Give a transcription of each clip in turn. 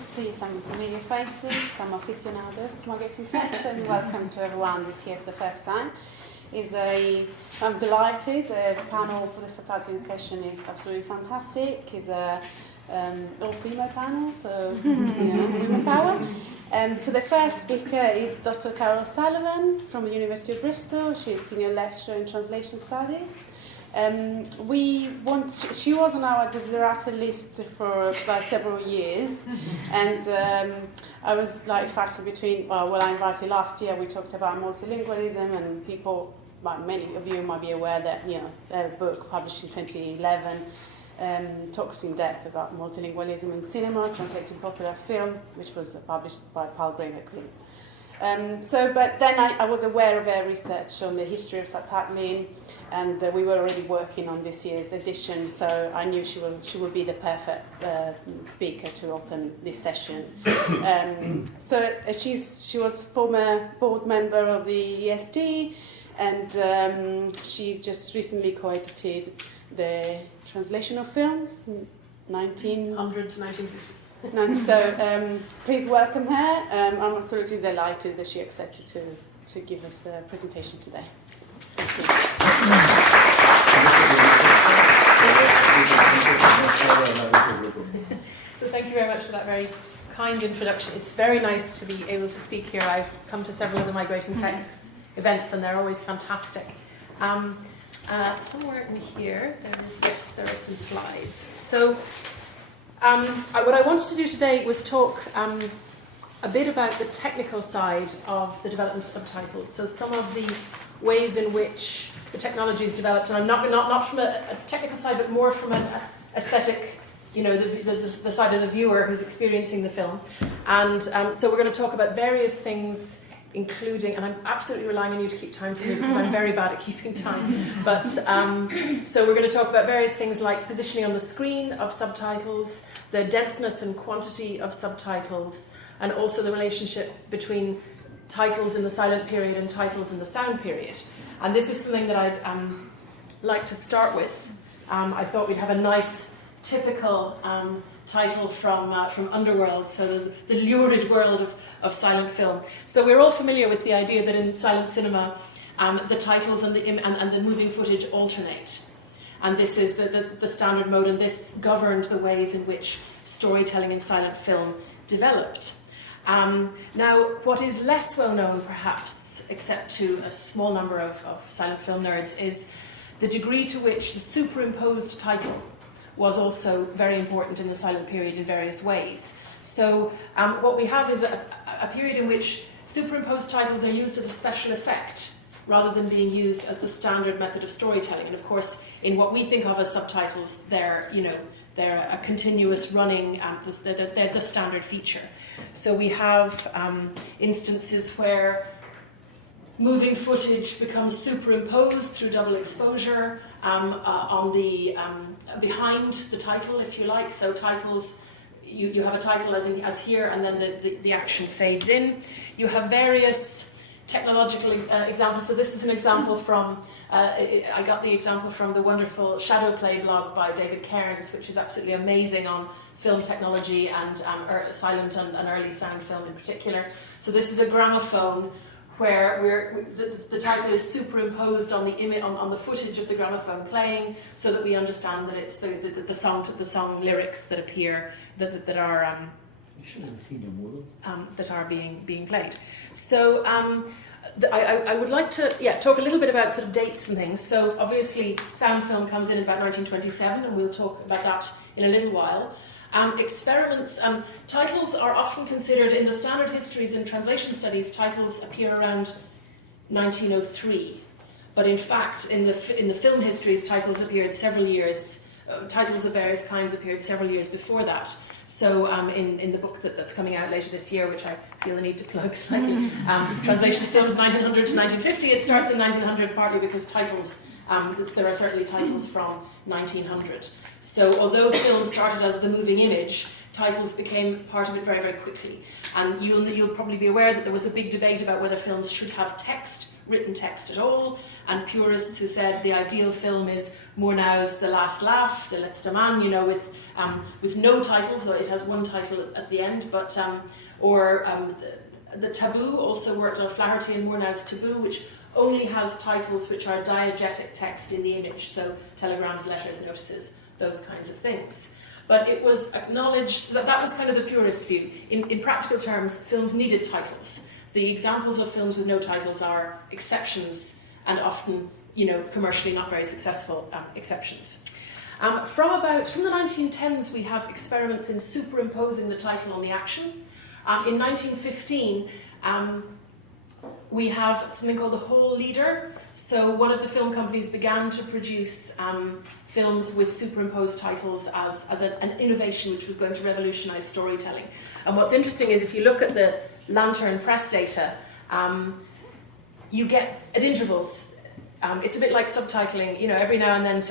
to see some familiar faces, some aficionados to Migrating text, and welcome to everyone who's here for the first time. I'm delighted. The panel for the subtitling session is absolutely fantastic. It's a all-female panel, so women power. So the first speaker is Dr. Carla Sullivan from the University of Bristol. She's senior lecturer in translation studies. She was on our desiderata list for about several years, and I was like factor between. I invited last year. We talked about multilingualism, and people, like many of you, might be aware that their book published in 2011 talks in depth about multilingualism in cinema, translating popular film, which was published by Palgrave. But then I was aware of her research on the history of subtitling, and we were already working on this year's edition, so I knew she would be the perfect speaker to open this session. She was former board member of the ESD, and she just recently co-edited the translation of films, 1900 to 1950. So please welcome her. I'm absolutely delighted that she accepted to give us a presentation today. So thank you very much for that very kind introduction. It's very nice to be able to speak here. I've come to several of the Migrating Texts events, and they're always fantastic. Somewhere in here, there are some slides. So what I wanted to do today was talk a bit about the technical side of the development of subtitles. So some of the ways in which the technology is developed, and I'm not from a technical side, but more from an aesthetic, the side of the viewer who's experiencing the film. And so we're going to talk about various things, including, and I'm absolutely relying on you to keep time for me because I'm very bad at keeping time, but so we're going to talk about various things like positioning on the screen of subtitles, the denseness and quantity of subtitles, and also the relationship between titles in the silent period and titles in the sound period. And this is something that I'd like to start with. I thought we'd have a nice, typical title from Underworld, so the lurid world of silent film. So we're all familiar with the idea that in silent cinema, the titles and the moving footage alternate. And this is the standard mode, and this governed the ways in which storytelling in silent film developed. Now, what is less well known, perhaps, except to a small number of silent film nerds, is the degree to which the superimposed title was also very important in the silent period in various ways. So what we have is a period in which superimposed titles are used as a special effect rather than being used as the standard method of storytelling. And of course, in what we think of as subtitles, they're a continuous running, they're the standard feature. So we have instances where moving footage becomes superimposed through double exposure on the behind the title, if you like. So titles, you have a title as here, and then the action fades in. You have various technological examples. So this is an example from, I got the example from the wonderful Shadow Play blog by David Cairns, which is absolutely amazing on film technology and silent and early sound film in particular. So this is a gramophone where the title is superimposed on the image, on the footage of the gramophone playing, so that we understand that it's the song lyrics that appear that are being played. So I would like to talk a little bit about sort of dates and things. So obviously sound film comes in about 1927, and we'll talk about that in a little while. Experiments, titles are often considered, in the standard histories and translation studies, titles appear around 1903. But in fact, in the film histories, titles appeared several years, titles of various kinds appeared several years before that. So in the book that's coming out later this year, which I feel the need to plug slightly, Translation of Films 1900 to 1950, it starts in 1900 partly because titles, there are certainly titles from 1900. So although film started as the moving image, titles became part of it very, very quickly. And you'll probably be aware that there was a big debate about whether films should have text, written text at all, and purists who said the ideal film is Murnau's The Last Laugh, Der letzte Mann, you know, with no titles, though it has one title at the end, but the Taboo also worked on Flaherty and Murnau's Taboo, which only has titles which are diegetic text in the image, so telegrams, letters, notices, those kinds of things. But it was acknowledged that was kind of the purist view. In practical terms, films needed titles. The examples of films with no titles are exceptions, and often, you know, commercially not very successful exceptions. From the 1910s, we have experiments in superimposing the title on the action. In 1915, we have something called the Hall Leader. So one of the film companies began to produce films with superimposed titles as an innovation which was going to revolutionize storytelling. And what's interesting is if you look at the Lantern press data, you get at intervals. It's a bit like subtitling. You know, every now and then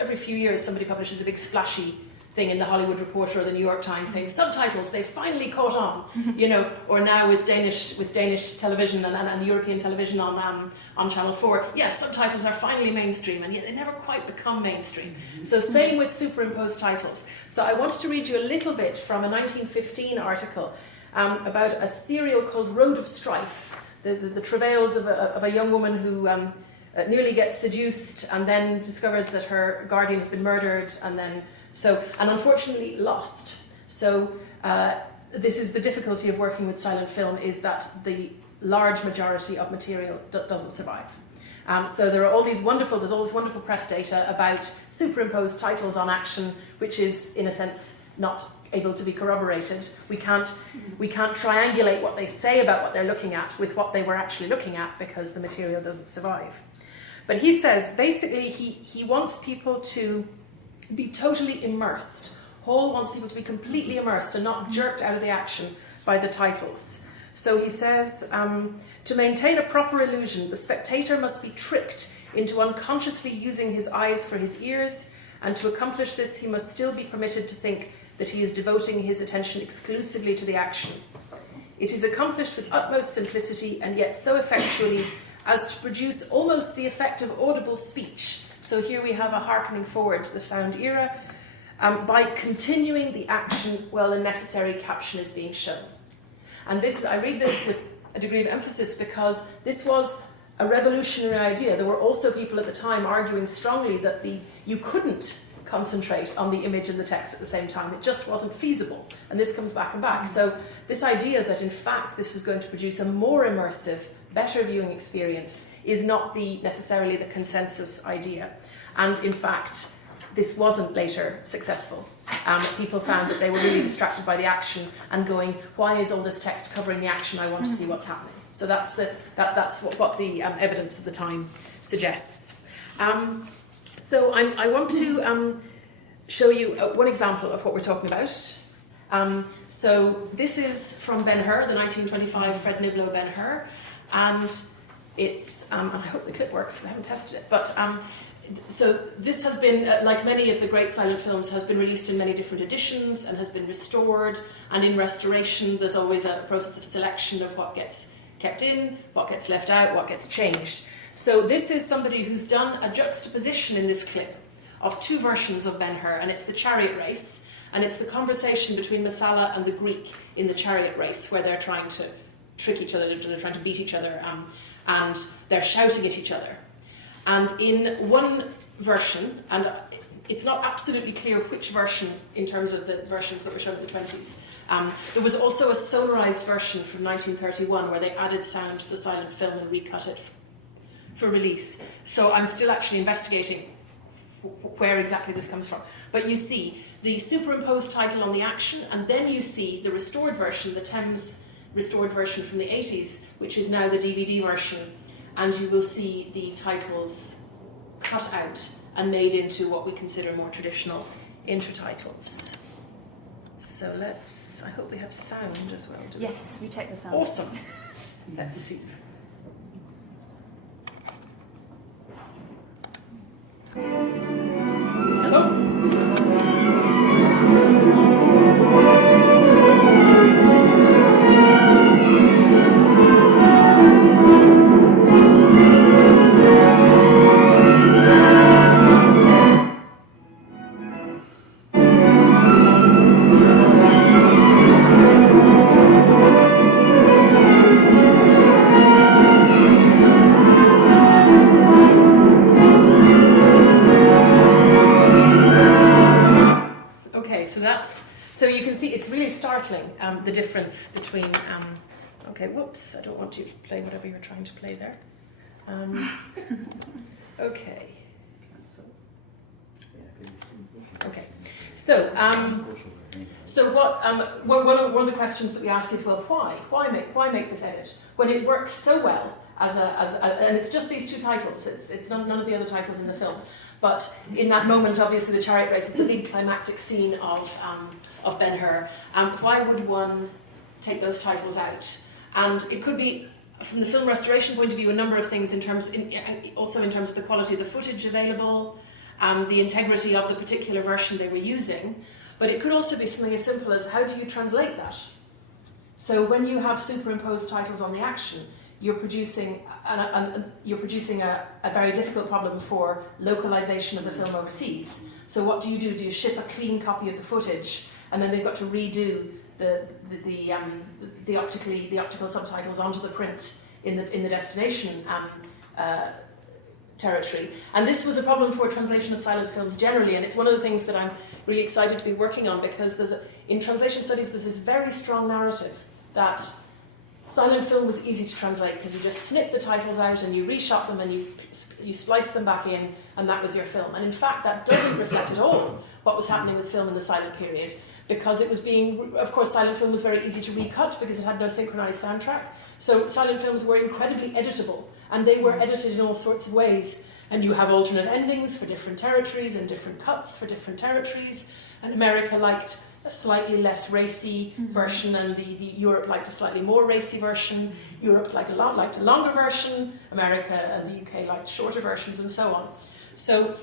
every few years somebody publishes a big splashy thing in the Hollywood Reporter or the New York Times saying subtitles, they finally caught on, you know, or now with Danish television and European television on Channel 4, yes, subtitles are finally mainstream, and yet they never quite become mainstream. So same with superimposed titles. So I wanted to read you a little bit from a 1915 article about a serial called Road of Strife, the travails of a young woman who nearly gets seduced and then discovers that her guardian has been murdered and unfortunately lost. So this is the difficulty of working with silent film, is that the large majority of material doesn't survive. So there's all this wonderful press data about superimposed titles on action, which is in a sense not able to be corroborated. We can't triangulate what they say about what they're looking at with what they were actually looking at because the material doesn't survive. But he says basically he wants people to be totally immersed. Hall wants people to be completely immersed and not jerked out of the action by the titles. So he says, to maintain a proper illusion, the spectator must be tricked into unconsciously using his eyes for his ears, and to accomplish this he must still be permitted to think that he is devoting his attention exclusively to the action. It is accomplished with utmost simplicity and yet so effectually as to produce almost the effect of audible speech. So here we have a hearkening forward to the sound era, by continuing the action while the necessary caption is being shown. And I read this with a degree of emphasis because this was a revolutionary idea. There were also people at the time arguing strongly that you couldn't concentrate on the image and the text at the same time. It just wasn't feasible. And this comes back and back. So this idea that in fact this was going to produce a more immersive, better viewing experience is not necessarily the consensus idea. And in fact, this wasn't later successul. People found that they were really distracted by the action and going, why is all this text covering the action? I want to see what's happening. So that's what the evidence of the time suggests. So I want to show you one example of what we're talking about. So this is from Ben-Hur, the 1925 Fred Niblo Ben-Hur, and it's, and I hope the clip works, I haven't tested it, but so this has been, like many of the great silent films, has been released in many different editions and has been restored, and in restoration there's always a process of selection of what gets kept in, what gets left out, what gets changed. So this is somebody who's done a juxtaposition in this clip of two versions of Ben-Hur, and it's the chariot race, and it's the conversation between Messala and the Greek in the chariot race, where they're trying to trick each other, they're trying to beat each other, and they're shouting at each other. And in one version, and it's not absolutely clear which version in terms of the versions that were shown in the 20s, there was also a sonorized version from 1931 where they added sound to the silent film and recut it for release. So I'm still actually investigating where exactly this comes from. But you see the superimposed title on the action, and then you see the restored version, the Thames restored version from the 80s, which is now the DVD version, and you will see the titles cut out and made into what we consider more traditional intertitles. So I hope we have sound as well. Yes, we check the sound. Awesome. Let's see. Hello. so you can see it's really startling, the difference between, okay, whoops, I don't want you to play whatever you're trying to play there. Okay. Okay. So one of the questions that we ask is, well, why make this edit when it works so well and it's just these two titles. It's none of the other titles in the film. But in that moment, obviously, the chariot race is the big climactic scene of Ben-Hur. Why would one take those titles out? And it could be, from the film restoration point of view, a number of things also in terms of the quality of the footage available, the integrity of the particular version they were using. But it could also be something as simple as, how do you translate that? So when you have superimposed titles on the action, you're producing a very difficult problem for localization of the film overseas. So what do? Do you ship a clean copy of the footage, and then they've got to redo the optical subtitles onto the print in the destination territory? And this was a problem for translation of silent films generally, and it's one of the things that I'm really excited to be working on, because in translation studies there's this very strong narrative that silent film was easy to translate because you just snip the titles out and you reshot them and you splice them back in, and that was your film. And in fact, that doesn't reflect at all what was happening with film in the silent period, because it was of course, silent film was very easy to recut because it had no synchronized soundtrack. So silent films were incredibly editable, and they were edited in all sorts of ways. And you have alternate endings for different territories and different cuts for different territories. And America liked a slightly less racy version, and the Europe liked a slightly more racy version. Europe liked a longer version. America and the UK liked shorter versions, and so on. So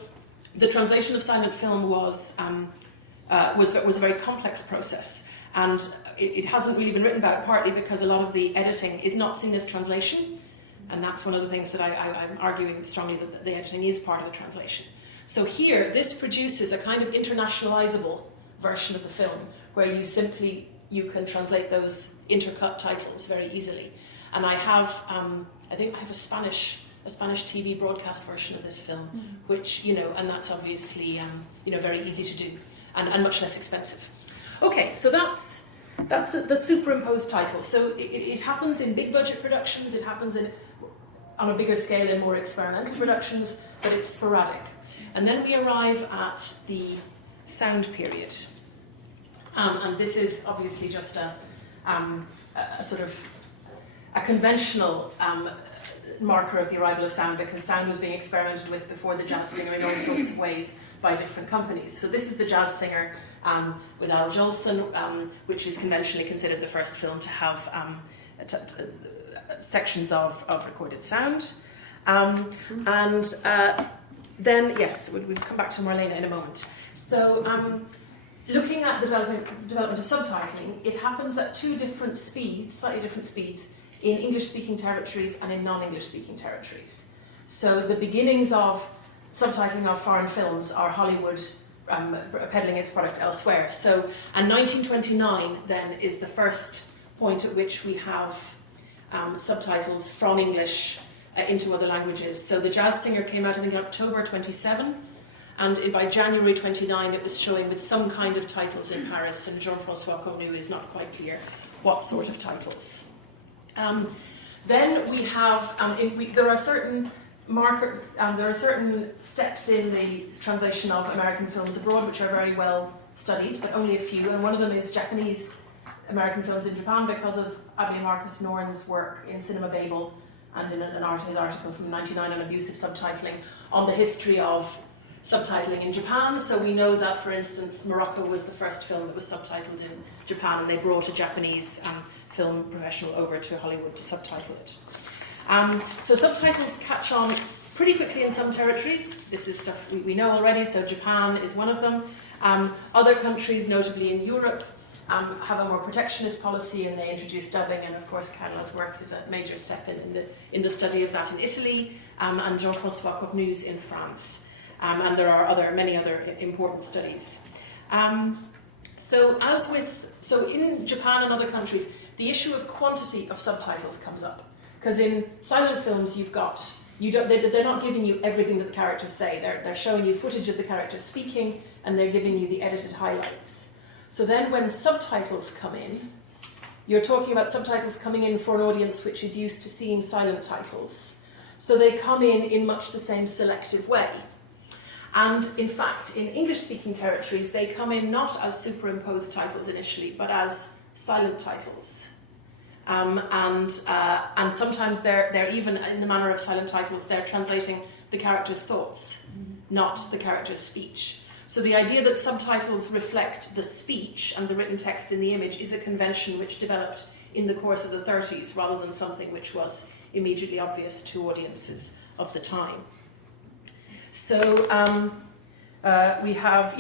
the translation of silent film was a very complex process, and it hasn't really been written about, partly because a lot of the editing is not seen as translation, and that's one of the things that I'm arguing strongly, that the editing is part of the translation. So here, this produces a kind of internationalizable version of the film, where you can translate those intercut titles very easily. And I have, I think I have a Spanish TV broadcast version of this film, which, and that's obviously, very easy to do and much less expensive. Okay, so that's the superimposed title. So it happens in big budget productions, it happens on a bigger scale in more experimental productions, but it's sporadic. And then we arrive at the sound period. And this is obviously just a sort of a conventional marker of the arrival of sound, because sound was being experimented with before the jazz singer in all sorts of ways by different companies. So this is the jazz singer with Al Jolson, which is conventionally considered the first film to have sections of recorded sound. Then, yes, we'll come back to Marlena in a moment. So looking at the development of subtitling, it happens at two different speeds, slightly different speeds, in English-speaking territories and in non-English-speaking territories. So the beginnings of subtitling of foreign films are Hollywood peddling its product elsewhere. So, and 1929 then is the first point at which we have subtitles from English into other languages. So the jazz singer came out, I think, in October 27, and by January 29 it was showing with some kind of titles in Paris, and Jean-François Cornu is not quite clear what sort of titles. Then we have, there are certain steps in the translation of American films abroad which are very well studied, but only a few, and one of them is Japanese American films in Japan, because of Abby Marcus Norn's work in Cinema Babel and in his article from 1999 on abusive subtitling on the history of subtitling in Japan. So we know that, for instance, Morocco was the first film that was subtitled in Japan, and they brought a Japanese film professional over to Hollywood to subtitle it. So subtitles catch on pretty quickly in some territories. This is stuff we know already, so Japan is one of them. Other countries, notably in Europe, have a more protectionist policy, and they introduce dubbing, and of course Carla's work is a major step in the study of that in Italy, and Jean-François Cornu's in France. And there are many other important studies. So in Japan and other countries, the issue of quantity of subtitles comes up, because in silent films they're not giving you everything that the characters say. They're showing you footage of the characters speaking, and they're giving you the edited highlights. So then when subtitles come in, you're talking about subtitles coming in for an audience which is used to seeing silent titles. So they come in much the same selective way. And in fact, in English-speaking territories, they come in not as superimposed titles initially, but as silent titles. And sometimes they're even, in the manner of silent titles, they're translating the character's thoughts, not the character's speech. So the idea that subtitles reflect the speech and the written text in the image is a convention which developed in the course of the 30s rather than something which was immediately obvious to audiences of the time. So we have,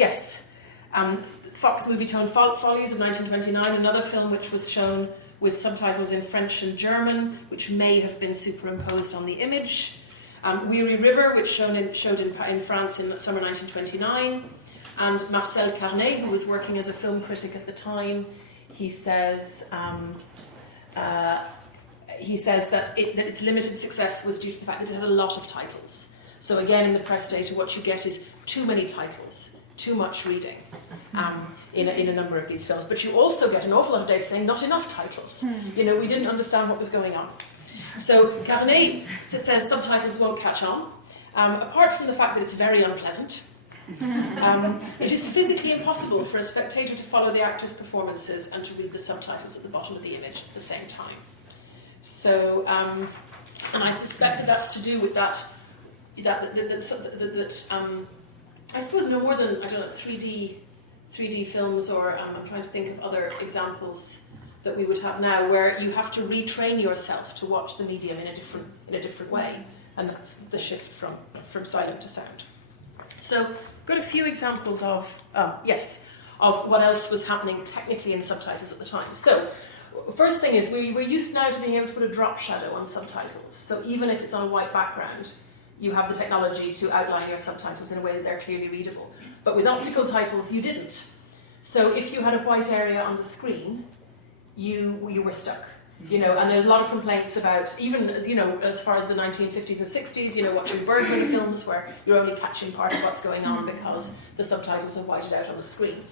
Fox Movietone Follies of 1929, another film which was shown with subtitles in French and German, which may have been superimposed on the image. Weary River, which showed in France in summer 1929. And Marcel Carnet, who was working as a film critic at the time, he says that its limited success was due to the fact that it had a lot of titles. So again, in the press data, what you get is too many titles, too much reading in a number of these films. But you also get an awful lot of data saying not enough titles. We didn't understand what was going on. So Carnet says subtitles won't catch on, apart from the fact that it's very unpleasant. It is physically impossible for a spectator to follow the actors' performances and to read the subtitles at the bottom of the image at the same time. So, and I suspect that that's to do with that I suppose no more than, 3D films, or I'm trying to think of other examples that we would have now, where you have to retrain yourself to watch the medium in a different way, and that's the shift from silent to sound. So I've got a few examples of what else was happening technically in subtitles at the time. So first thing is, we're used now to being able to put a drop shadow on subtitles. So even if it's on a white background, you have the technology to outline your subtitles in a way that they're clearly readable. But with optical titles, you didn't. So if you had a white area on the screen, you were stuck. And there's a lot of complaints about, even, as far as the 1950s and 60s, watching Bergman films where you're only catching part of what's going on because the subtitles are whited out on the screen.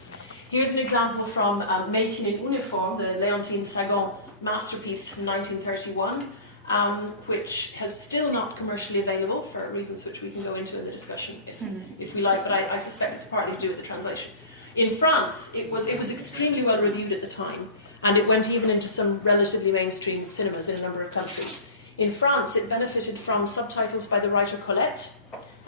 Here's an example from Mädchen in Uniform, the Leontine Sagon masterpiece from 1931, which has still not commercially available for reasons which we can go into in the discussion if we like, but I suspect it's partly to do with the translation. In France, it was extremely well reviewed at the time, and it went even into some relatively mainstream cinemas in a number of countries. In France, it benefited from subtitles by the writer Colette,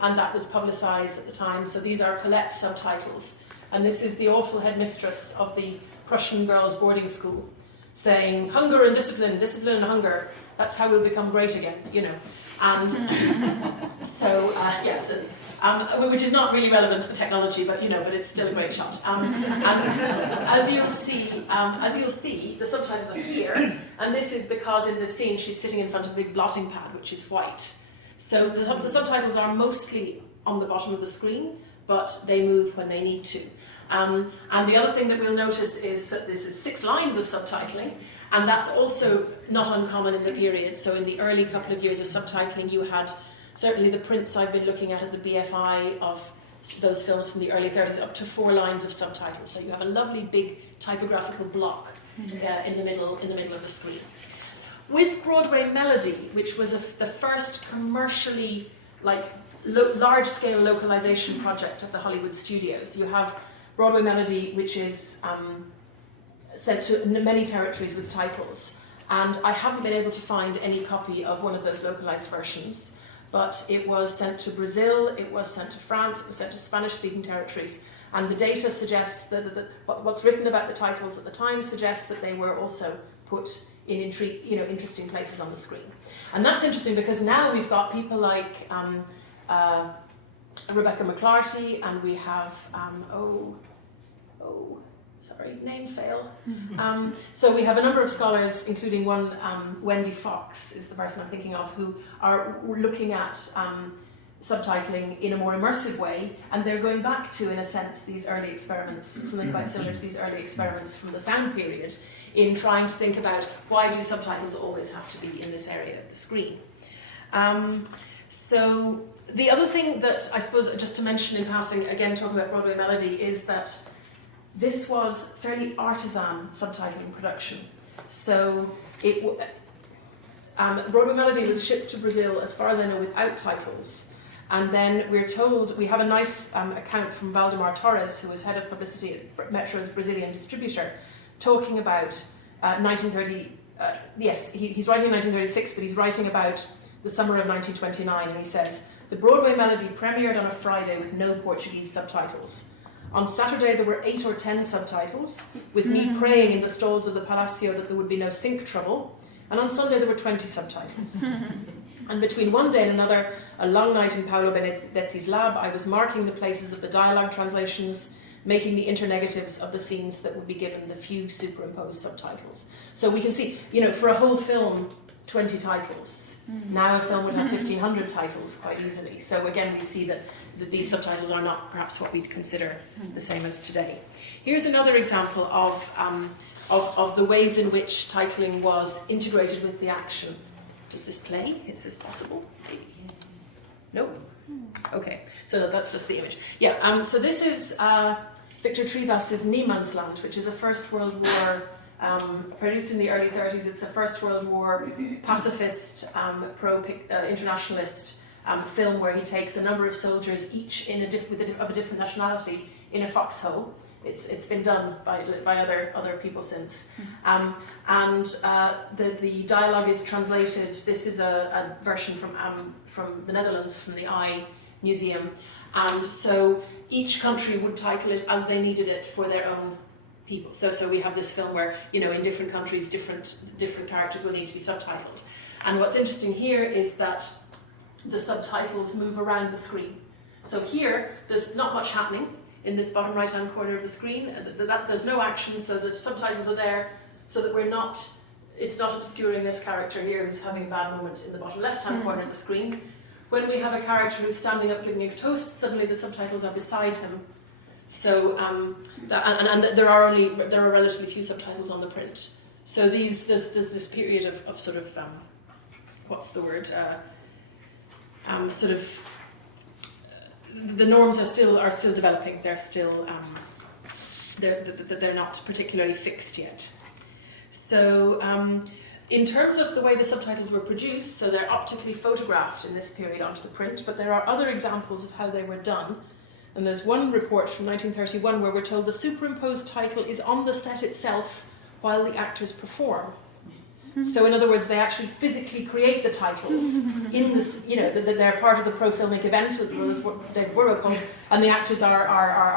and that was publicised at the time. So these are Colette's subtitles, and this is the awful headmistress of the Prussian girls' boarding school saying, "Hunger and discipline, discipline and hunger, that's how we'll become great again," And so, which is not really relevant to technology, but but it's still a great shot. And as you'll see, the subtitles are here, and this is because in this scene she's sitting in front of a big blotting pad, which is white. So the subtitles are mostly on the bottom of the screen, but they move when they need to. And the other thing that we'll notice is that this is 6 lines of subtitling, and that's also not uncommon in the period. So in the early couple of years of subtitling, you had certainly the prints I've been looking at the BFI of those films from the early 30s, up to 4 lines of subtitles. So you have a lovely big typographical block in the middle of the screen. With Broadway Melody, which was the first commercially large-scale localization project of the Hollywood studios, you have Broadway Melody, which is sent to many territories with titles. And I haven't been able to find any copy of one of those localized versions, but it was sent to Brazil, it was sent to France, it was sent to Spanish-speaking territories, and the data suggests that what's written about the titles at the time suggests that they were also put in interesting places on the screen. And that's interesting because now we've got people like Rebecca McClarty, and we have, name fail. So we have a number of scholars, including one, Wendy Fox is the person I'm thinking of, who are looking at subtitling in a more immersive way, and they're going back to, in a sense, these early experiments, something quite similar to these early experiments from the sound period, in trying to think about why do subtitles always have to be in this area of the screen. So the other thing that I suppose, just to mention in passing, again talking about Broadway Melody, is that this was fairly artisan subtitling production. So Broadway Melody was shipped to Brazil, as far as I know, without titles. And then we're told, we have a nice account from Valdemar Torres, who was head of publicity at Metro's Brazilian distributor, talking about 1930, yes, he's writing in 1936, but he's writing about the summer of 1929, and he says, "The Broadway Melody premiered on a Friday with no Portuguese subtitles. On Saturday there were 8 or 10 subtitles, with me praying in the stalls of the Palacio that there would be no sync trouble, and on Sunday there were 20 subtitles. And between one day and another, a long night in Paolo Benedetti's lab, I was marking the places of the dialogue translations, making the internegatives of the scenes that would be given the few superimposed subtitles." So we can see, for a whole film, 20 titles. Now a film would have 1,500 titles quite easily. So again, we see that these subtitles are not perhaps what we'd consider the same as today. Here's another example of the ways in which titling was integrated with the action. Does this play? Is this possible? Maybe. No? Okay, so that's just the image. Yeah, so this is Victor Trivas's Niemandsland, which is a First World War, produced in the early 30s. It's a First World War pacifist, pro-internationalist film where he takes a number of soldiers, each of a different nationality, in a foxhole. It's been done by other people since. The dialogue is translated. This is a version from the Netherlands, from the I Museum. And so each country would title it as they needed it for their own people. So we have this film where, in different countries, different characters will need to be subtitled. And what's interesting here is that the subtitles move around the screen. So here, there's not much happening in this bottom right-hand corner of the screen. There's no action, so the subtitles are there so that it's not obscuring this character here who's having a bad moment in the bottom left-hand corner of the screen. When we have a character who's standing up giving a toast, suddenly the subtitles are beside him. So, there are relatively few subtitles on the print. So there's this period of sort of, what's the word? The norms are still developing. They're still they're not particularly fixed yet. So in terms of the way the subtitles were produced, so they're optically photographed in this period onto the print, but there are other examples of how they were done. And there's one report from 1931 where we're told the superimposed title is on the set itself while the actors perform. So in other words, they actually physically create the titles in this, they're part of the pro-filmic event, what David Warwick calls, and the actors are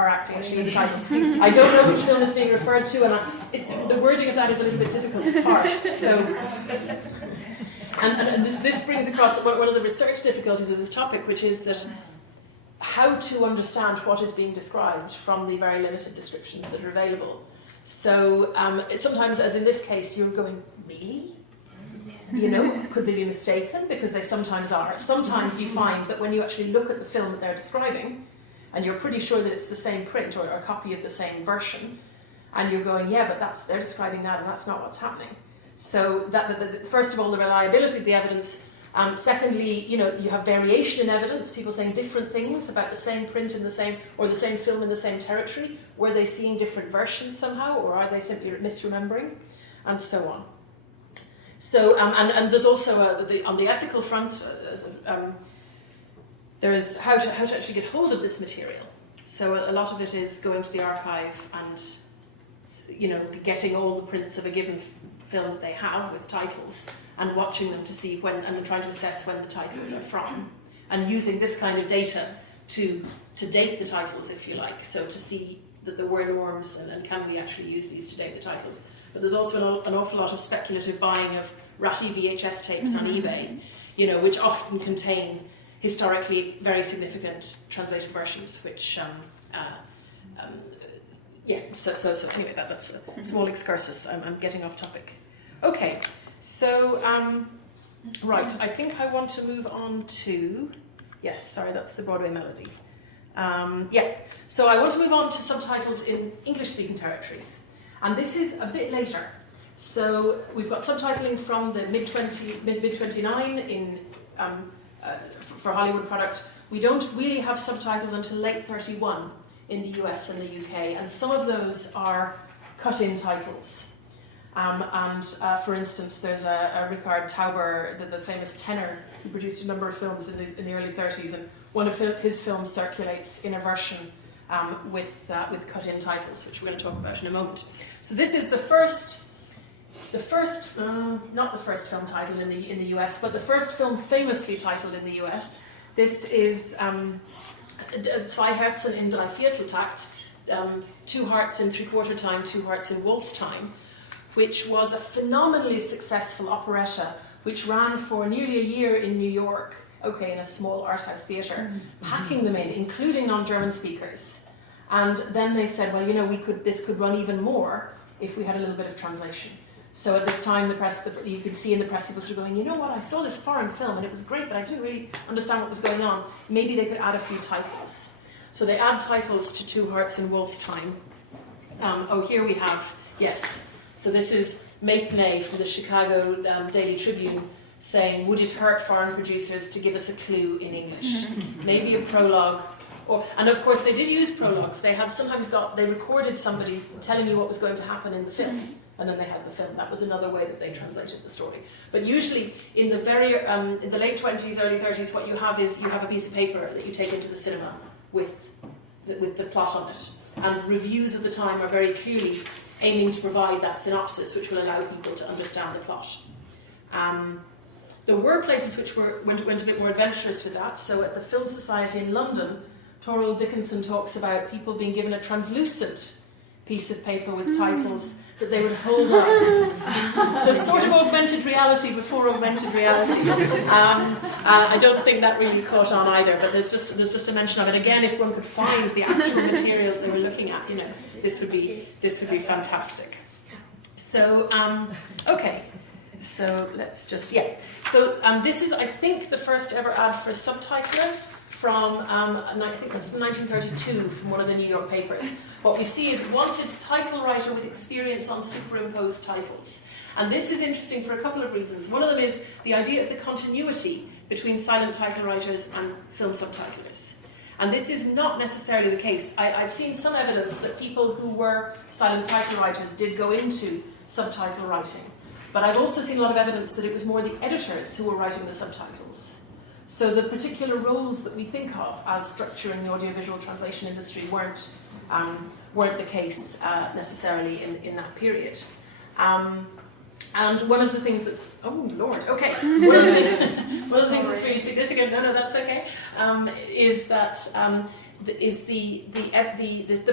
acting actually in the titles. I don't know which film is being referred to, and the wording of that is a little bit difficult to parse. So, and this brings across one of the research difficulties of this topic, which is that how to understand what is being described from the very limited descriptions that are available. So sometimes, as in this case, you're going, really? Could they be mistaken? Because they sometimes are. Sometimes you find that when you actually look at the film that they're describing, and you're pretty sure that it's the same print or a copy of the same version, and you're going, yeah, but they're describing that, and that's not what's happening. So first of all, the reliability of the evidence. Secondly, you have variation in evidence, people saying different things about the same print in the same film in the same territory. Were they seeing different versions somehow, or are they simply misremembering? And so on. So, and there's also, on the ethical front, there is how to actually get hold of this material. So a lot of it is going to the archive and, getting all the prints of a given film that they have with titles, and watching them to see and trying to assess when the titles are from, and using this kind of data to date the titles, if you like, so to see that there were norms and can we actually use these to date the titles. But there's also an awful lot of speculative buying of ratty VHS tapes on eBay, which often contain historically very significant translated versions, which, so anyway, that's a small excursus. I'm getting off topic. Okay. So, right, I think I want to move on to, that's the Broadway Melody. So I want to move on to subtitles in English-speaking territories. And this is a bit later. So we've got subtitling from the mid-29 in for Hollywood product. We don't really have subtitles until late 31 in the US and the UK, and some of those are cut-in titles. For instance, there's a Richard Tauber, the famous tenor, who produced a number of films in the early 30s, and one of his films circulates in a version with cut-in titles, which we're going to talk about in a moment. So this is not the first film title in the US, but the first film famously titled in the US. This is Zwei Herzen in drei Vierteltakt, 2 hearts in three-quarter time, 2 hearts in waltz time, which was a phenomenally successful operetta which ran for nearly a year in New York, in a small art house theatre, packing them in, including non-German speakers. And then they said, well, this could run even more if we had a little bit of translation. So at this time, you could see in the press people sort of going, you know what, I saw this foreign film and it was great, but I didn't really understand what was going on. Maybe they could add a few titles. So they add titles to 2 hearts in waltz time. Here we have, yes. So this is Maitland from the Chicago Daily Tribune saying, would it hurt foreign producers to give us a clue in English? Maybe a prologue. And of course they did use prologues. They recorded somebody telling you what was going to happen in the film, and then they had the film. That was another way that they translated the story. But usually in the late 20s, early 30s, what you have is you have a piece of paper that you take into the cinema with the plot on it. And reviews of the time are very clearly aiming to provide that synopsis which will allow people to understand the plot. There were places which went a bit more adventurous with that. So at the Film Society in London, Toril Dickinson talks about people being given a translucent piece of paper with titles that they would hold up. So sort of augmented reality before augmented reality. I don't think that really caught on either, but there's just a mention of it. Again, if one could find the actual materials they were looking at, this would be fantastic. So so let's just So this is, I think, the first ever ad for a subtitler from I think that's from 1932 from one of the New York papers. What we see is wanted title writer with experience on superimposed titles. And this is interesting for a couple of reasons. One of them is the idea of the continuity between silent title writers and film subtitlers. And this is not necessarily the case. I've seen some evidence that people who were silent title writers did go into subtitle writing. But I've also seen a lot of evidence that it was more the editors who were writing the subtitles. So the particular roles that we think of as structuring the audiovisual translation industry weren't the case necessarily in that period. And one of the things that's one of the things that's really significant. No, that's okay. Is the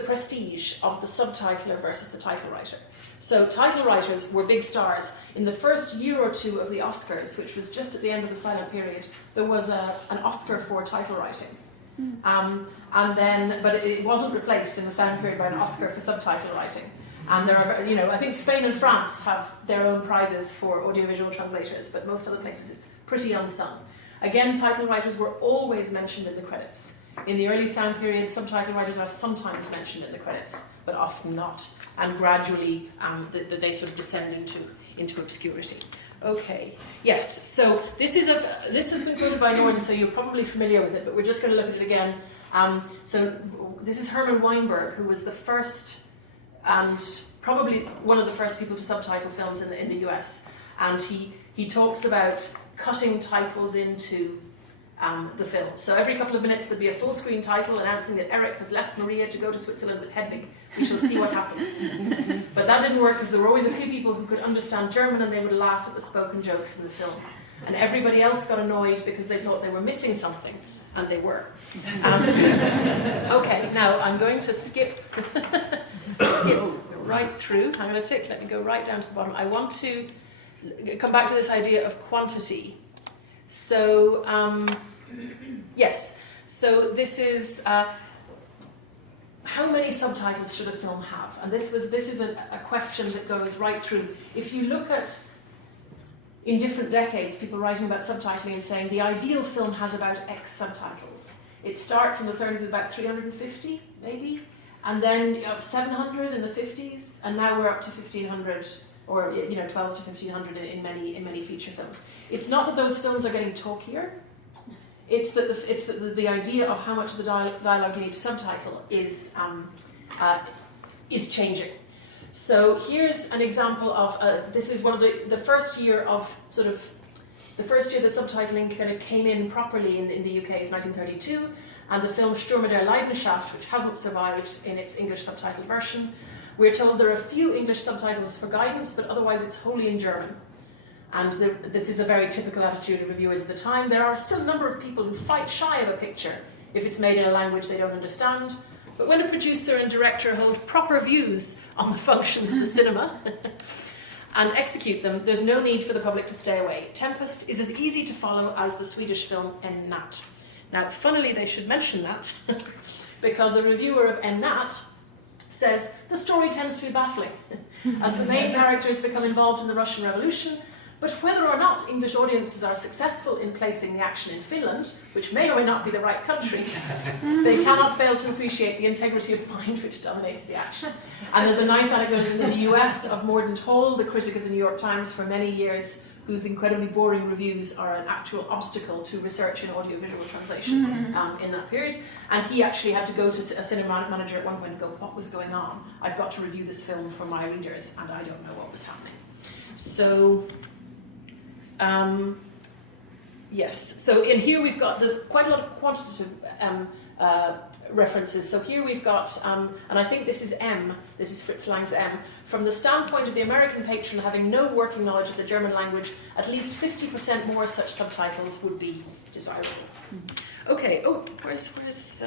prestige of the subtitler versus the title writer. So title writers were big stars. In the first year or two of the Oscars, which was just at the end of the silent period, there was an Oscar for title writing. But it wasn't replaced in the silent period by an Oscar for subtitle writing. And there are, I think Spain and France have their own prizes for audiovisual translators, but most other places it's pretty unsung. Again, title writers were always mentioned in the credits. In the early sound period, subtitle writers are sometimes mentioned in the credits, but often not. And gradually, they sort of descend into obscurity. Okay. Yes. So this has been quoted by Norton, so you're probably familiar with it, but we're just going to look at it again. So this is Herman Weinberg, who was the first and probably one of the first people to subtitle films in the US, and he talks about cutting titles into the film. So every couple of minutes there'd be a full screen title announcing that Eric has left Maria to go to Switzerland with Hedwig. We shall see what happens. But that didn't work because there were always a few people who could understand German and they would laugh at the spoken jokes in the film. And everybody else got annoyed because they thought they were missing something, and they were. Okay, now I'm going to skip right through. I'm going to let me go right down to the bottom. I want to come back to this idea of quantity. So, yes, so this is how many subtitles should a film have? And this is a question that goes right through. If you look at, in different decades, people writing about subtitling and saying the ideal film has about X subtitles. It starts in the 30s with about 350, maybe, and then 700 in the 50s, and now we're up to 1,500. Or 12 to 1,500 in many feature films. It's not that those films are getting talkier. it's that the idea of how much of the dialogue you need to subtitle is changing. So here's an example of, this is one of the first year of the first year that subtitling kind of came in properly in the UK is 1932, and the film Stürme der Leidenschaft, which hasn't survived in its English subtitled version. We're told there are a few English subtitles for guidance, but otherwise it's wholly in German. And this is a very typical attitude of reviewers at the time. There are still a number of people who fight shy of a picture if it's made in a language they don't understand. But when a producer and director hold proper views on the functions of the cinema and execute them, there's no need for the public to stay away. Tempest is as easy to follow as the Swedish film En Natt. Now, funnily, they should mention that because a reviewer of En Natt says the story tends to be baffling as the main characters become involved in the Russian Revolution. But whether or not English audiences are successful in placing the action in Finland, which may or may not be the right country, they cannot fail to appreciate the integrity of mind which dominates the action. And there's a nice anecdote in the US of Mordaunt Hall, the critic of the New York Times for many years, whose incredibly boring reviews are an actual obstacle to research in audiovisual translation in that period. And he actually had to go to a cinema manager at one point and go, what was going on? I've got to review this film for my readers, and I don't know what was happening. So... yes, so in here we've got, there's quite a lot of quantitative references. So here we've got, and I think this is M, this is Fritz Lang's M, from the standpoint of the American patron having no working knowledge of the German language, at least 50% more such subtitles would be desirable. Okay, oh, where's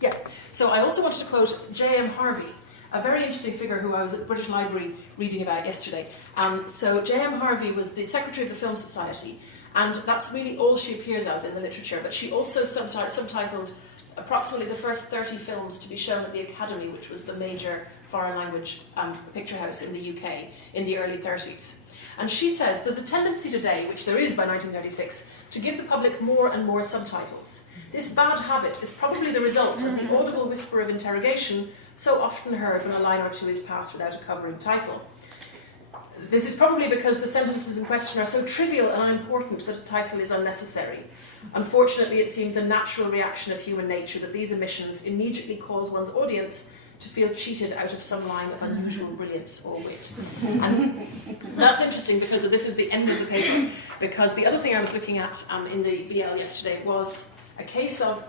yeah. So I also wanted to quote J.M. Harvey, a very interesting figure who I was at the British Library reading about yesterday. So J.M. Harvey was the secretary of the Film Society, and that's really all she appears as in the literature, but she also subtitled approximately the first 30 films to be shown at the Academy, which was the major foreign language picture house in the UK in the early 30s. And she says there's a tendency today, which there is by 1936, to give the public more and more subtitles. This bad habit is probably the result of the audible whisper of interrogation so often heard when a line or two is passed without a covering title. This is probably because the sentences in question are so trivial and unimportant that a title is unnecessary. Unfortunately, it seems a natural reaction of human nature that these omissions immediately cause one's audience to feel cheated out of some line of unusual brilliance or wit. And that's interesting because this is the end of the paper, because the other thing I was looking at in the BL yesterday was a case of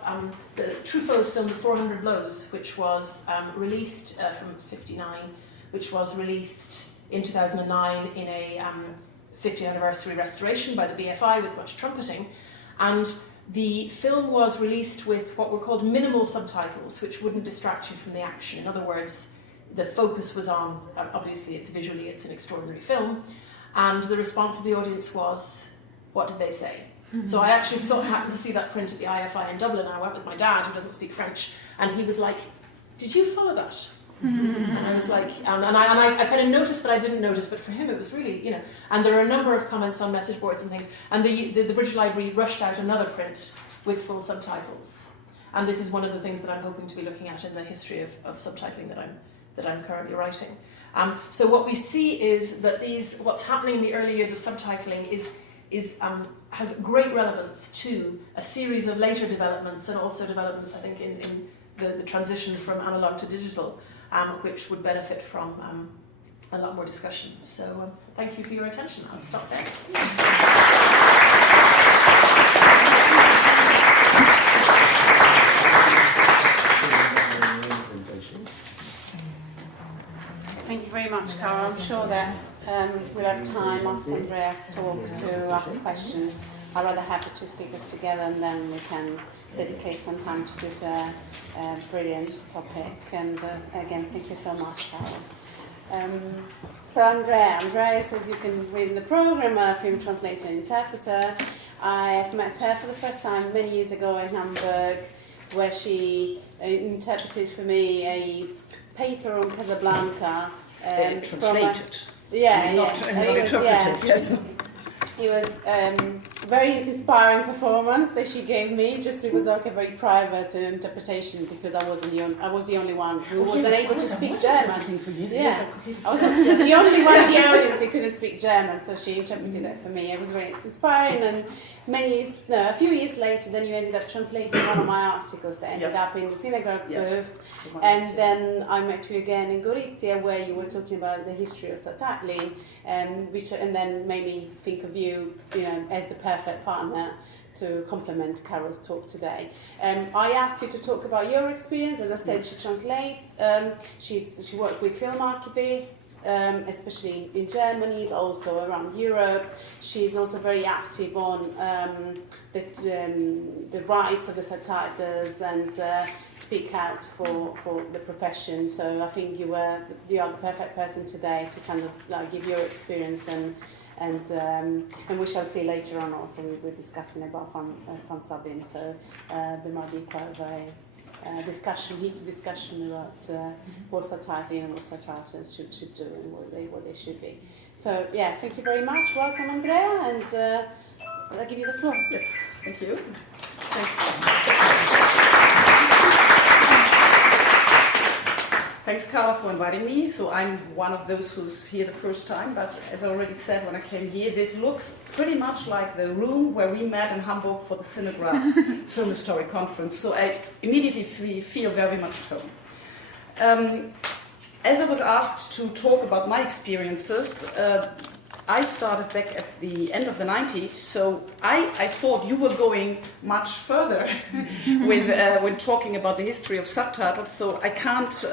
the Truffaut's film The 400 Blows, which was released from 59, which was released in 2009 in a 50th anniversary restoration by the BFI with much trumpeting. And the film was released with what were called minimal subtitles, which wouldn't distract you from the action. In other words, the focus was on, obviously it's visually, it's an extraordinary film, and the response of the audience was, what did they say? So I actually happened to see that print at the IFI in Dublin, and I went with my dad, who doesn't speak French, and he was like, did you follow that? And I was like, and I kind of noticed, but I didn't notice, but for him it was really, you know, and there are a number of comments on message boards and things, and the British Library rushed out another print with full subtitles. And this is one of the things that I'm hoping to be looking at in the history of subtitling that I'm currently writing. So what we see is that what's happening in the early years of subtitling has great relevance to a series of later developments, and also developments, I think, in the transition from analogue to digital, which would benefit from a lot more discussion. So thank you for your attention. I'll stop there. Thank you very much, Carla. I'm sure that we'll have time after Andrea's talk to ask questions. I'd rather have the two speakers together, and then we can dedicate some time to this brilliant topic. And again, thank you so much, Carla. So Andrea is, as you can read in the program, a film translator and interpreter. I have met her for the first time many years ago in Hamburg, where she interpreted for me a paper on Casablanca. Translated. Not interpreted. Yes. It was very inspiring performance that she gave me. Just it was like a very private interpretation because I was the only one who wasn't able to speak German. For years, yeah, I was the only one in the audience who couldn't speak German, so she interpreted it for me. It was very inspiring, and a few years later, then you ended up translating one of my articles that ended up in the synagogue booth. And then I met you again in Gorizia, where you were talking about the history of subtitling, and then made me think of you, as the perfect partner to complement Carol's talk today. I asked you to talk about your experience. As I said, she translates. She worked with film archivists, especially in Germany, but also around Europe. She's also very active on the rights of the subtitlers and speak out for the profession. So I think you are the perfect person today to kind of give your experience and we shall see later on also we're discussing about fan subbing, so there might be quite a heated discussion about what subtitling and what subtitlers should do and what they should be. So yeah, thank you very much. Welcome, Andrea, and I'll give you the floor. Yes, thank you. Thanks, Carla, for inviting me. So I'm one of those who's here the first time, but as I already said when I came here, this looks pretty much like the room where we met in Hamburg for the Cinegraph Film History Conference. So I immediately feel very much at home. As I was asked to talk about my experiences, I started back at the end of the 90s, so I thought you were going much further with when talking about the history of subtitles, so I can't,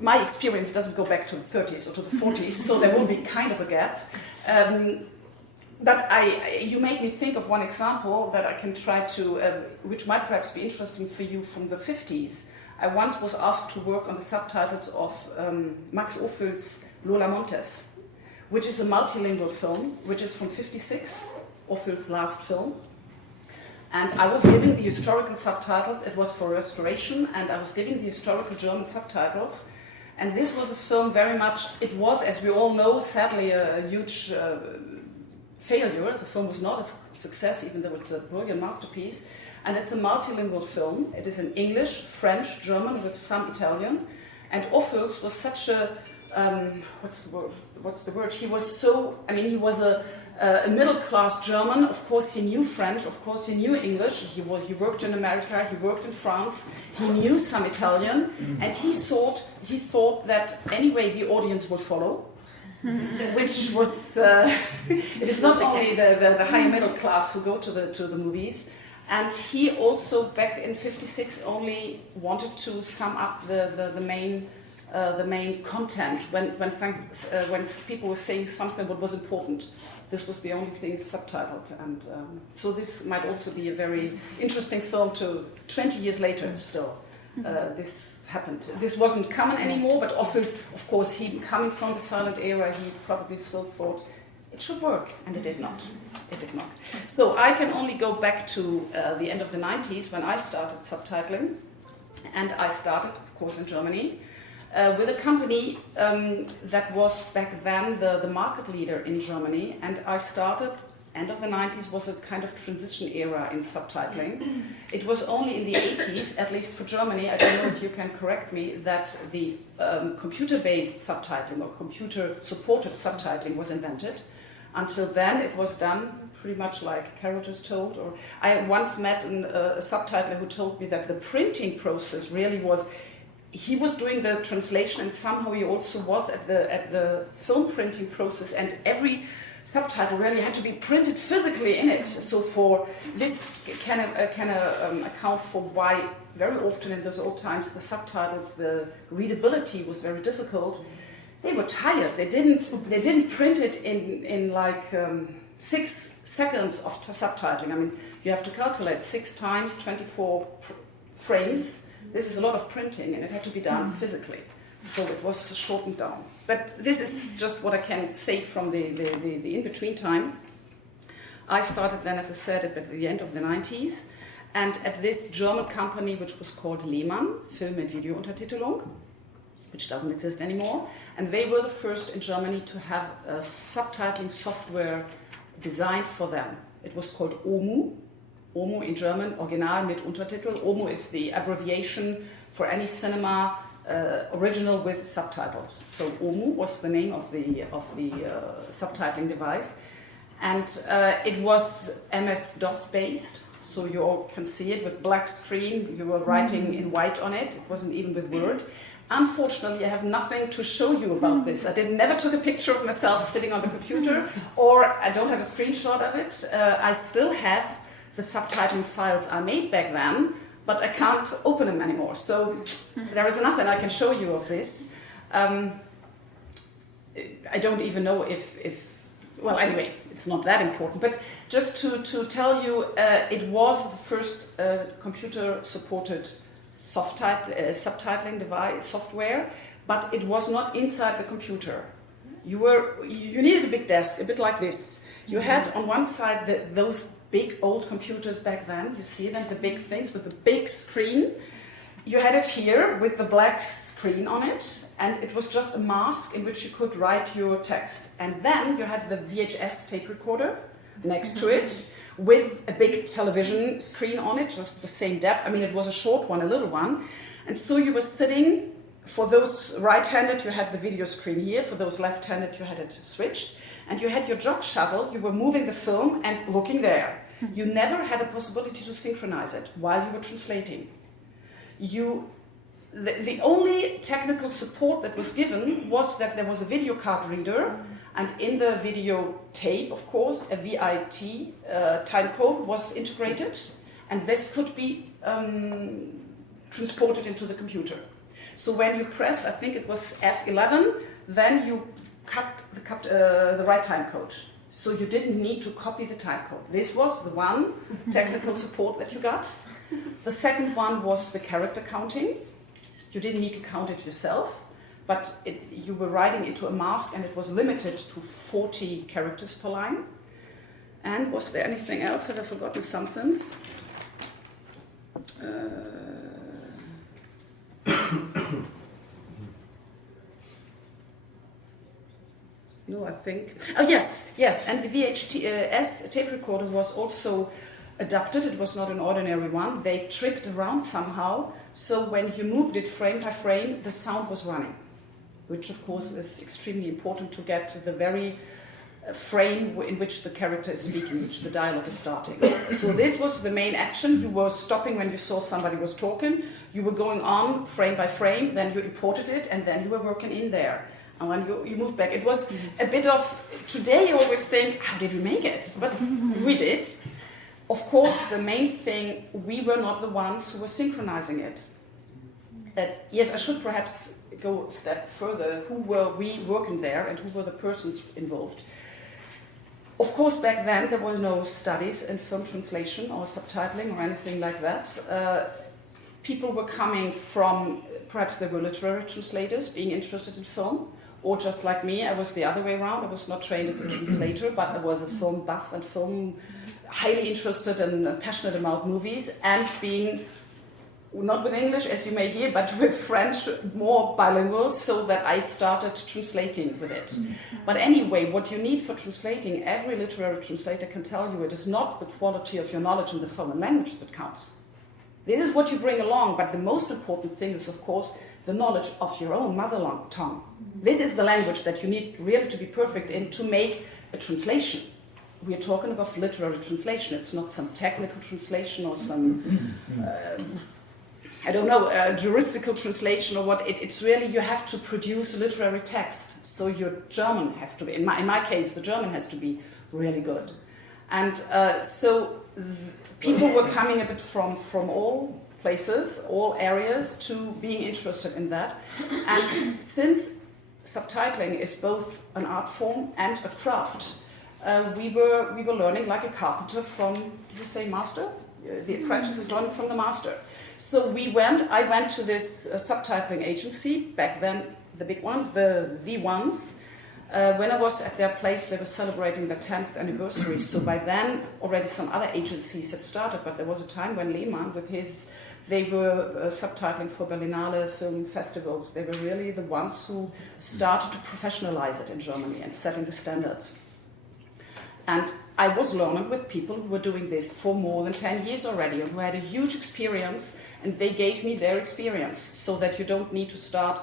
my experience doesn't go back to the 30s or to the 40s, so there will be kind of a gap. But you made me think of one example that I can try to, which might perhaps be interesting for you from the 50s. I once was asked to work on the subtitles of Max Ophül's Lola Montes, which is a multilingual film, which is from '56, Ophül's last film. And I was giving the historical subtitles. It was for restoration, and I was giving the historical German subtitles. And this was a film very much, it was, as we all know, sadly a huge failure. The film was not a success, even though it's a brilliant masterpiece. And it's a multilingual film. It is in English, French, German, with some Italian. And Ophül's was such a, what's the word? He was so, he was a middle-class German. Of course, he knew French. Of course, he knew English. He worked in America. He worked in France. He knew some Italian, and he thought that anyway the audience would follow. Which was, it is not only the higher middle class who go to the movies. And he also, back in '56, only wanted to sum up the main content when people were saying something what was important. This was the only thing subtitled, and so this might also be a very interesting film to 20 years later still. This happened. This wasn't common anymore, but often, of course, he coming from the silent era, he probably still thought it should work, and it did not. It did not. So I can only go back to the end of the 90s when I started subtitling, and I started, of course, in Germany. With a company that was back then the market leader in Germany, and I started, end of the 90s was a kind of transition era in subtitling. It was only in the 80s, at least for Germany, I don't know if you can correct me, that the computer-based subtitling or computer-supported subtitling was invented. Until then, it was done pretty much like Carol just told. Or I once met a subtitler who told me that the printing process really was. He was doing the translation, and somehow he also was at the film printing process, and every subtitle really had to be printed physically in it. So for this can account for why very often in those old times the subtitles, the readability was very difficult. They were tired. They didn't print it in like 6 seconds of subtitling. You have to calculate 6 times 24 frames. This is a lot of printing, and it had to be done physically. So it was shortened down. But this is just what I can say from the in-between time. I started then, as I said, at the end of the 90s, and at this German company, which was called Lehmann, Film- und Videountertitelung. which doesn't exist anymore. And they were the first in Germany to have a subtitling software designed for them. It was called OMU. OMU in German, Original mit Untertitel. OMU is the abbreviation for any cinema original with subtitles. So OMU was the name of the subtitling device. And it was MS-DOS based, so you all can see it with black screen. You were writing in white on it. It wasn't even with Word. Unfortunately, I have nothing to show you about this. I never took a picture of myself sitting on the computer, or I don't have a screenshot of it. I still have the subtitling files I made back then, but I can't open them anymore. So there is nothing I can show you of this. I don't even know if well, anyway, it's not that important. But just to tell you, it was the first computer-supported subtitling device software, but it was not inside the computer. You needed a big desk, a bit like this. You had on one side those big old computers back then. You see them, the big things with the big screen. You had it here with the black screen on it, and it was just a mask in which you could write your text. And then you had the VHS tape recorder next to it with a big television screen on it, just the same depth. I mean, it was a short one, a little one. And so you were sitting, for those right-handed, you had the video screen here. For those left-handed, you had it switched. And you had your jog shuttle, you were moving the film and looking there. You never had a possibility to synchronize it while you were translating. The only technical support that was given was that there was a video card reader, and in the video tape, of course, a VIT time code was integrated, and this could be transported into the computer. So when you pressed, I think it was F11, then you cut the right time code. So you didn't need to copy the time code. This was the one technical support that you got. The second one was the character counting. You didn't need to count it yourself, but you were writing into a mask and it was limited to 40 characters per line. And was there anything else? Have I forgotten something? No, I think... Oh, yes, and the VHS tape recorder was also adapted. It was not an ordinary one. They tricked around somehow, so when you moved it frame by frame, the sound was running, which of course is extremely important to get the very frame in which the character is speaking, which the dialogue is starting. So this was the main action. You were stopping when you saw somebody was talking. You were going on frame by frame, then you imported it, and then you were working in there. And when you moved back, it was a bit of... Today you always think, how did we make it? But we did. Of course, the main thing, we were not the ones who were synchronizing it. Yes, I should perhaps go a step further. Who were we working there and who were the persons involved? Of course, back then there were no studies in film translation or subtitling or anything like that. People were coming from, perhaps they were literary translators being interested in film, or just like me, I was the other way around. I was not trained as a translator, but I was a film buff and film highly interested and passionate about movies, and being not with English, as you may hear, but with French, more bilingual, so that I started translating with it. But anyway, what you need for translating, every literary translator can tell you, it is not the quality of your knowledge in the foreign language that counts. This is what you bring along, but the most important thing is, of course, the knowledge of your own mother tongue. This is the language that you need really to be perfect in to make a translation. We are talking about literary translation. It's not some technical translation or some, juristical translation or what. It's really, you have to produce a literary text. So your German has to be, in my case, the German has to be really good. And people were coming a bit from all places, all areas, to being interested in that. And since subtitling is both an art form and a craft, we were learning like a carpenter from, did you say master? The apprentice is learning from the master. So I went to this subtitling agency, back then the big ones, the V1s. When I was at their place, they were celebrating their 10th anniversary. So by then, already some other agencies had started, but there was a time when Lehmann, with his They were subtitling for Berlinale film festivals. They were really the ones who started to professionalize it in Germany and setting the standards. And I was learning with people who were doing this for more than 10 years already and who had a huge experience, and they gave me their experience so that you don't need to start.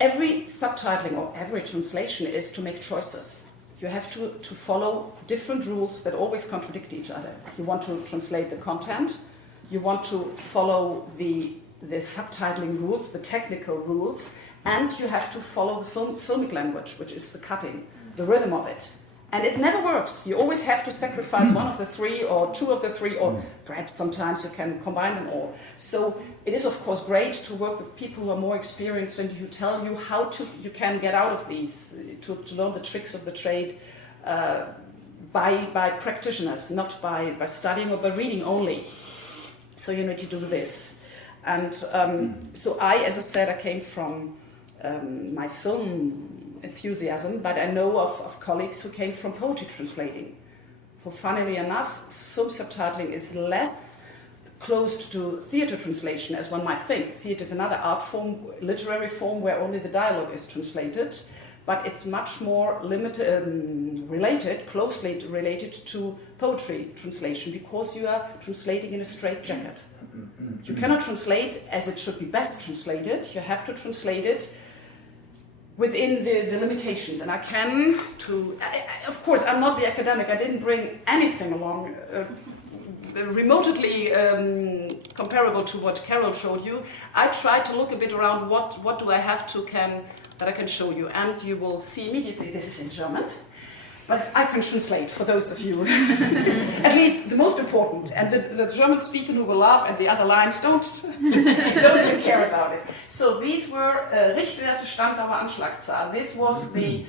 Every subtitling or every translation is to make choices. You have to follow different rules that always contradict each other. You want to translate the content, you want to follow the subtitling rules, the technical rules, and you have to follow the filmic language, which is the cutting, the rhythm of it. And it never works. You always have to sacrifice one of the three or two of the three, or perhaps sometimes you can combine them all. So it is, of course, great to work with people who are more experienced and who tell you how you can get out of these, to learn the tricks of the trade by practitioners, not by studying or by reading only. So you need to do this. And so as I said, I came from my film enthusiasm, but I know of colleagues who came from poetry translating. For funnily enough, film subtitling is less close to theatre translation as one might think. Theatre is another art form, literary form, where only the dialogue is translated, but it's much more limited, closely related to poetry translation, because you are translating in a straitjacket. You cannot translate as it should be best translated. You have to translate it within the limitations. And of course, I'm not the academic. I didn't bring anything along remotely comparable to what Carol showed you. I tried to look a bit around what do I have that I can show you. And you will see immediately this is in German. But I can translate for those of you, at least the most important. And the German speaker who will laugh and the other lines don't even care about it. So these were Richtwerte, Standdauer, Anschlagzahl. This was the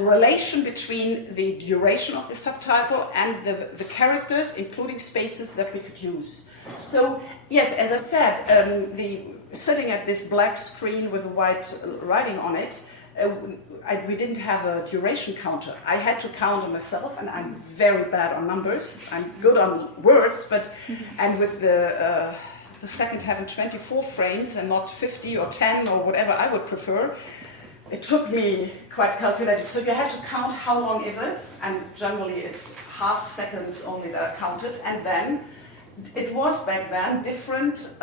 relation between the duration of the subtitle and the characters, including spaces that we could use. So yes, as I said, sitting at this black screen with a white writing on it, we didn't have a duration counter. I had to count on myself, and I'm very bad on numbers. I'm good on words, and with the second having 24 frames and not 50 or 10 or whatever I would prefer, it took me quite calculated. So you have to count how long is it, and generally it's half seconds only that are counted, and then it was back then different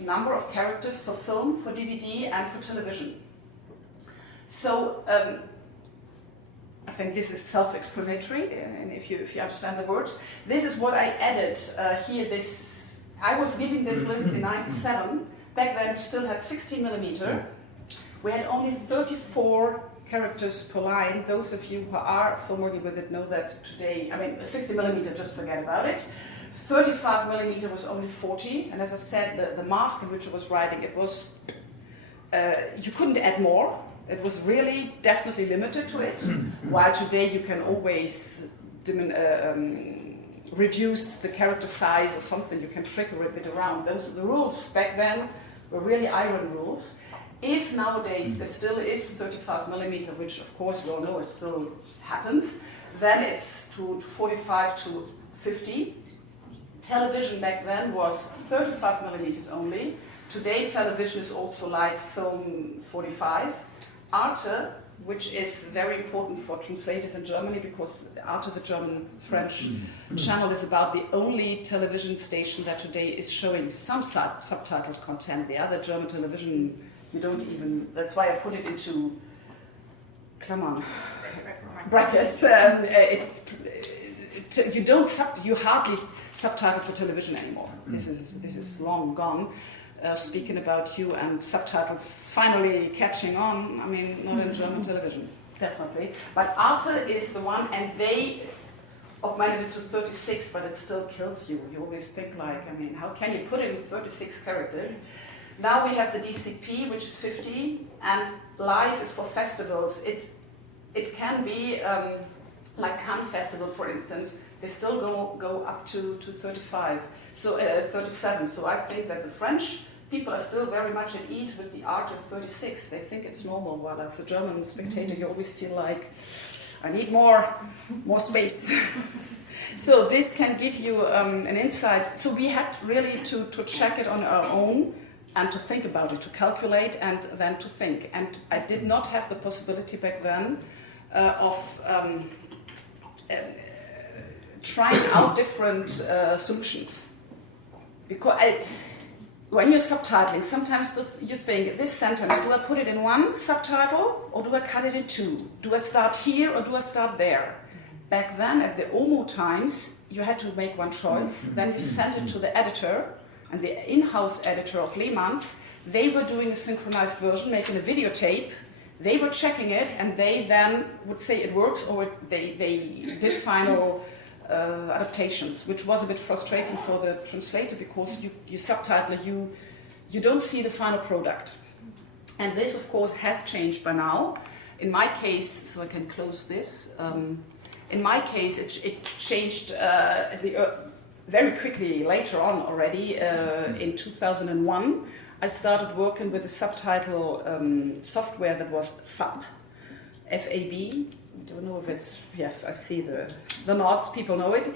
number of characters for film, for DVD, and for television. So I think this is self-explanatory, and if you understand the words, this is what I added here. I was giving this list in '97. Back then, we still had 60mm. We had only 34 characters per line. Those of you who are familiar with it know that today, 60mm, just forget about it. 35mm was only 40, and as I said, the mask in which I was writing, it was you couldn't add more. It was really definitely limited to it, while today you can always reduce the character size or something. You can trigger a bit around. The rules back then were really iron rules. If nowadays there still is 35mm, which of course we all know it still happens, then it's to 45 to 50. Television back then was 35mm only. Today television is also like film 45. Arte, which is very important for translators in Germany, because Arte, the German-French channel, is about the only television station that today is showing some subtitled content. The other German television, you don't even, that's why I put it into brackets. You hardly subtitle for television anymore. This is long gone. Speaking about you and subtitles finally catching on, not in German television, definitely. But Arte is the one, and they augmented it to 36, but it still kills you. You always think how can you put it in 36 characters? Now we have the DCP, which is 50, and live is for festivals. It can be like Cannes Festival, for instance. They still go up to 35, so 37. So I think that the French people are still very much at ease with the art of 36. They think it's normal, while as a German spectator you always feel like, I need more space. So this can give you an insight. So we had really to check it on our own and to think about it, to calculate and then to think. And I did not have the possibility back then of trying out different solutions. Because when you're subtitling, sometimes you think, this sentence, do I put it in one subtitle or do I cut it in two? Do I start here or do I start there? Back then, at the OMO times, you had to make one choice. Then you sent it to the editor, and the in-house editor of Lehmann's, they were doing a synchronized version, making a videotape. They were checking it, and they then would say it works, or they did final adaptations, which was a bit frustrating for the translator, because you subtitle, you don't see the final product. And this, of course, has changed by now. In my case, so I can close this, in my case, it changed very quickly later on already. In 2001, I started working with a subtitle software that was FAB, F-A-B. I don't know if it's, yes, I see the nods, people know it.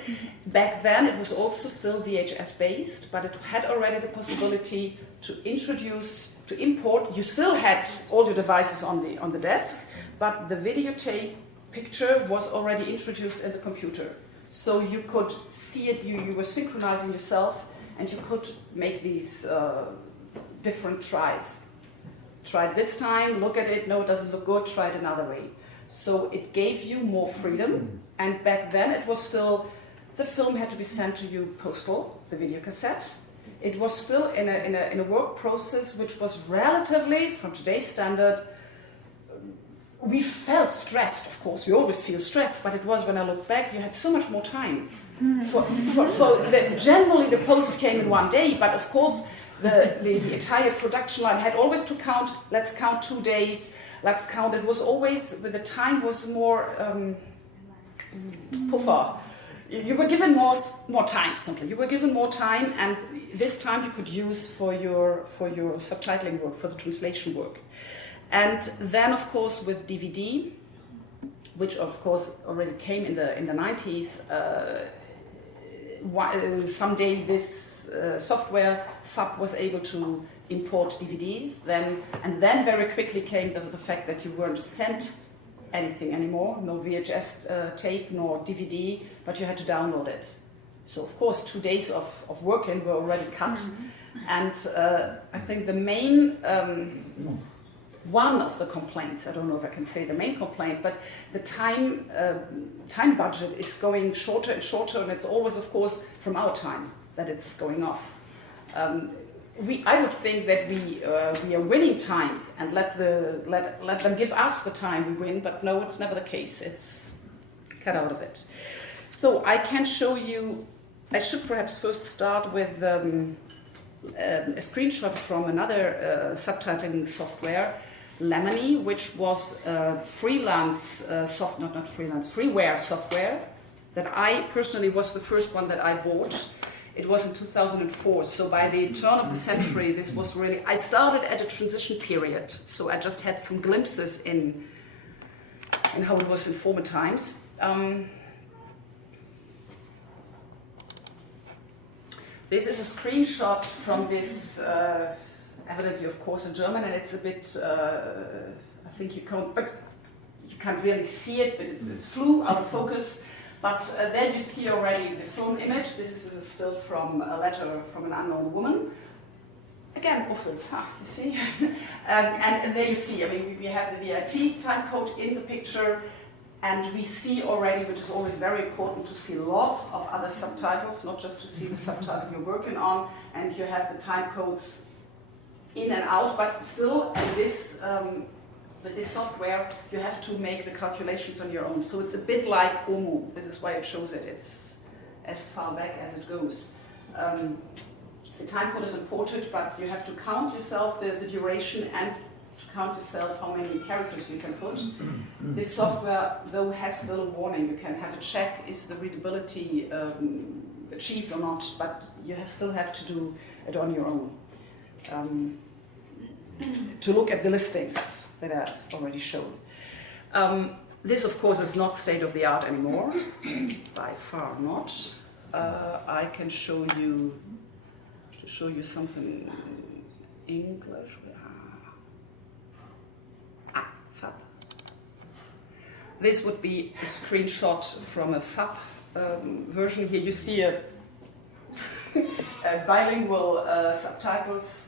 Back then, it was also still VHS based, but it had already the possibility to introduce, to import. You still had all your devices on the desk, but the videotape picture was already introduced in the computer. So you could see it, you were synchronizing yourself, and you could make these different tries. Try it this time, look at it, no, it doesn't look good, try it another way. So it gave you more freedom, and back then it was still, the film had to be sent to you postal, the video cassette. It was still in a work process which was relatively, from today's standard, we felt stressed, of course, we always feel stressed, but it was, when I look back, you had so much more time. Generally the post came in one day, but of course the entire production line had always to count, let's count 2 days, let's count, it was always, with the time was more puffer. You were given more time, simply. You were given more time, and this time you could use for your subtitling work, for the translation work. And then, of course, with DVD, which of course already came in the 90s, someday this software, FAB, was able to import DVDs. And then very quickly came the fact that you weren't sent anything anymore, no VHS tape nor DVD, but you had to download it. So of course 2 days of working were already cut. And I think the main one of the complaints, I don't know if I can say the main complaint, but the time budget is going shorter and shorter, and it's always, of course, from our time that it's going off. I would think that we are winning times and let them give us the time we win, but no, it's never the case. It's cut out of it. So I can show you. I should perhaps first start with a screenshot from another subtitling software, Lemony, which was freelance freeware software that I personally was the first one that I bought. It was in 2004, so by the turn of the century, this was really, I started at a transition period, so I just had some glimpses in how it was in former times. This is a screenshot from this, evidently, of course, in German, and it's a bit, I think you can't really see it, but it's flew out of focus. But there you see already the film image. This is a still from a letter from an unknown woman. Again, Uffels, you see? and there you see, I mean, we have the VIT time code in the picture, and we see already, which is always very important, to see lots of other subtitles, not just to see the subtitle you're working on, and you have the time codes in and out, but still, and this, with this software, you have to make the calculations on your own. So it's a bit like OMO. This is why it shows it. It's as far back as it goes. The time code is imported, but you have to count yourself the duration and to count yourself how many characters you can put. This software, though, has still a warning. You can have a check, is the readability achieved or not, but you still have to do it on your own. To look at the listings that I've already shown. This, of course, is not state of the art anymore, by far not. I can show you something in English. FAB. This would be a screenshot from a FAB version. Here you see a bilingual subtitles,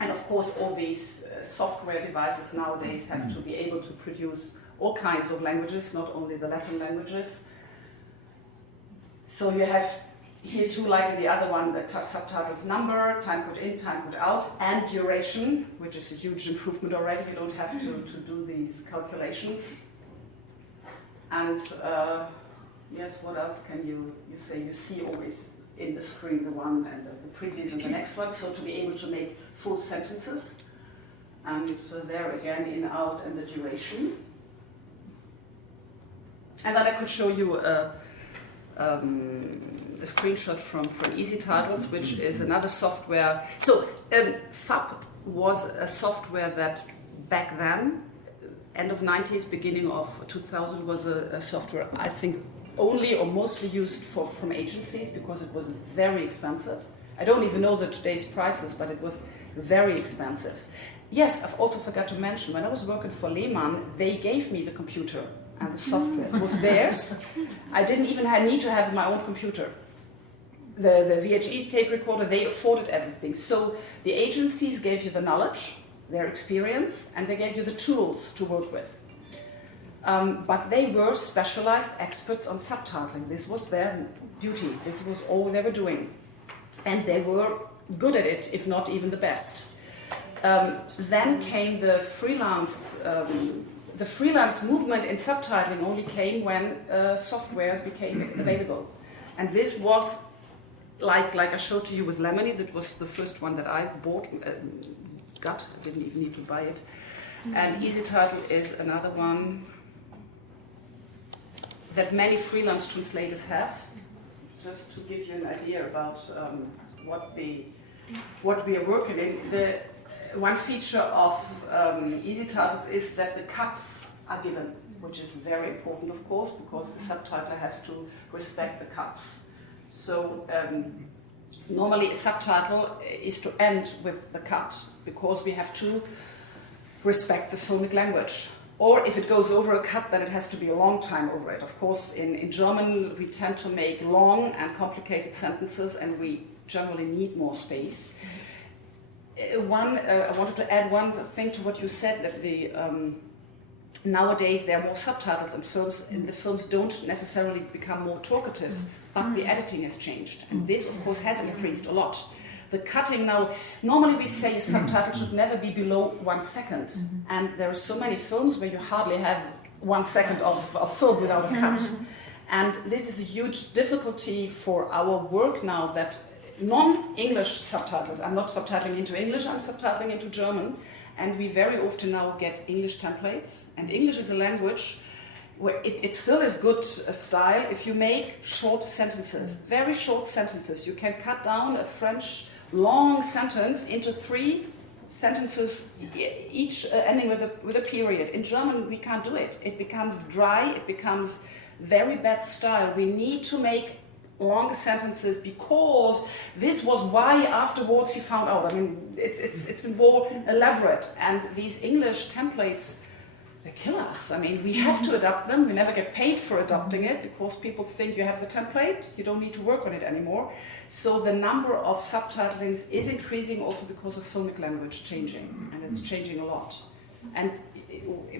and of course all these software devices nowadays have to be able to produce all kinds of languages, not only the Latin languages. So you have here too, like in the other one, the subtitles number, time code in, time code out, and duration, which is a huge improvement already. You don't have to do these calculations. And yes, what else can you say? You see always in the screen the one and the previous and the next one. So to be able to make full sentences. And so there again, in, out, and the duration. And then I could show you a screenshot from Easy Titles, which is another software. So FAB was a software that back then, end of 90s, beginning of 2000, was a software I think only or mostly used from agencies because it was very expensive. I don't even know today's prices, but it was very expensive. Yes, I've also forgot to mention, when I was working for Lehmann, they gave me the computer and the software. It was theirs. I didn't even need to have my own computer. The VHE tape recorder, they afforded everything. So the agencies gave you the knowledge, their experience, and they gave you the tools to work with. But they were specialized experts on subtitling. This was their duty. This was all they were doing. And they were good at it, if not even the best. Then came the freelance. The freelance movement in subtitling only came when softwares became available. And this was, like I showed to you with Lemony, that was the first one that I bought, got, I didn't even need to buy it. And Easy Title is another one that many freelance translators have. Just to give you an idea about what we are working in. The one feature of Easy Titles is that the cuts are given, which is very important, of course, because the subtitler has to respect the cuts. So normally a subtitle is to end with the cut, because we have to respect the filmic language. Or if it goes over a cut, then it has to be a long time over it. Of course, in German, we tend to make long and complicated sentences, and we generally need more space. I wanted to add one thing to what you said, that nowadays there are more subtitles in films, and the films don't necessarily become more talkative, but the editing has changed. And this, of course, has increased a lot. The cutting now, normally we say a subtitle should never be below 1 second. And there are so many films where you hardly have 1 second of film without a cut. And this is a huge difficulty for our work now, that non-English subtitles, I'm not subtitling into English, I'm subtitling into German. And we very often now get English templates. And English is a language where it still is good style if you make short sentences, very short sentences. You can cut down a French long sentence into 3 sentences, each ending with a period. In German, we can't do it. It becomes dry, it becomes very bad style. We need to make longer sentences, because this was why afterwards he found out. I mean, it's more elaborate. And these English templates, they kill us. I mean, we have to adapt them. We never get paid for adopting it, because people think you have the template, you don't need to work on it anymore. So the number of subtitlings is increasing also because of filmic language changing, and it's changing a lot. And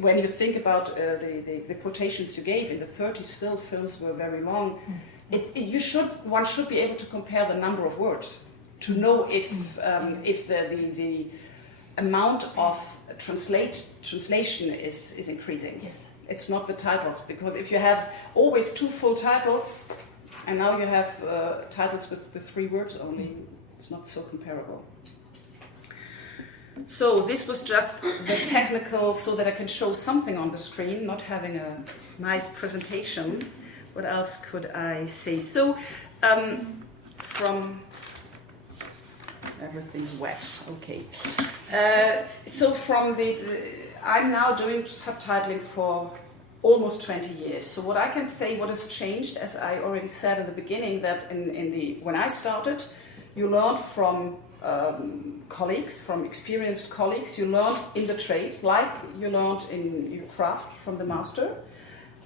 when you think about the quotations you gave, in the 30s still films were very long. One should be able to compare the number of words to know if the amount of translation is increasing. Yes. It's not the titles, because if you have always 2 full titles, and now you have titles with 3 words only, it's not so comparable. So this was just the technical, so that I can show something on the screen, not having a nice presentation. What else could I say? So everything's wet, okay. So from I'm now doing subtitling for almost 20 years. So what I can say, what has changed, as I already said in the beginning, that when I started, you learned from colleagues, from experienced colleagues. You learned in the trade, like you learned in your craft from the master.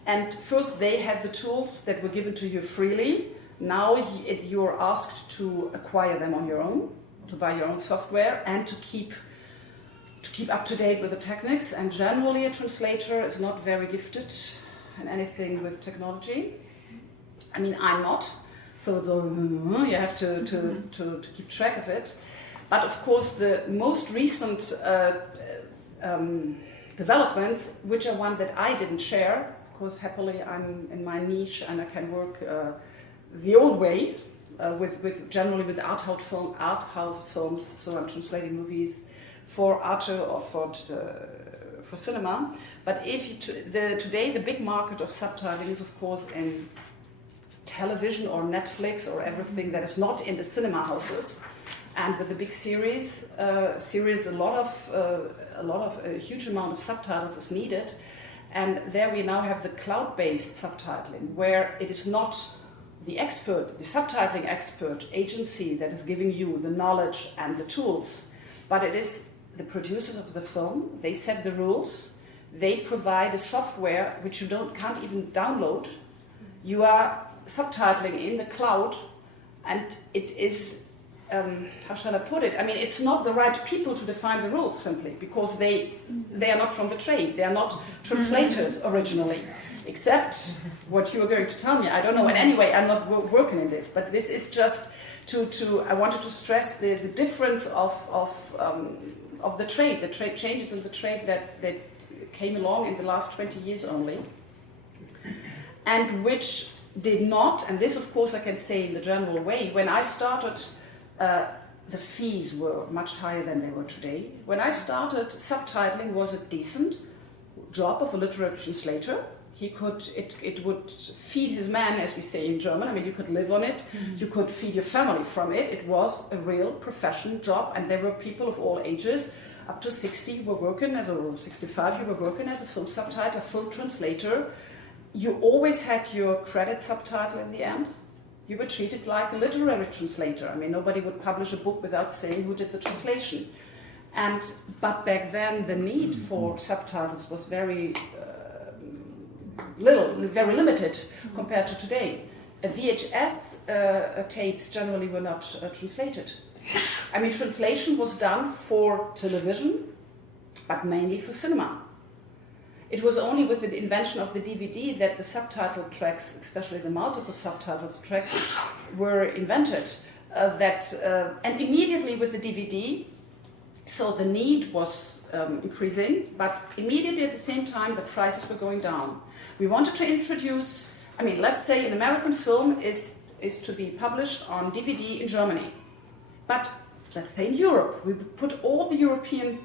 And first they had the tools that were given to you freely. Now you're asked to acquire them on your own, to buy your own software, and to keep up to date with the techniques. And generally a translator is not very gifted in anything with technology. I mean, I'm not. So you have to keep track of it. But of course the most recent developments, which are one that I didn't share, because happily I'm in my niche and I can work the old way, generally with art house films. So I'm translating movies for arte or for cinema. But today the big market of subtitling is of course in television or Netflix or everything that is not in the cinema houses. And with the big series, a huge amount of subtitles is needed. And there we now have the cloud-based subtitling, where it is not the expert, the subtitling expert agency that is giving you the knowledge and the tools, but it is the producers of the film. They set the rules. They provide a software which you can't even download. You are subtitling in the cloud, and it is, how shall I put it? I mean, it's not the right people to define the rules simply because they are not from the trade. They are not translators originally, except what you were going to tell me. I don't know. And anyway, I'm not working in this, but this is just I wanted to stress the difference of the trade changes in the trade that came along in the last 20 years only, and which did not, and this of course I can say in the general way, when I started, the fees were much higher than they were today. When I started, subtitling was a decent job of a literary translator. It would feed his man, as we say in German. I mean, you could live on it, you could feed your family from it. It was a real profession job, and there were people of all ages. Up to 60 you were working or 65 you were working as a film subtitler, film translator. You always had your credit subtitle in the end. You were treated like a literary translator. I mean, nobody would publish a book without saying who did the translation. But back then, the need for subtitles was very very limited compared to today. VHS tapes generally were not translated. I mean, translation was done for television, but mainly for cinema. It was only with the invention of the DVD that the subtitle tracks, especially the multiple subtitles tracks, were invented. And immediately with the DVD, so the need was increasing, but immediately at the same time the prices were going down. We wanted to introduce, I mean, let's say an American film is to be published on DVD in Germany, but let's say in Europe, we put all the European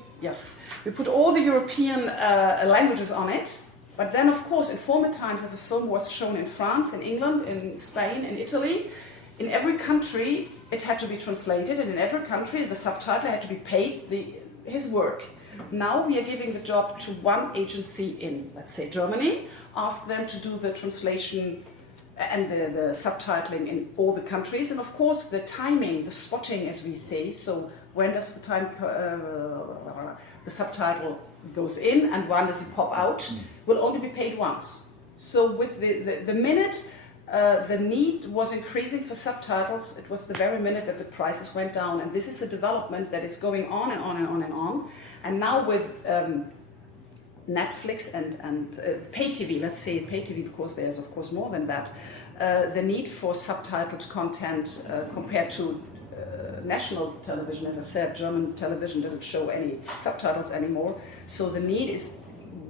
languages on it. But then, of course, in former times, if a film was shown in France, in England, in Spain, in Italy, in every country it had to be translated, and in every country the subtitler had to be paid his work. Now we are giving the job to one agency in, let's say, Germany, ask them to do the translation and the subtitling in all the countries, and of course the timing, the spotting, as we say, so when does the time the subtitle goes in and when does it pop out, will only be paid once. So with the minute the need was increasing for subtitles, it was the very minute that the prices went down, and this is a development that is going on and on and on and on. And now with Netflix and pay TV, let's say pay TV, because there's of course more than that, the need for subtitled content compared to national television, as I said, German television doesn't show any subtitles anymore, so the need is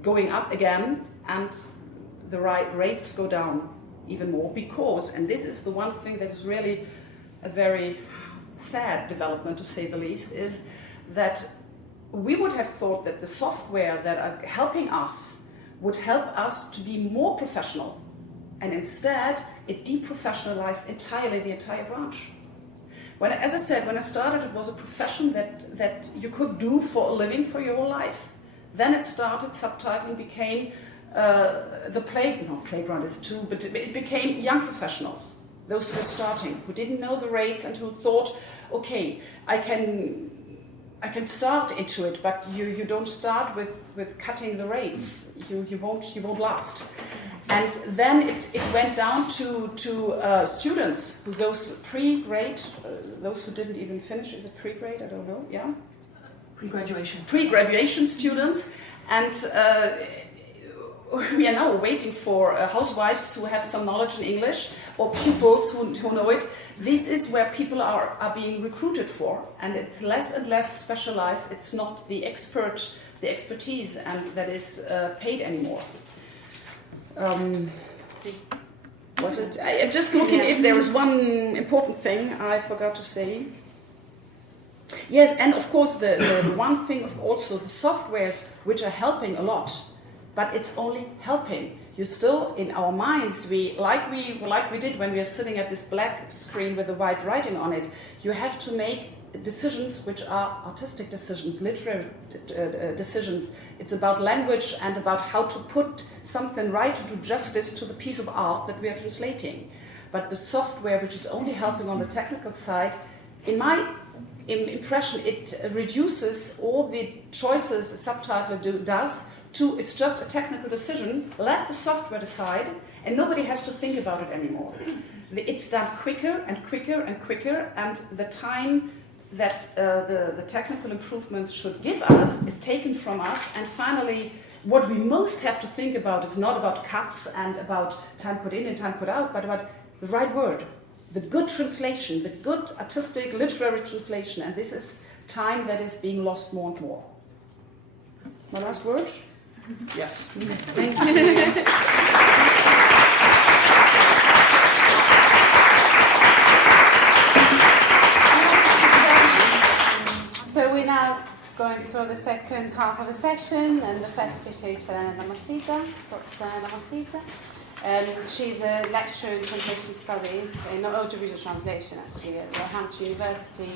going up again, and the rates go down even more because, and this is the one thing that is really a very sad development to say the least, is that we would have thought that the software that are helping us would help us to be more professional, and instead it deprofessionalized entirely the entire branch. As I said, when I started, it was a profession that you could do for a living for your whole life. Then it started, subtitling became the playground is too, but it became young professionals, those who were starting, who didn't know the rates and who thought, okay, I can start into it, but you don't start with cutting the rates. You won't last. And then it went down to students, those pre-grade, those who didn't even finish. Is it pre-grade? I don't know. Yeah. Pre-graduation. Pre-graduation students, and we are now waiting for housewives who have some knowledge in English, or pupils who know it. This is where people are being recruited for, and it's less and less specialized. It's not the expertise, and that is paid anymore. Was it? I'm just looking if there is one important thing I forgot to say. Yes, and of course the one thing of also the softwares which are helping a lot, but it's only helping. You still in our minds like we did when we are sitting at this black screen with the white writing on it. You have to make decisions which are artistic decisions, literary decisions. It's about language and about how to put something right, to do justice to the piece of art that we are translating. But the software which is only helping on the technical side, in my impression, it reduces all the choices a subtitler does to it's just a technical decision. Let the software decide, and nobody has to think about it anymore. It's done quicker and quicker and quicker, and the time that the technical improvements should give us is taken from us, and finally what we most have to think about is not about cuts and about time put in and time put out, but about the right word, the good translation, the good artistic literary translation, and this is time that is being lost more and more. My last word? Yes. Thank you. So we're now going to the second half of the session, and the first speaker is Dr. Damasita. She's a lecturer in translation studies, in audiovisual translation actually, at Hampshire University.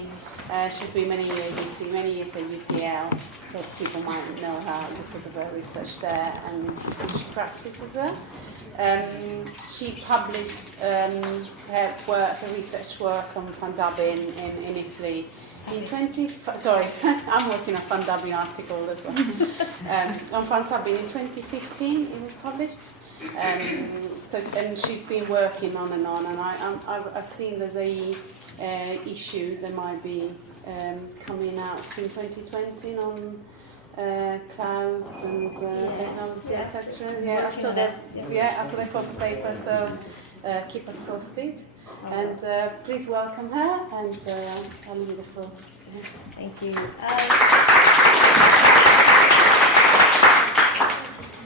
She's been many years at UCL, so people might know her because of her research there, and she practices her. She published her research work on Fandubbing in Italy I'm working on Fandubbing article as well. On Fandubbing in 2015 it was published. And she's been working on, and I've seen there's a issue that might be coming out in 2020 on clouds and technology, etc. Yeah, I saw that. Yeah, I saw the cover paper. So keep us posted, and please welcome her. And I'll leave the floor. Thank you.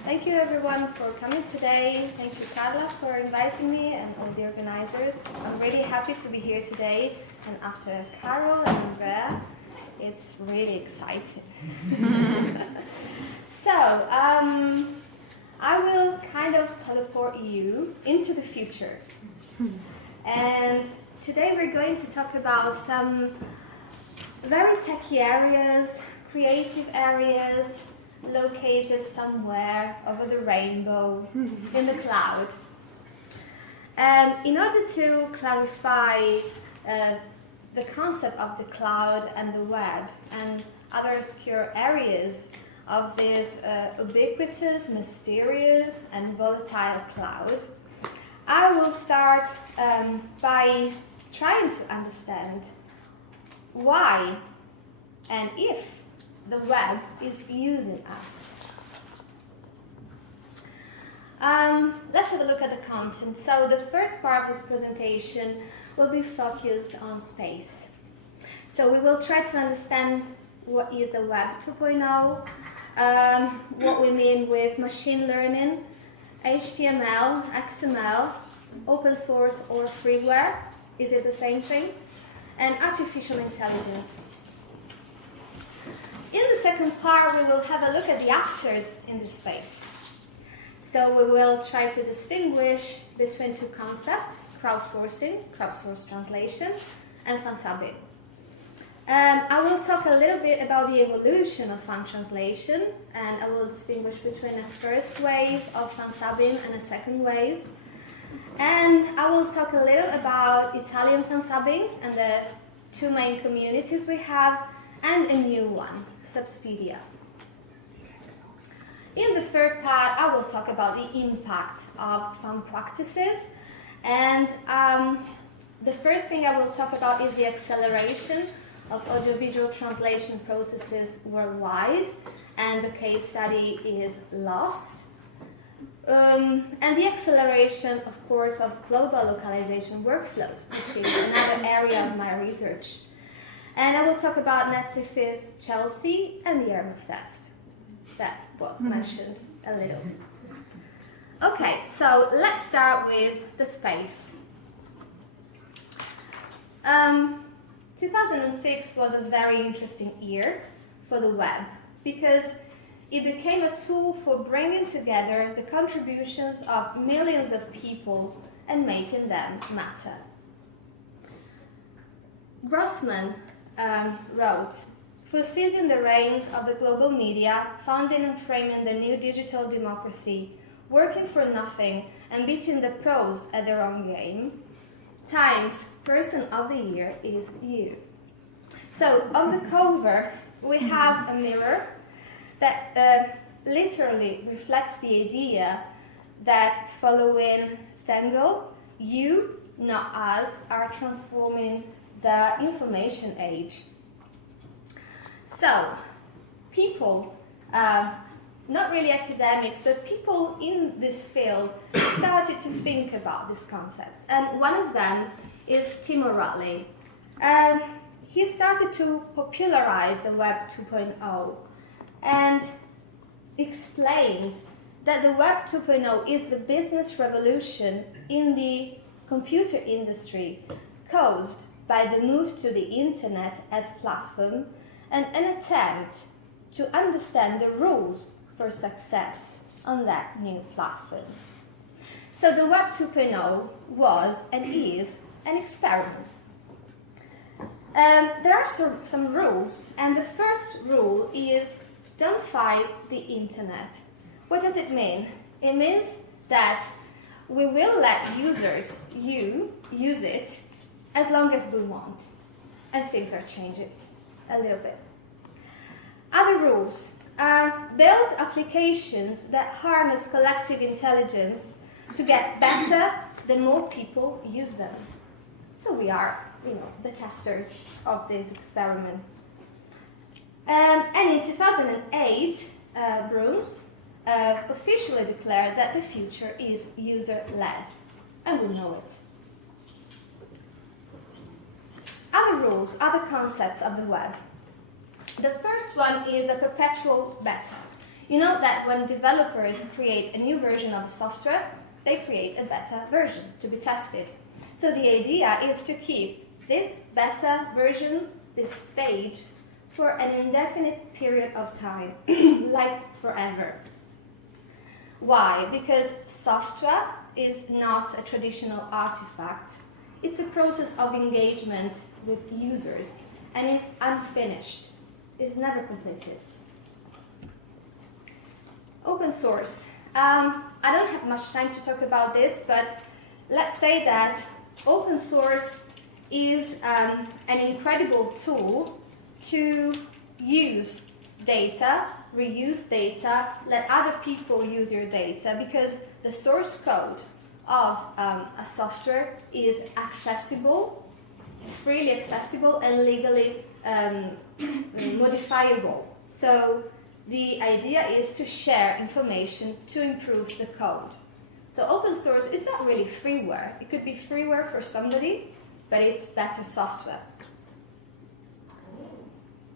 Thank you everyone for coming today. Thank you Carla for inviting me and all the organizers. I'm really happy to be here today, and after Carol and Mereu, it's really exciting. So, I will kind of teleport you into the future. And today we're going to talk about some very techy areas, creative areas, located somewhere over the rainbow in the cloud. And in order to clarify the concept of the cloud and the web and other obscure areas of this ubiquitous, mysterious and volatile cloud, I will start by trying to understand why and if the web is using us. Let's have a look at the content. So the first part of this presentation will be focused on space. So we will try to understand what is the Web 2.0, what we mean with machine learning, HTML, XML, open source or freeware, is it the same thing? And artificial intelligence. In the second part, we will have a look at the actors in this space. So we will try to distinguish between two concepts, crowdsourcing, crowdsourced translation, and fansubbing. I will talk a little bit about the evolution of fan translation, and I will distinguish between a first wave of fan subbing and a second wave. And I will talk a little about Italian fan subbing and the two main communities we have, and a new one, Subspedia. In the third part, I will talk about the impact of fan practices, and the first thing I will talk about is the acceleration of audiovisual translation processes worldwide, and the case study is Lost. And the acceleration, of course, of global localization workflows, which is another area of my research. And I will talk about Netflix's Chelsea and the Hermes test that was mentioned a little. Okay, so let's start with the space. 2006 was a very interesting year for the web because it became a tool for bringing together the contributions of millions of people and making them matter. Grossman wrote, "For seizing the reins of the global media, founding and framing the new digital democracy, working for nothing and beating the pros at their own game, Times Person of the Year is you." So on the cover, we have a mirror that literally reflects the idea that following Stengel, you, not us, are transforming the information age. So, people, not really academics, but people in this field started to think about these concepts. And one of them is Timo Ruttley. He started to popularize the Web 2.0 and explained that the Web 2.0 is the business revolution in the computer industry caused by the move to the internet as platform and an attempt to understand the rules for success on that new platform. So the Web 2.0 was and is an experiment. There are some rules, and the first rule is don't fight the internet. What does it mean? It means that we will let users, use it as long as we want, and things are changing a little bit. Other rules are build applications that harness collective intelligence to get better the more people use them. So we are, the testers of this experiment. And in 2008, Bruns officially declared that the future is user-led, and we know it. Other rules, other concepts of the web. The first one is a perpetual beta. You know that when developers create a new version of software, they create a beta version to be tested. So the idea is to keep this beta version, this stage, for an indefinite period of time, like forever. Why? Because software is not a traditional artifact. It's a process of engagement with users, and is unfinished. It's never completed. Open source. I don't have much time to talk about this, but let's say that open source is an incredible tool to use data, reuse data, let other people use your data, because the source code of a software is accessible, freely accessible, and legally modifiable. So the idea is to share information to improve the code. So open source is not really freeware. It could be freeware for somebody, but it's better software.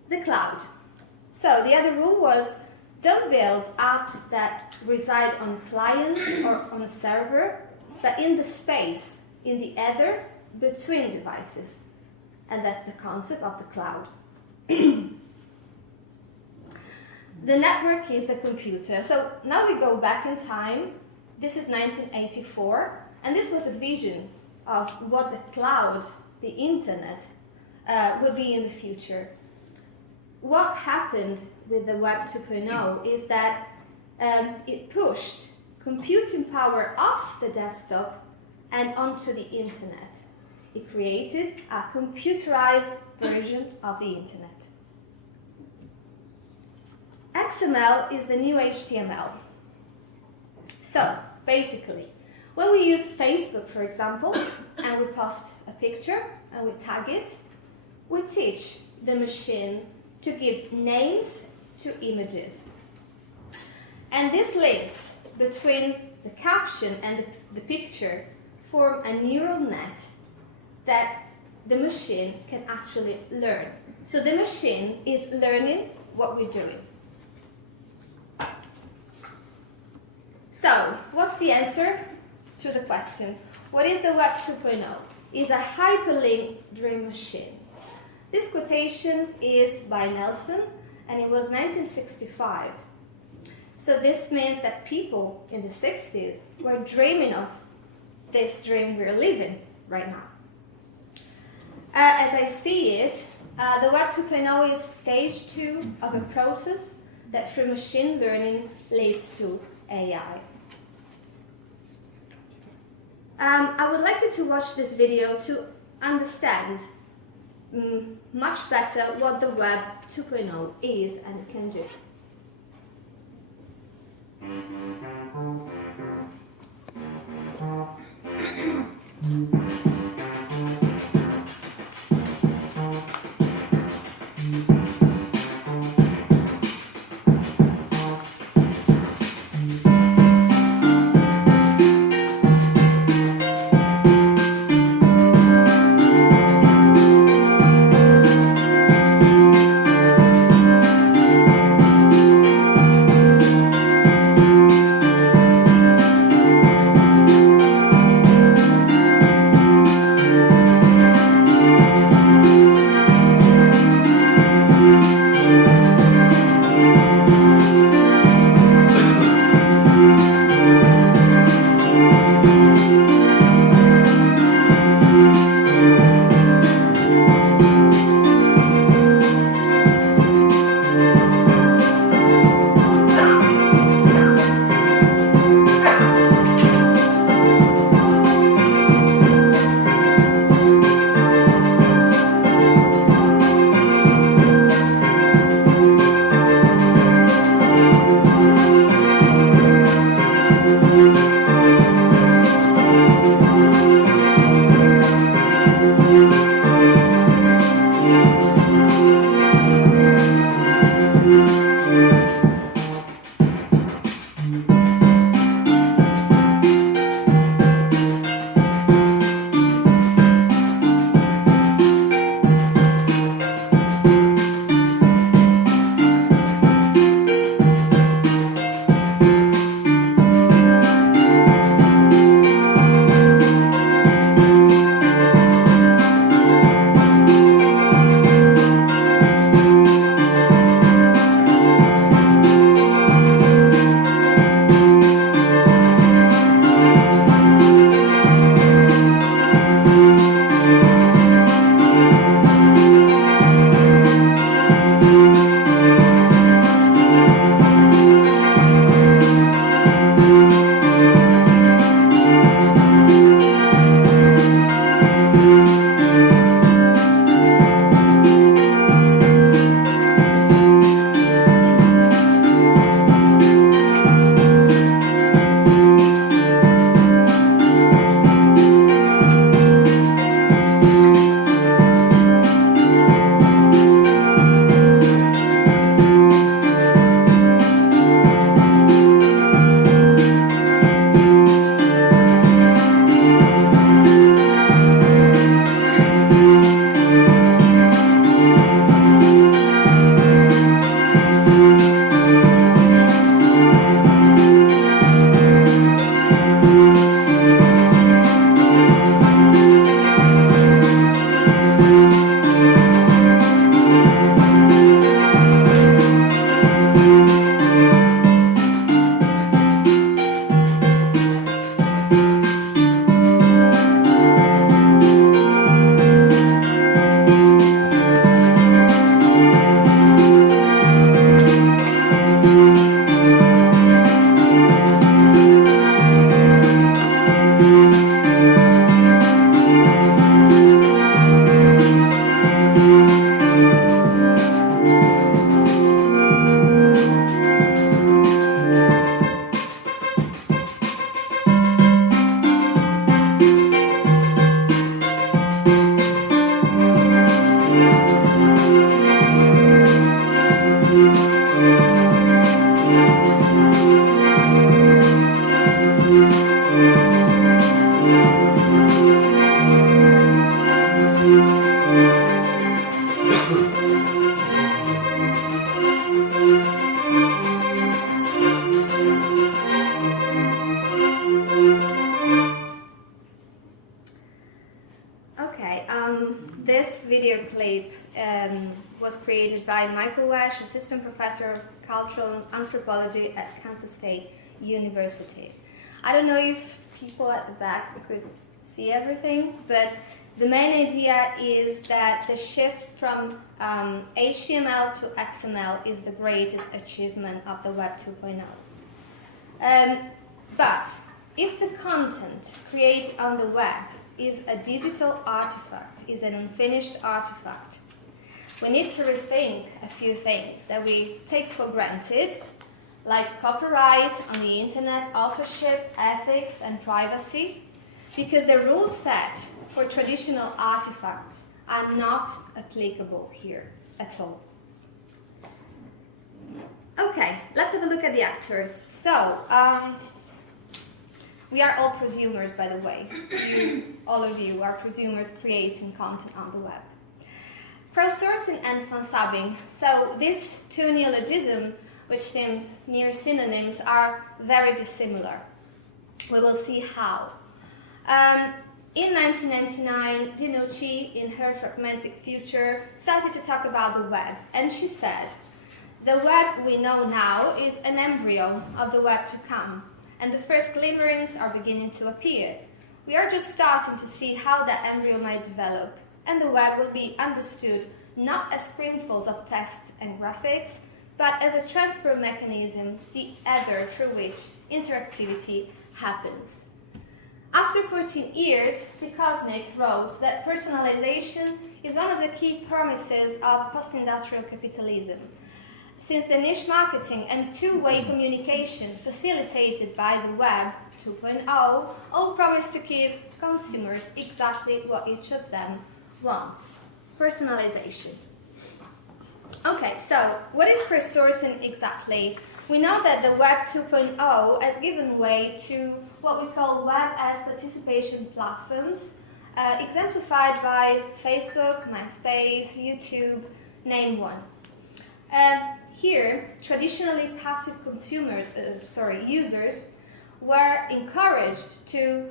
The cloud. So the other rule was don't build apps that reside on a client or on a server, but in the space, in the ether, between devices. And that's the concept of the cloud. The network is the computer. So now we go back in time. This is 1984, and this was a vision of what the cloud, the internet, will be in the future. What happened with the Web 2.0 is that it pushed computing power off the desktop and onto the internet. It created a computerized version of the internet. XML is the new HTML. So, basically, when we use Facebook, for example, and we post a picture and we tag it, we teach the machine to give names to images. And these links between the caption and the picture form a neural net that the machine can actually learn. So the machine is learning what we're doing. So, what's the answer to the question? What is the Web 2.0? It's a hyperlink dream machine. This quotation is by Nelson, and it was 1965. So this means that people in the 60s were dreaming of this dream we're living right now. As I see it, the Web 2.0 is stage 2 of a process that through machine learning leads to AI. I would like you to watch this video to understand much better what the Web 2.0 is and can do. created by Michael Wesch, assistant professor of cultural anthropology at Kansas State University. I don't know if people at the back could see everything, but the main idea is that the shift from HTML to XML is the greatest achievement of the Web 2.0. But if the content created on the web is a digital artifact, is an unfinished artifact, we need to rethink a few things that we take for granted, like copyright on the internet, authorship, ethics, and privacy, because the rules set for traditional artifacts are not applicable here at all. Okay, let's have a look at the actors. So, we are all prosumers, by the way. All of you are prosumers creating content on the web. Crowdsourcing and fan-subbing. So these two neologisms, which seems near synonyms, are very dissimilar. We will see how. In 1999, Dinucci, in her Fragmentic Future, started to talk about the web, and she said, "The web we know now is an embryo of the web to come, and the first glimmerings are beginning to appear. We are just starting to see how that embryo might develop, and the web will be understood not as screenfuls of text and graphics, but as a transport mechanism, the ether through which interactivity happens." After 14 years, Tikosnik wrote that personalization is one of the key promises of post-industrial capitalism, since the niche marketing and two-way communication facilitated by the Web 2.0 all promise to give consumers exactly what each of them wants: personalization. Okay, so what is crowdsourcing exactly? We know that the Web 2.0 has given way to what we call web as participation platforms, exemplified by Facebook, MySpace, YouTube, name one. Here, traditionally passive users were encouraged to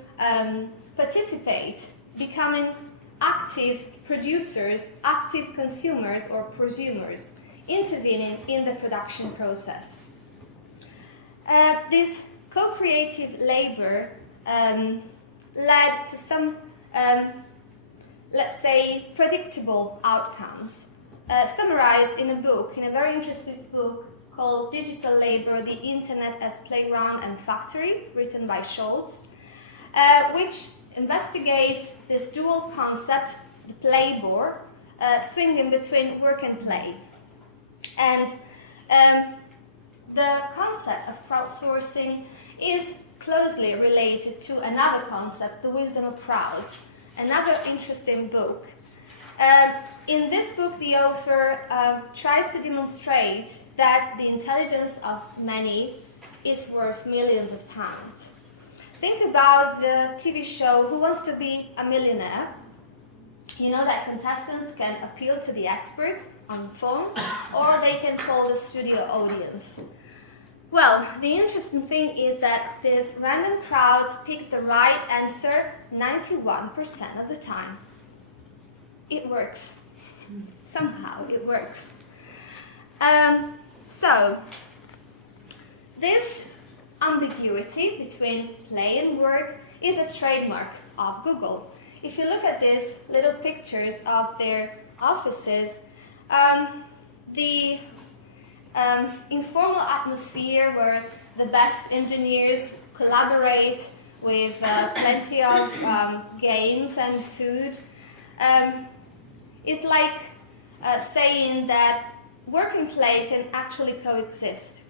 participate, becoming active producers, active consumers, or prosumers, intervening in the production process. This co-creative labor led to some, let's say, predictable outcomes, summarized in a very interesting book called Digital Labor, the Internet as Playground and Factory, written by Schultz, which investigates this dual concept, the playboard, swinging between work and play. And the concept of crowdsourcing is closely related to another concept, The Wisdom of Crowds, another interesting book. In this book, the author tries to demonstrate that the intelligence of many is worth millions of pounds. Think about the TV show Who Wants to Be a Millionaire? You know that contestants can appeal to the experts on the phone, or they can call the studio audience. Well, the interesting thing is that these random crowds pick the right answer 91% of the time. It works. Somehow it works. So, this ambiguity between play and work is a trademark of Google. If you look at these little pictures of their offices, the informal atmosphere where the best engineers collaborate with plenty of games and food is like saying that work and play can actually coexist.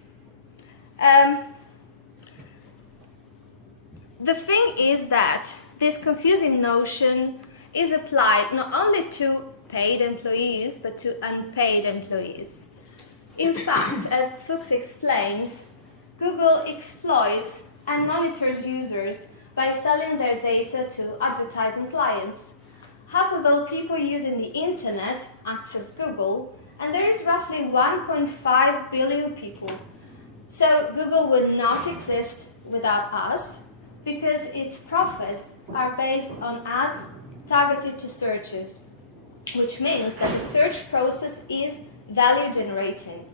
The thing is that this confusing notion is applied not only to paid employees but to unpaid employees. In fact, as Fuchs explains, Google exploits and monitors users by selling their data to advertising clients. Half of all people using the internet access Google, and there is roughly 1.5 billion people. So Google would not exist without us, because its profits are based on ads targeted to searches, which means that the search process is value generating.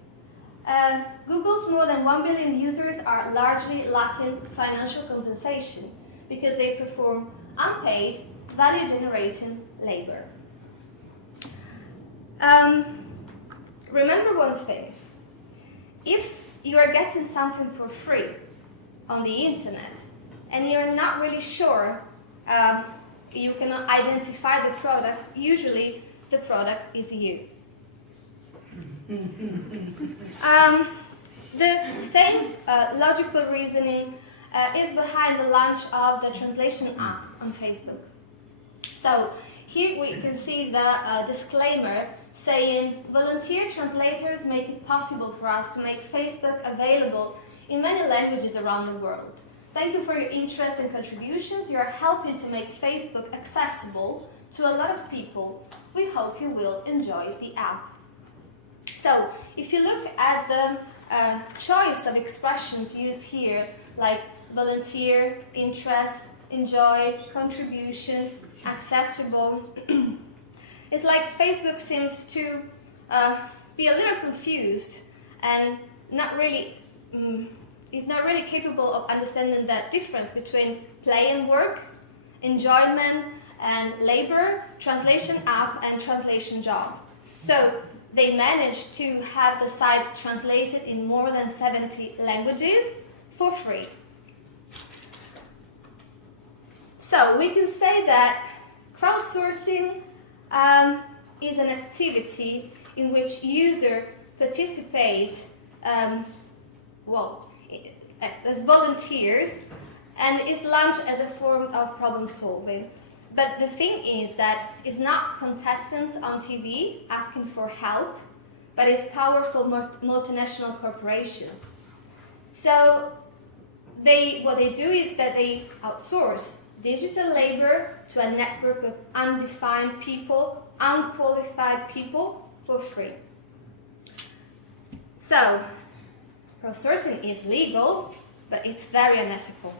Google's more than 1 billion users are largely lacking financial compensation because they perform unpaid value generating labor. Remember one thing: if you are getting something for free on the internet and you're not really sure, you cannot identify the product, usually the product is you. The same logical reasoning is behind the launch of the translation app on Facebook. So here we can see the disclaimer saying, volunteer translators make it possible for us to make Facebook available in many languages around the world. Thank you for your interest and contributions. You are helping to make Facebook accessible to a lot of people. We hope you will enjoy the app. So, if you look at the choice of expressions used here, like volunteer, interest, enjoy, contribution, accessible, it's like Facebook seems to be a little confused and is not really capable of understanding that difference between play and work, enjoyment and labor, translation app and translation job. So they managed to have the site translated in more than 70 languages for free. So we can say that crowdsourcing is an activity in which users participate as volunteers and is launched as a form of problem solving. But the thing is that it's not contestants on TV asking for help, but it's powerful multinational corporations. So what they do is that they outsource digital labor to a network of undefined people, unqualified people for free. So crowdsourcing is legal, but it's very unethical.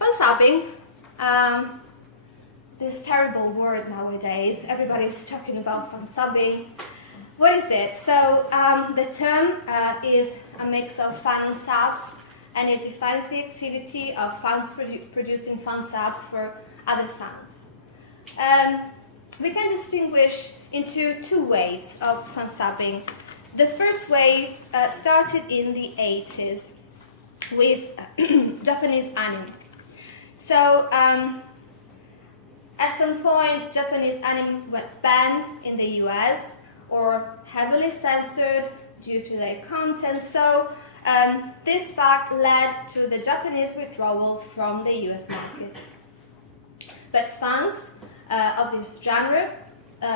Fansubbing, this terrible word nowadays. Everybody's talking about fansubbing. What is it? So the term is a mix of fan and subs, and it defines the activity of fans producing fan subs for other fans. We can distinguish into two waves of fansubbing. The first wave started in the 80s with Japanese anime. So at some point, Japanese anime went banned in the US or heavily censored due to their content. So this fact led to the Japanese withdrawal from the US market. But fans of this genre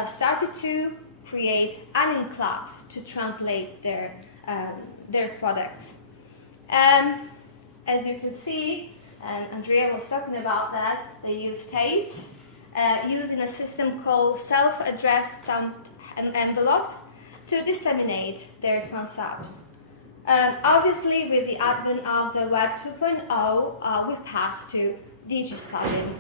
started to create anime clubs to translate their products. As you can see, and Andrea was talking about that, they use tapes using a system called self-addressed stamped envelope to disseminate their fan subs. Obviously, with the advent of the Web 2.0, we passed to digisubbing.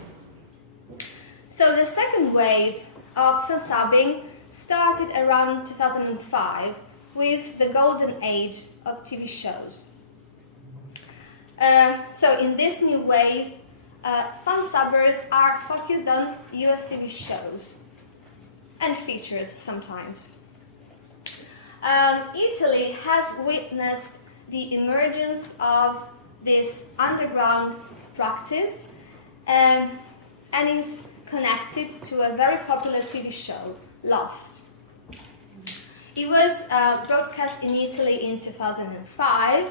So the second wave of fansubbing started around 2005 with the golden age of TV shows. So in this new wave, fansubbers are focused on US TV shows and features sometimes. Italy has witnessed the emergence of this underground practice and is connected to a very popular TV show, Lost. It was broadcast in Italy in 2005,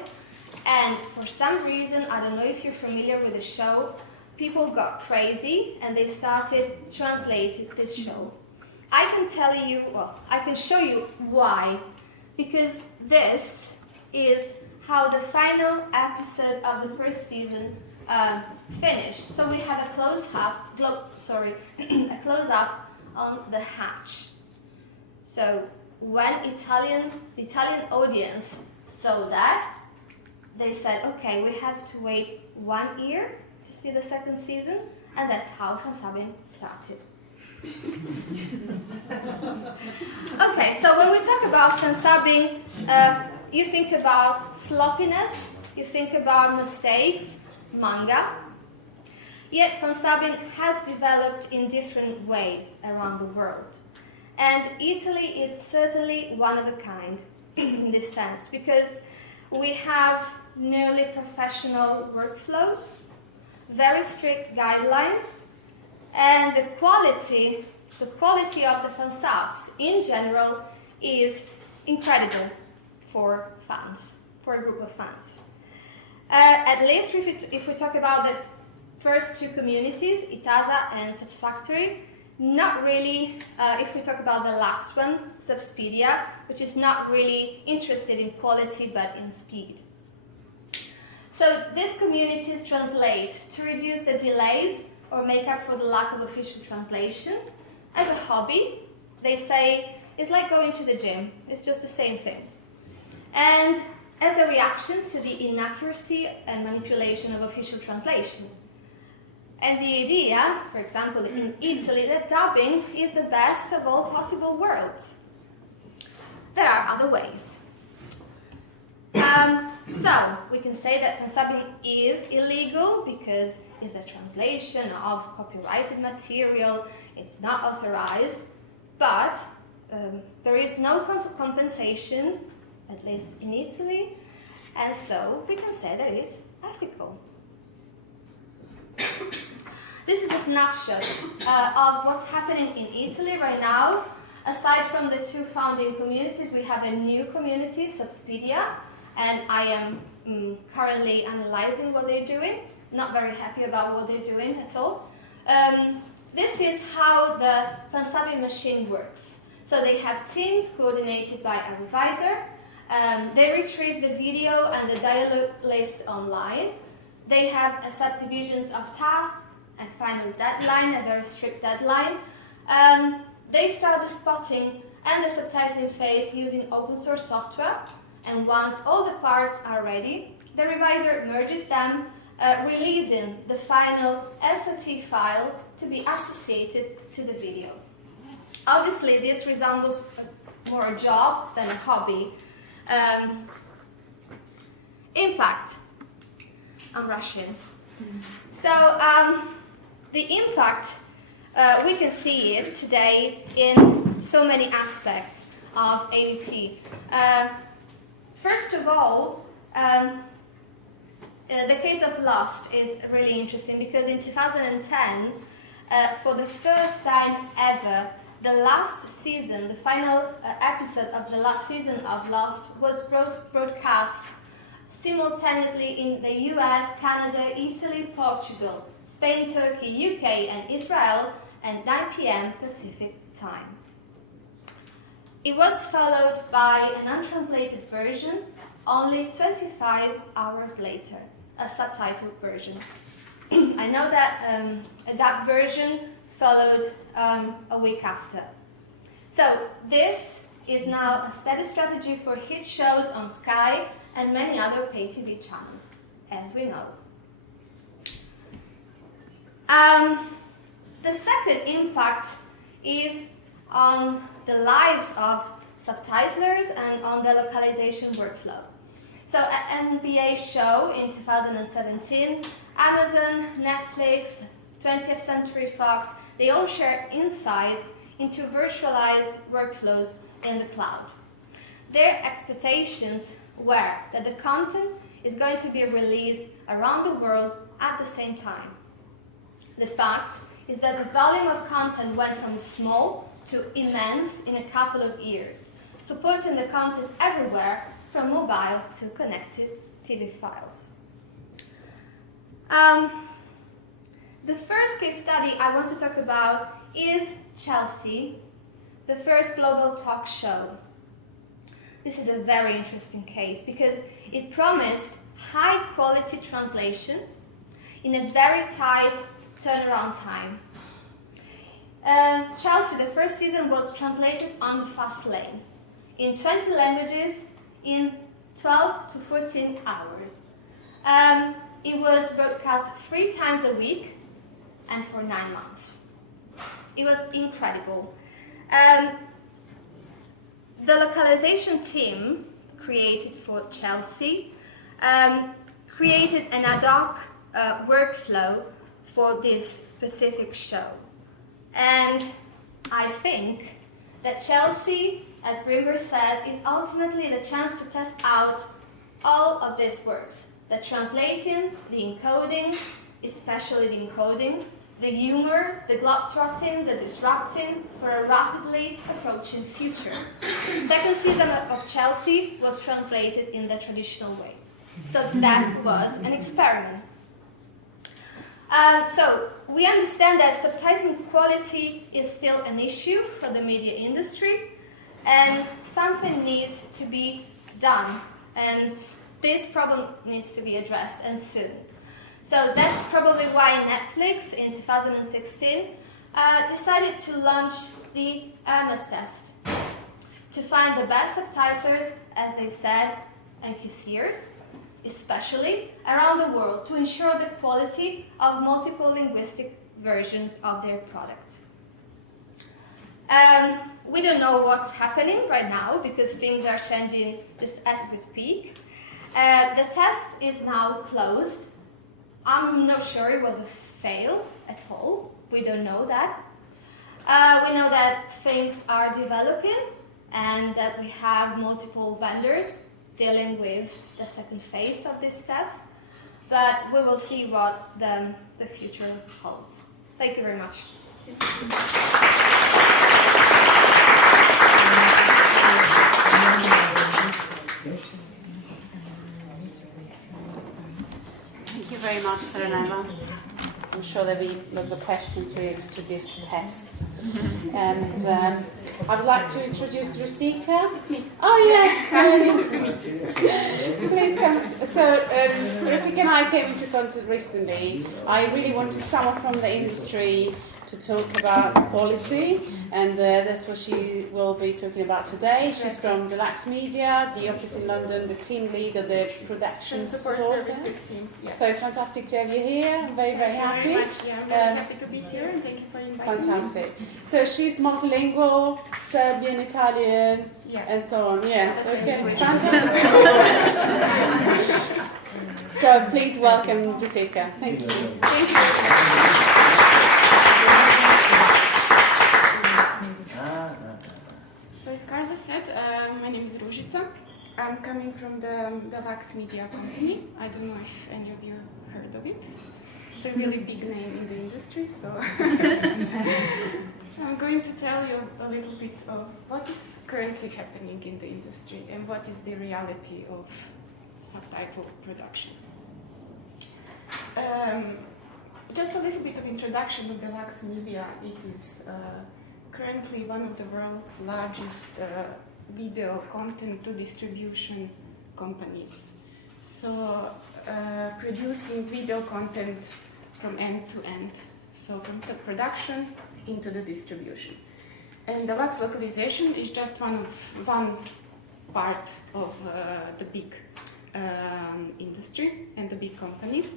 and for some reason, I don't know if you're familiar with the show, people got crazy and they started translating this show. I can show you why, because this is how the final episode of the first season finished. So we have a close-up on the hatch. So when the Italian audience saw that, they said, okay, we have to wait 1 year to see the second season, and that's how fansubbing started. Okay, so when we talk about fansubbing, you think about sloppiness, you think about mistakes, manga. Yet fansubbing has developed in different ways around the world. And Italy is certainly one of a kind in this sense, because we have nearly professional workflows, very strict guidelines, and the quality of the fansubs in general is incredible for fans, for a group of fans. At least if we talk about the first two communities, Itasa and Subfactory, not really, if we talk about the last one, Subspedia, which is not really interested in quality but in speed. So these communities translate to reduce the delays or make up for the lack of official translation. As a hobby, they say it's like going to the gym, it's just the same thing. And as a reaction to the inaccuracy and manipulation of official translation. And the idea, for example, in Italy, that dubbing is the best of all possible worlds. There are other ways. So, we can say that fansubbing is illegal because it's a translation of copyrighted material, it's not authorized, but there is no compensation, at least in Italy, and so we can say that it's ethical. This is a snapshot of what's happening in Italy right now. Aside from the two founding communities, we have a new community, Subspedia, and I am currently analyzing what they're doing. Not very happy about what they're doing at all. This is how the fansubbing machine works. So they have teams coordinated by a revisor. They retrieve the video and the dialogue list online. They have subdivisions of tasks, a final deadline, a very strict deadline. They start the spotting and the subtitling phase using open source software. And once all the parts are ready, the reviser merges them, releasing the final SOT file to be associated to the video. Obviously, this resembles more a job than a hobby. Impact. I'm Russian. So the impact, we can see it today in so many aspects of ADT. First of all, the case of Lost is really interesting because in 2010, for the first time ever, the last season, the final episode of the last season of Lost was broadcast simultaneously in the US, Canada, Italy, Portugal, Spain, Turkey, UK, and Israel at 9 p.m. Pacific time. It was followed by an untranslated version only 25 hours later, a subtitled version. I know that a dubbed version followed a week after. So this is now a steady strategy for hit shows on Sky and many other pay TV channels, as we know. The second impact is on the lives of subtitlers and on the localization workflow. So at NBA show in 2017, Amazon, Netflix, 20th Century Fox, they all share insights into virtualized workflows in the cloud. Their expectations were that the content is going to be released around the world at the same time. The fact is that the volume of content went from small to immense in a couple of years, supporting the content everywhere from mobile to connected TV files. The first case study I want to talk about is Chelsea, the first global talk show. This is a very interesting case because it promised high quality translation in a very tight turnaround time. Chelsea, the first season, was translated on the fast lane in 20 languages in 12 to 14 hours. It was broadcast 3 times a week and for 9 months. It was incredible. The localization team created for Chelsea created an ad hoc workflow for this specific show. And I think that Chelsea, as River says, is ultimately the chance to test out all of these works. The translating, the encoding, especially the encoding, the humor, the globetrotting, the disrupting for a rapidly approaching future. The second season of Chelsea was translated in the traditional way. So that was an experiment. So we understand that subtitling quality is still an issue for the media industry, and something needs to be done, and this problem needs to be addressed, and soon. So that's probably why Netflix in 2016 decided to launch the Hermes test to find the best subtitlers, as they said, and cuisiers, especially around the world, to ensure the quality of multiple linguistic versions of their product. We don't know what's happening right now because things are changing just as we speak. The test is now closed. I'm not sure it was a fail at all. We don't know that. We know that things are developing and that we have multiple vendors dealing with the second phase of this test, but we will see what the future holds. Thank you very much. Thank you very much, Serenella. I'm sure there'll be lots of questions related to this test. And I would like to introduce Rusika. It's me. Oh, yes. Nice to meet you. Please come. So, Rusika and I came into contact recently. I really wanted someone from the industry to talk about quality, and that's what she will be talking about today. She's from Deluxe Media, the office in London, the team lead of the production support services team. Yes. So it's fantastic to have you here. I'm very, very happy. Very much. Yeah, I'm very happy to be here, and thank you for inviting Fantastic. So she's multilingual, Serbian, Italian, me. Yeah. and so on. Yes, That's okay. English. Fantastic. So please welcome Jessica. Thank you. Thank you. So as Carla said, my name is Ružica. I'm coming from the Deluxe Media company. I don't know if any of you heard of it. It's a really big name in the industry, so I'm going to tell you a little bit of what is currently happening in the industry and what is the reality of subtitle production. Just a little bit of introduction of Deluxe Media. It is currently one of the world's largest video content to distribution companies. So producing video content from end to end. So from the production into the distribution. And Deluxe localization is just one part of the big industry and the big company.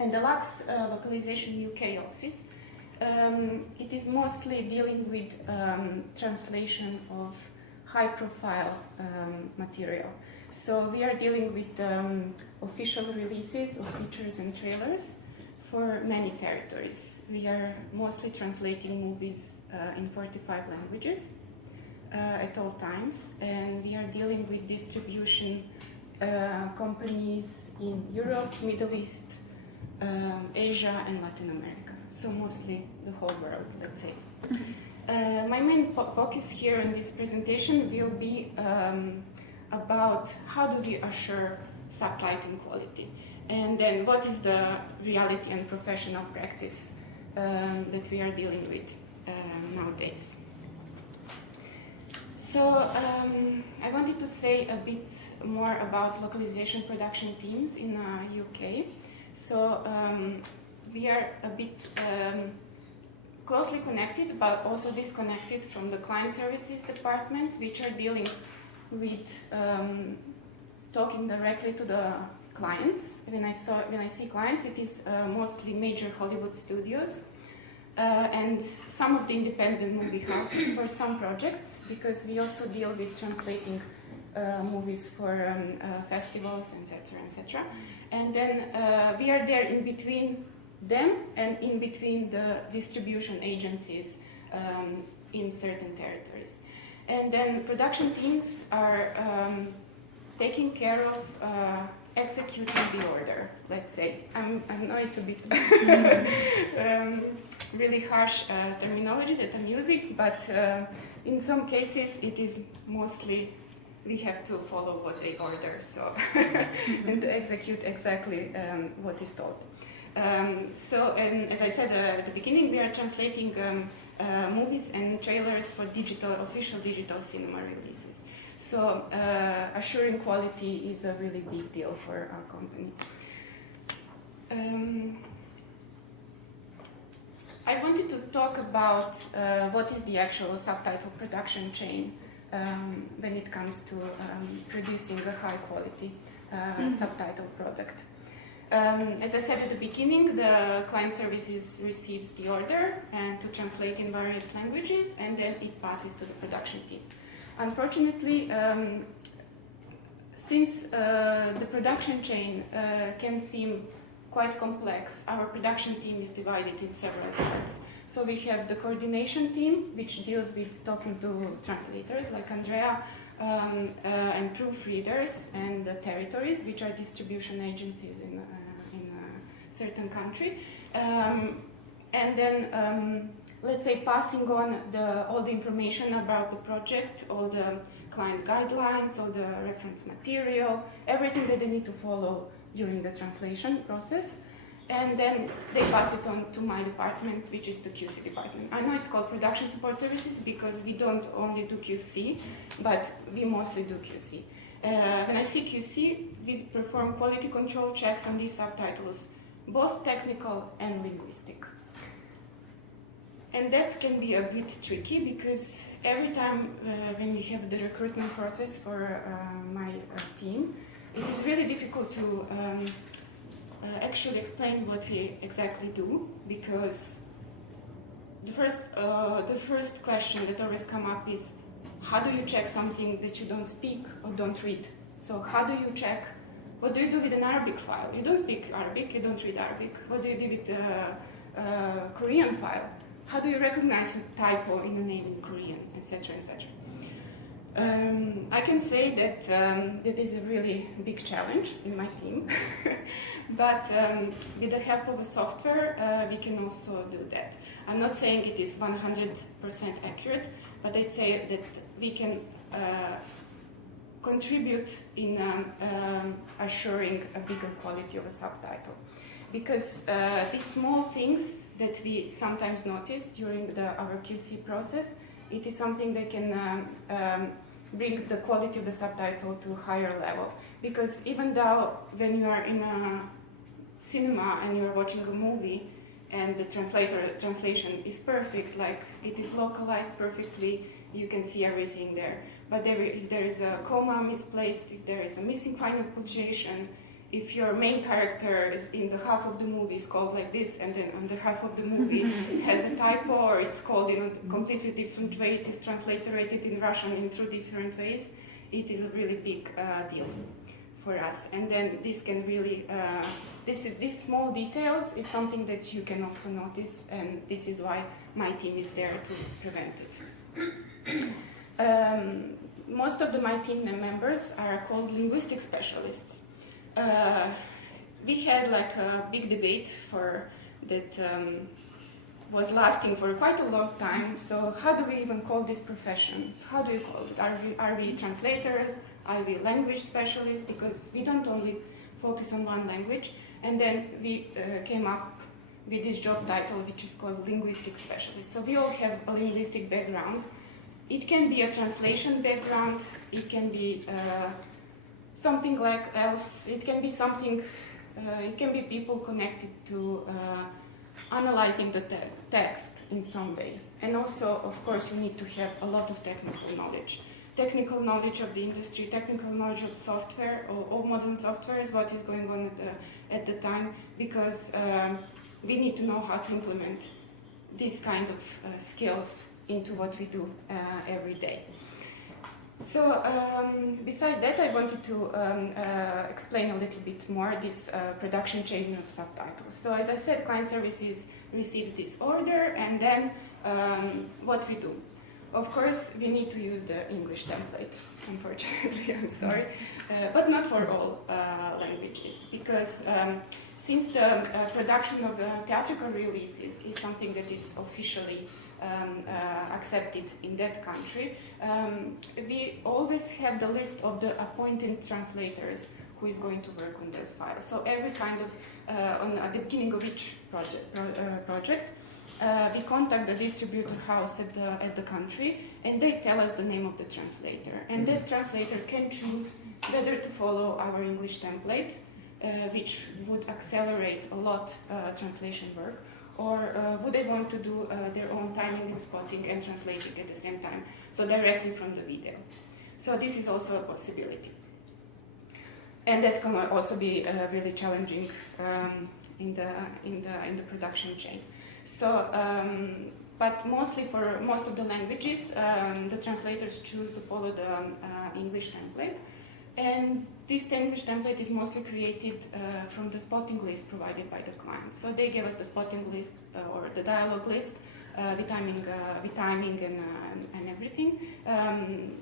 And Deluxe localization UK office, it is mostly dealing with translation of high-profile material. So we are dealing with official releases of features and trailers for many territories. We are mostly translating movies in 45 languages at all times, and we are dealing with distribution companies in Europe, Middle East, Asia and Latin America, so mostly the whole world, let's say. My main focus here in this presentation will be about how do we assure subtitling quality, and then what is the reality and professional practice that we are dealing with nowadays. So I wanted to say a bit more about localization production teams in UK. So we are a bit closely connected, but also disconnected from the client services departments, which are dealing with talking directly to the clients. When I see clients, it is mostly major Hollywood studios and some of the independent movie houses for some projects, because we also deal with translating movies for festivals, etc., etc. And then we are there in between them and in between the distribution agencies in certain territories. And then production teams are taking care of executing the order, let's say. I know it's a bit really harsh terminology that I'm using, but in some cases it is mostly we have to follow what they order, so and to execute exactly what is told. So, and as I said at the beginning, we are translating movies and trailers for official digital cinema releases. So assuring quality is a really big deal for our company. I wanted to talk about what is the actual subtitle production chain when it comes to producing a high quality subtitle product. As I said at the beginning, the client services receives the order and to translate in various languages, and then it passes to the production team. Unfortunately, since the production chain can seem quite complex, our production team is divided in several parts. So we have the coordination team, which deals with talking to translators like Andrea, and proofreaders, and the territories, which are distribution agencies in a certain country. And then, let's say, passing on all the information about the project, all the client guidelines, all the reference material, everything that they need to follow during the translation process. And then they pass it on to my department, which is the QC department. I know it's called Production Support Services because we don't only do QC, but we mostly do QC. When I say QC, we perform quality control checks on these subtitles, both technical and linguistic. And that can be a bit tricky because every time when we have the recruitment process for my team, it is really difficult to actually explain what we exactly do, because the first question that always comes up is, how do you check something that you don't speak or don't read? So how do you check? What do you do with an Arabic file? You don't speak Arabic, you don't read Arabic. What do you do with a Korean file? How do you recognize a typo in a name in Korean, etc., etc.? I can say that that is a really big challenge in my team, but with the help of a software, we can also do that. I'm not saying it is 100% accurate, but I'd say that we can contribute in assuring a bigger quality of a subtitle. Because these small things that we sometimes notice during our QC process, it is something that can bring the quality of the subtitle to a higher level. Because even though when you are in a cinema and you're watching a movie and the translation is perfect, like it is localized perfectly, you can see everything there. But if there is a comma misplaced, if there is a missing final punctuation, if your main character is in the half of the movie is called like this, and then on the half of the movie it has a typo, or it's called in a completely different way, it is transliterated in Russian in 2 different ways, it is a really big deal for us. And then this can really, these small details is something that you can also notice, and this is why my team is there to prevent it. Most of my team members are called linguistic specialists. We had like a big debate for that was lasting for quite a long time. So how do we even call these professions? How do you call it? Are we translators? Are we language specialists? Because we don't only focus on one language. And then we came up with this job title, which is called linguistic specialist. So we all have a linguistic background. It can be a translation background. It can be something like else. It can be something, it can be people connected to analyzing the text in some way. And also, of course, you need to have a lot of technical knowledge. Technical knowledge of the industry, technical knowledge of software, or all modern software is what is going on at the time, because we need to know how to implement these kind of skills into what we do every day. So besides that, I wanted to explain a little bit more this production chain of subtitles. So as I said, client services receives this order, and then what we do. Of course, we need to use the English template, unfortunately, I'm sorry, but not for all languages, because since the production of theatrical releases is something that is officially accepted in that country, we always have the list of the appointed translators who is going to work on that file. So every kind of, at the beginning of each project, we contact the distributor house at the country, and they tell us the name of the translator. And that translator can choose whether to follow our English template, which would accelerate a lot translation work, or would they want to do their own timing and spotting and translating at the same time, so directly from the video. So this is also a possibility. And that can also be really challenging in the production chain. So, but mostly for most of the languages, the translators choose to follow the English template. And this English template is mostly created from the spotting list provided by the client. So they give us the spotting list or the dialogue list with timing and everything.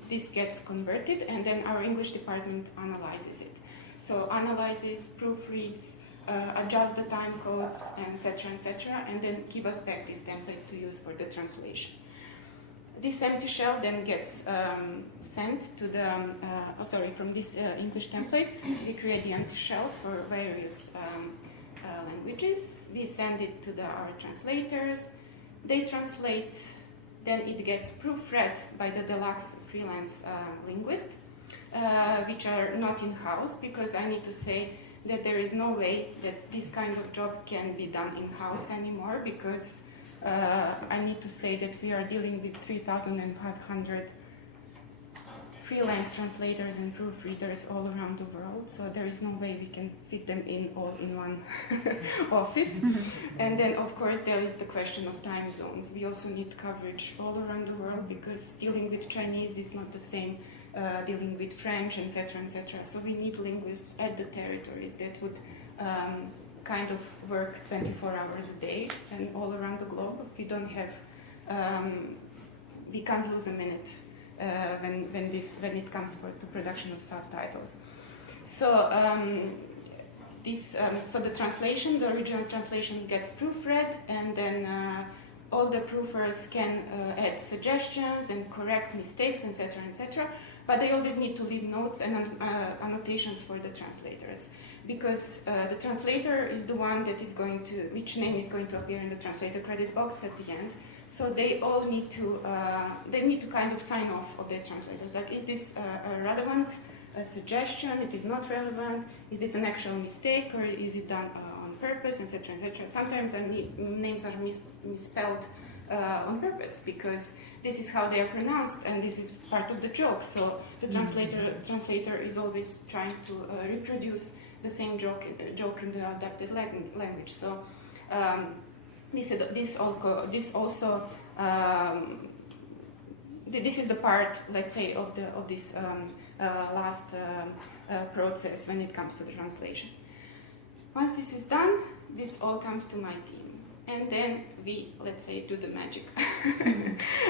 This gets converted, and then our English department analyzes it. So analyzes, proofreads, adjust the time codes, etc., and then give us back this template to use for the translation. This empty shell then gets sent to the, from this English template, we create the empty shells for various languages. We send it to our translators. They translate, then it gets proofread by the deluxe freelance linguists, which are not in-house, because I need to say that there is no way that this kind of job can be done in-house anymore, because I need to say that we are dealing with 3,500 freelance translators and proofreaders all around the world, so there is no way we can fit them in all in one office. And then, of course, there is the question of time zones. We also need coverage all around the world, because dealing with Chinese is not the same dealing with French, etc., etc. So we need linguists at the territories that would kind of work 24 hours a day and all around the globe. We don't have, we can't lose a minute when it comes to production of subtitles. So so the translation, the original translation gets proofread, and then all the proofers can add suggestions and correct mistakes, etc., etc. But they always need to leave notes and annotations for the translators, because the translator is the one that is going to, which name is going to appear in the translator credit box at the end. So they all need to, kind of sign off of their translators. Like, is this a relevant suggestion? It is not relevant. Is this an actual mistake, or is it done on purpose, etc., etc. Sometimes names are misspelled on purpose, because this is how they are pronounced, and this is part of the joke. So the translator is always trying to reproduce the same joke in the adapted language. So this is the part, let's say, of this last process when it comes to the translation. Once this is done, this all comes to my team, and then we, let's say, do the magic.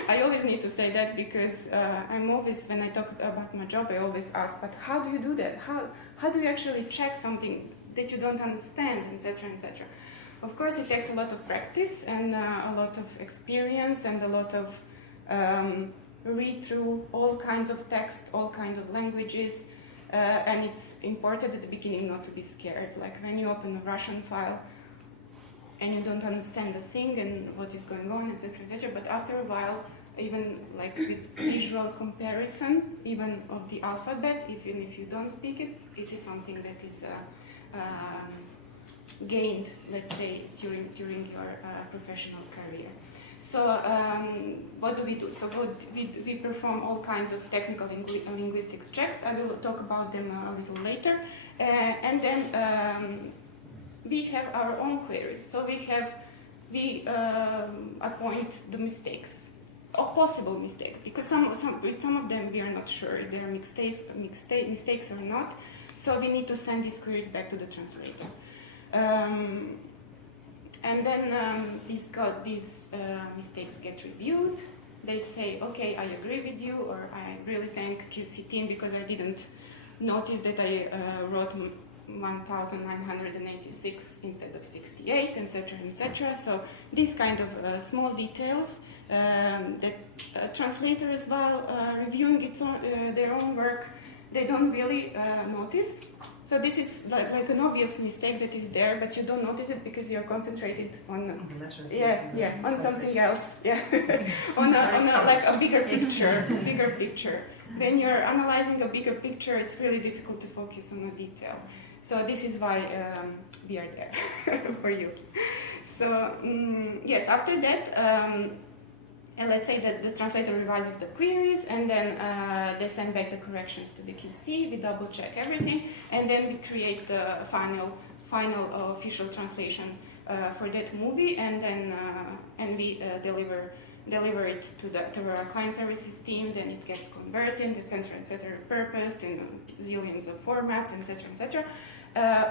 I always need to say that, because I'm always, when I talk about my job, I always ask, but how do you do that? How do you actually check something that you don't understand, etc., etc.? Of course, it takes a lot of practice and a lot of experience and a lot of read through all kinds of text, all kinds of languages, and it's important at the beginning not to be scared. Like when you open a Russian file and you don't understand the thing and what is going on, etc., etc. But after a while, even like with visual comparison, even of the alphabet, even if you don't speak it, it is something that is gained, let's say, during your professional career. So what do we do? So we perform all kinds of technical linguistics checks. I will talk about them a little later. And then we have our own queries. So we have we appoint the mistakes, or possible mistakes, because with some of them we are not sure if they are mistakes or not. So we need to send these queries back to the translator. And then these mistakes get reviewed. They say, okay, I agree with you, or I really thank QC team because I didn't notice that I wrote 1,986 instead of 68, etc., etc. So these kind of small details that translators, while reviewing their own work, they don't really notice. So this is like an obvious mistake that is there, but you don't notice it because you're concentrated on on something else, on a bigger picture. When you're analyzing a bigger picture, it's really difficult to focus on a detail. So this is why we are there for you. So yes, after that, and let's say that the translator revises the queries, and then they send back the corrections to the QC. We double check everything, and then we create the final official translation for that movie, and then we deliver it to our client services team. Then it gets converted, etc., repurposed in zillions of formats, etc.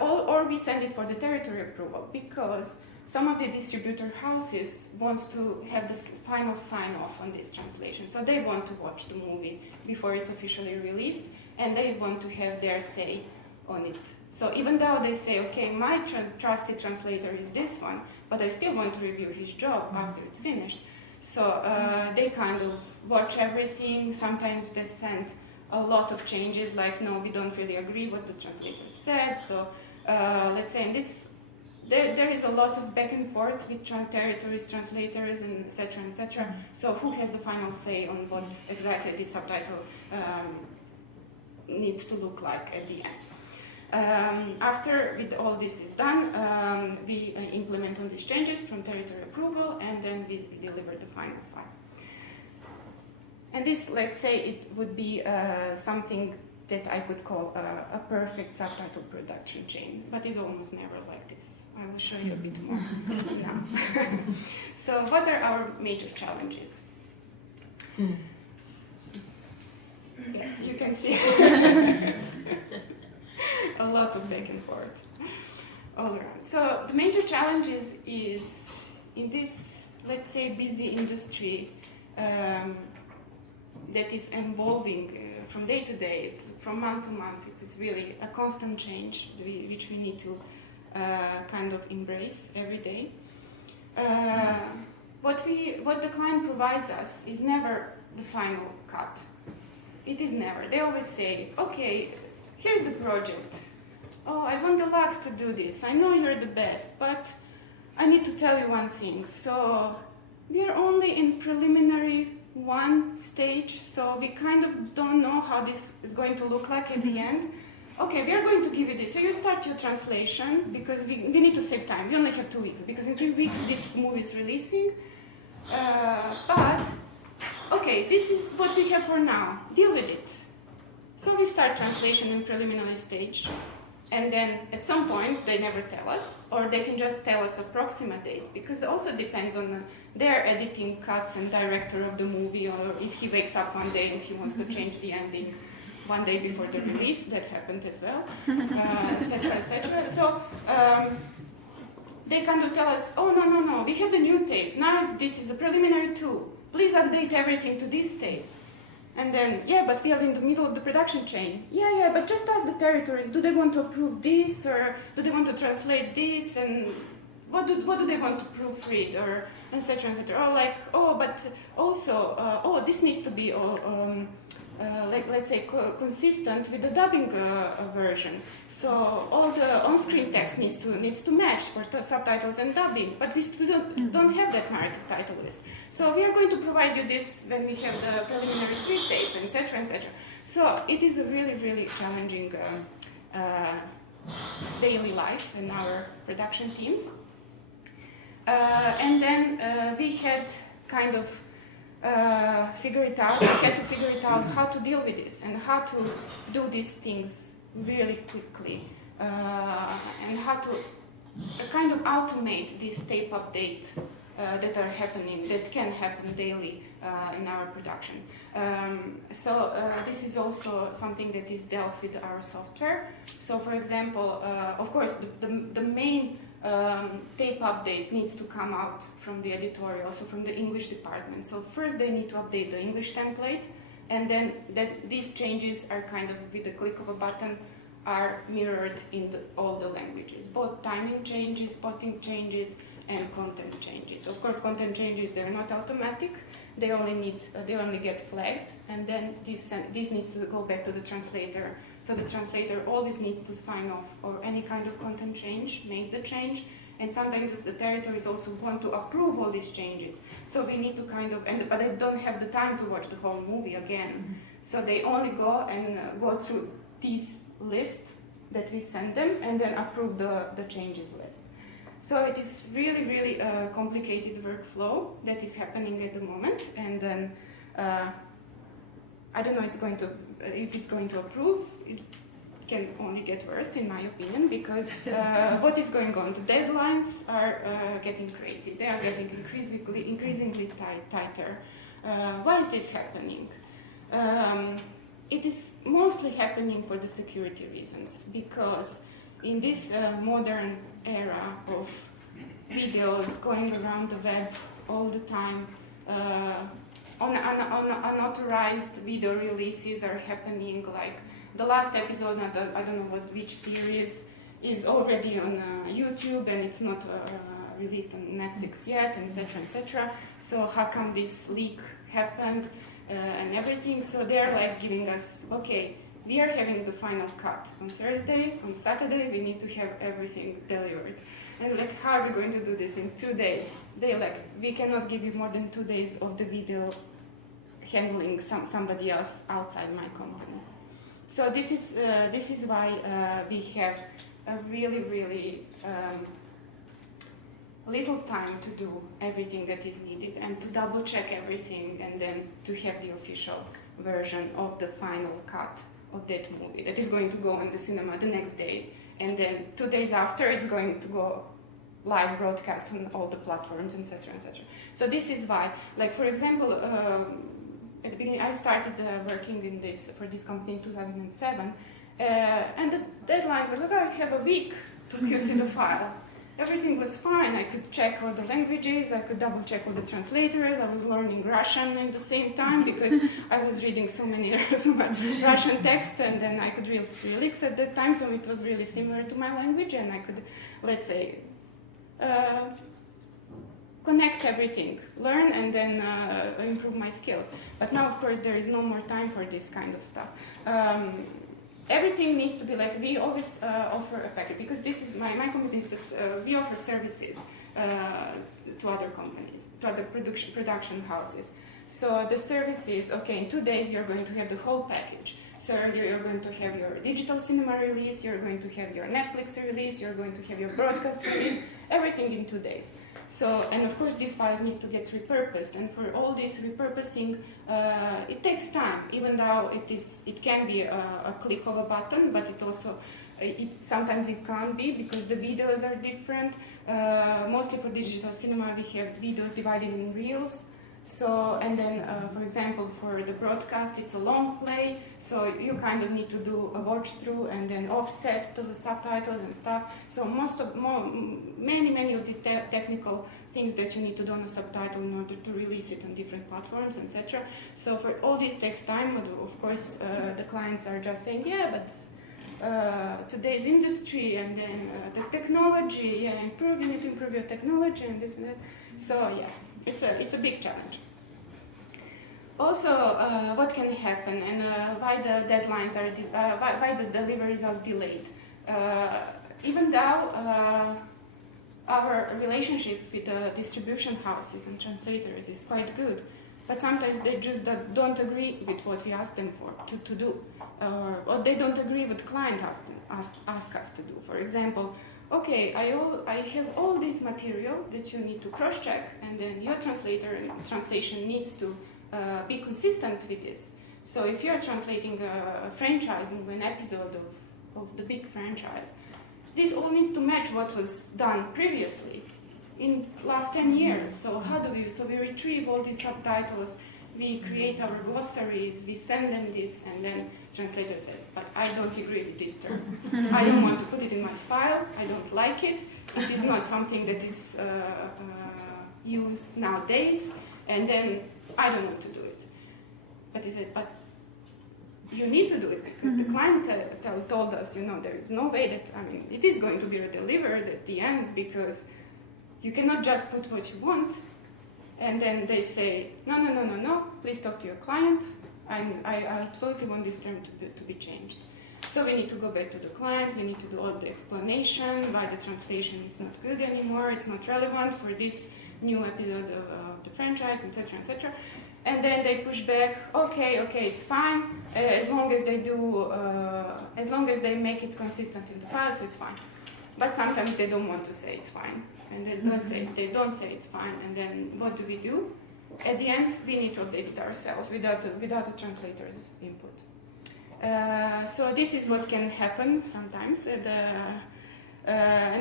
Or we send it for the territory approval, because some of the distributor houses wants to have the final sign-off on this translation. So they want to watch the movie before it's officially released, and they want to have their say on it. So even though they say, okay, my trusted translator is this one, but I still want to review his job after it's finished. So they kind of watch everything. Sometimes they send a lot of changes, like, no, we don't really agree what the translator said. So let's say in this, there is a lot of back and forth with territories, translators, and etc. So who has the final say on what exactly the subtitle needs to look like at the end? After all this is done, we implement on these changes from territory approval, and then we deliver the final file. And this, let's say, it would be something that I could call a perfect subtitle production chain, but it's almost never like this. I will show you a bit more now. So what are our major challenges? Yes, you can see a lot of back and forth all around. So the major challenges is in this, let's say, busy industry that is evolving from day to day, it's from month to month. It's really a constant change which we need to kind of embrace every day. What the client provides us is never the final cut. It is never. They always say, okay, here's the project. Oh, I want the Lux to do this. I know you're the best, but I need to tell you one thing. So we are only in preliminary one stage, so we kind of don't know how this is going to look like at the end. Okay, we are going to give you this. So you start your translation, because we need to save time. We only have 2 weeks, because in 3 weeks this movie is releasing. But, okay, this is what we have for now. Deal with it. So we start translation in preliminary stage. And then at some point they never tell us, or they can just tell us approximate dates, because it also depends on their editing cuts and director of the movie, or if he wakes up one day and he wants to change the ending one day before the release. That happened as well, etc. So they kind of tell us, oh, no, we have the new tape. Now this is a preliminary 2. Please update everything to this tape. And then, yeah, but we are in the middle of the production chain. Yeah, but just ask the territories, do they want to approve this, or do they want to translate this, and what do they want to proofread, or etc. Or like, oh, but also, this needs to be, like, let's say, consistent with the dubbing version. So all the on-screen text needs to match for the subtitles and dubbing, but we still don't have that narrative title list. So we are going to provide you this when we have the preliminary 3 tape, etc. So it is a really, really challenging daily life in our production teams. And then we had kind of figure it out. We had to figure it out how to deal with this and how to do these things really quickly, and how to kind of automate this tape update that are happening, that can happen daily in our production. So this is also something that is dealt with our software. So for example, of course, the main tape update needs to come out from the editorial, so from the English department. So first they need to update the English template, and then these changes are kind of, with the click of a button, are mirrored in all the languages, both timing changes, spotting changes, and content changes. Of course, content changes, they're not automatic. They only get flagged, and then this needs to go back to the translator. So the translator always needs to sign off or any kind of content change, make the change, and sometimes the territories also want to approve all these changes. So we need to kind of, but they don't have the time to watch the whole movie again. So they only go and go through this list that we send them and then approve the changes list. So it is really, really a complicated workflow that is happening at the moment, and then I don't know if it's going to approve. It can only get worse, in my opinion, because what is going on? The deadlines are getting crazy. They are getting increasingly tighter. Why is this happening? It is mostly happening for the security reasons, because in this modern era of videos going around the web all the time, unauthorized video releases are happening. Like the last episode, I don't know which series, is already on YouTube and it's not released on Netflix yet, etc., etc. So how come this leak happened and everything? So they're like giving us, okay, we are having the final cut on Thursday. On Saturday, we need to have everything delivered. And like, how are we going to do this in 2 days? They like, we cannot give you more than 2 days of the video handling somebody else outside my company. So this is why we have a really, really little time to do everything that is needed and to double check everything and then to have the official version of the final cut of that movie that is going to go in the cinema the next day, and then 2 days after it's going to go live broadcast on all the platforms, etc., etc. So this is why, like for example, at the beginning I started working for this company in 2007, and the deadlines were like, I have a week to QC the file. Everything was fine. I could check all the languages, I could double check all the translators. I was learning Russian at the same time because I was reading so much Russian text, and then I could read Cyrillics at that time, so it was really similar to my language, and I could, let's say, connect everything, learn, and then improve my skills. But now, of course, there is no more time for this kind of stuff. Everything needs to be like, we always offer a package, because this is my company is this, we offer services to other companies, to other production houses. So the services, okay, in 2 days you're going to have the whole package. So you're going to have your digital cinema release, you're going to have your Netflix release, you're going to have your broadcast release, everything in 2 days. So, and of course these files need to get repurposed, and for all this repurposing, it takes time, even though it can be a click of a button, but it also, sometimes it can't be, because the videos are different. Mostly for digital cinema we have videos divided in reels. So, and then, for example, for the broadcast, it's a long play, so you kind of need to do a watch through and then offset to the subtitles and stuff. So many of the technical things that you need to do on a subtitle in order to release it on different platforms, etc. So for all this takes time. Of course, the clients are just saying, yeah, but today's industry and then the technology, yeah, you need to improve your technology and this and that. So yeah. It's a big challenge. Also, what can happen and why the deadlines are, why the deliveries are delayed. Even though our relationship with the distribution houses and translators is quite good, but sometimes they just don't agree with what we ask them to do, or they don't agree with client ask us to do. For example, okay, I have all this material that you need to cross-check, and then your translator and translation needs to be consistent with this. So if you're translating a franchise, an episode of the big franchise, this all needs to match what was done previously in last 10 years. So how do we? So we retrieve all these subtitles, we create our glossaries, we send them this, and then translators say, but I don't agree with this term. I don't want to put it in my file. I don't like it. It is not something that is used nowadays. And then I don't want to do it. But he said, but you need to do it because the client told us, there is no way that, it is going to be delivered at the end because you cannot just put what you want. And then they say, no, please talk to your client. I absolutely want this term to be changed. So we need to go back to the client, we need to do all the explanation why the translation is not good anymore, it's not relevant for this new episode of the franchise, etc., etc. And then they push back, okay, it's fine, as long as they do, as long as they make it consistent in the file, so it's fine. But sometimes they don't want to say it's fine, and they don't say it's fine, and then what do? At the end, we need to update it ourselves without the translator's input. So this is what can happen sometimes, and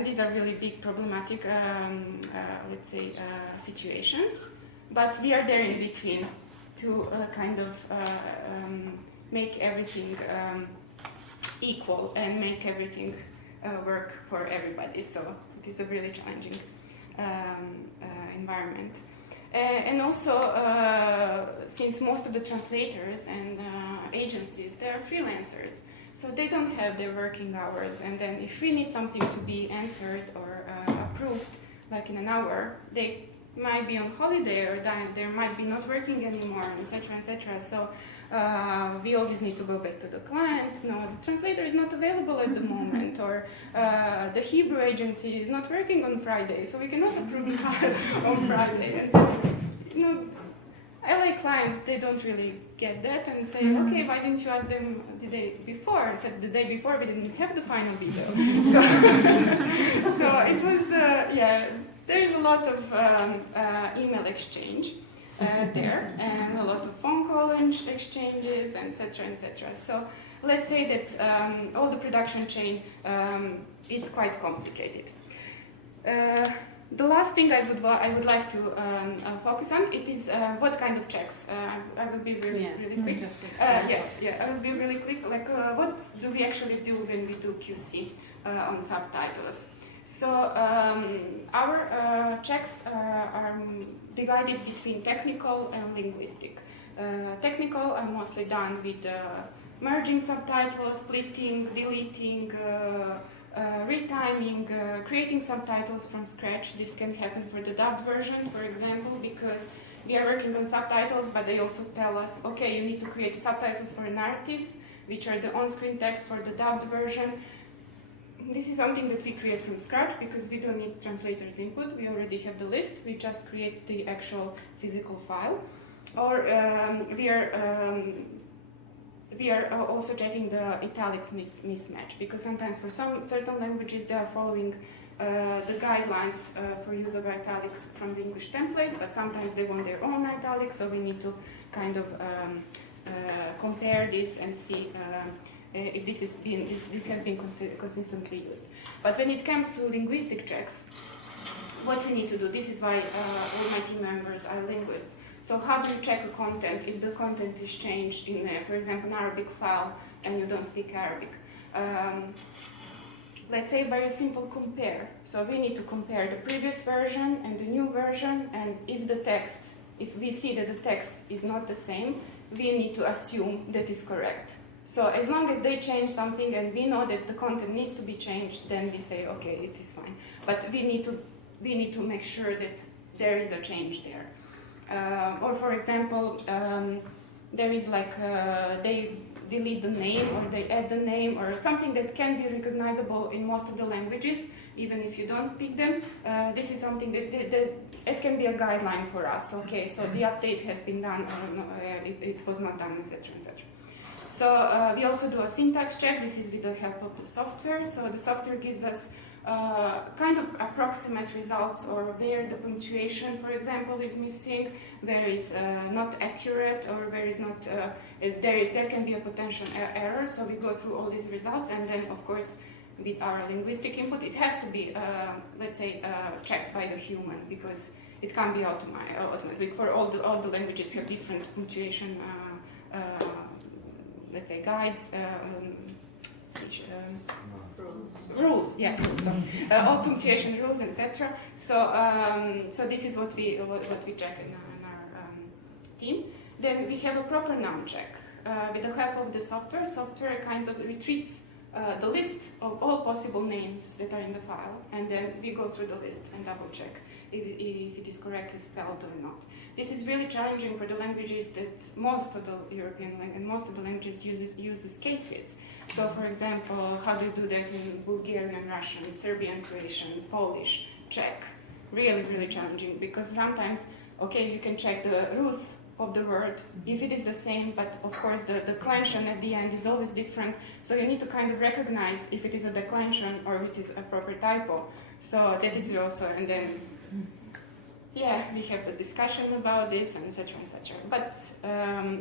these are really big problematic, let's say, situations. But we are there in between to kind of make everything equal and make everything work for everybody. So it is a really challenging environment. And also, since most of the translators and agencies, they are freelancers, so they don't have their working hours. And then if we need something to be answered or approved, like in an hour, they might be on holiday or they might be not working anymore, etc., etc. So we always need to go back to the client. No, the translator is not available at the moment, or the Hebrew agency is not working on Friday, so we cannot approve the file on Friday. And LA clients, they don't really get that and say, okay, why didn't you ask them the day before? I said the day before we didn't have the final video. So it was, there's a lot of email exchange there, and a lot of phone call exchanges, etc., etc. So let's say that all the production chain is quite complicated. The last thing I would like to focus on it is what kind of checks. I will be really quick. I will be really quick. Like what do we actually do when we do QC on subtitles? So our checks are divided between technical and linguistic. Technical are mostly done with merging subtitles, splitting, deleting, retiming, creating subtitles from scratch. This can happen for the dubbed version, for example, because we are working on subtitles, but they also tell us, okay, you need to create subtitles for narratives, which are the on-screen text for the dubbed version. This is something that we create from scratch because we don't need translator's input. We already have the list. We just create the actual physical file. Or we are also checking the italics mismatch, because sometimes for some certain languages they are following the guidelines for use of italics from the English template, but sometimes they want their own italics, so we need to kind of compare this and see if this has been consistently used. But when it comes to linguistic checks, what we need to do, this is why all my team members are linguists. So how do you check a content if the content is changed in, for example, an Arabic file and you don't speak Arabic? Let's say very simple compare. So we need to compare the previous version and the new version, and if we see that the text is not the same, we need to assume that is correct. So as long as they change something and we know that the content needs to be changed, then we say, okay, it is fine. But we need to make sure that there is a change there. Or for example, there is like they delete the name or they add the name or something that can be recognizable in most of the languages, even if you don't speak them. This is something that it can be a guideline for us. Okay, so the update has been done, or no, it was not done, etc., etc. So we also do a syntax check. This is with the help of the software. So the software gives us kind of approximate results, or where the punctuation, for example, is missing, where is not accurate, or where is not, there can be a potential error. So we go through all these results, and then of course with our linguistic input, it has to be, let's say, checked by the human, because it can't be automatic. For all the languages have different punctuation, let's say, guides, rules. Yeah, so all punctuation rules, etc. So this is what we check in our team. Then we have a proper noun check. With the help of the software kind of retrieves the list of all possible names that are in the file, and then we go through the list and double check if it is correctly spelled or not. This is really challenging for the languages that most of the European and most of the languages uses cases. So, for example, how do you do that in Bulgarian, Russian, Serbian, Croatian, Polish, Czech? Really, really challenging, because sometimes, okay, you can check the root of the word if it is the same, but of course the declension at the end is always different, so you need to kind of recognize if it is a declension or if it is a proper typo. So that is also, and then yeah, we have a discussion about this, and etc. etc. But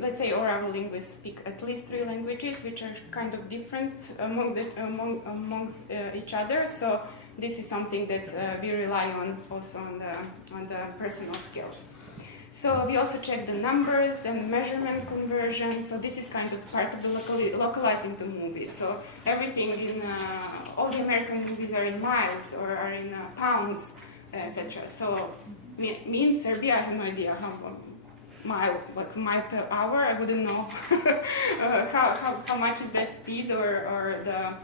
let's say our linguists speak at least 3 languages, which are kind of different amongst each other. So this is something that we rely on also on the personal skills. So we also check the numbers and measurement conversion. So this is kind of part of the localizing the movies. So everything in all the American movies are in miles or are in pounds, etc. So me in Serbia, I have no idea mile per hour. I wouldn't know how much is that speed or the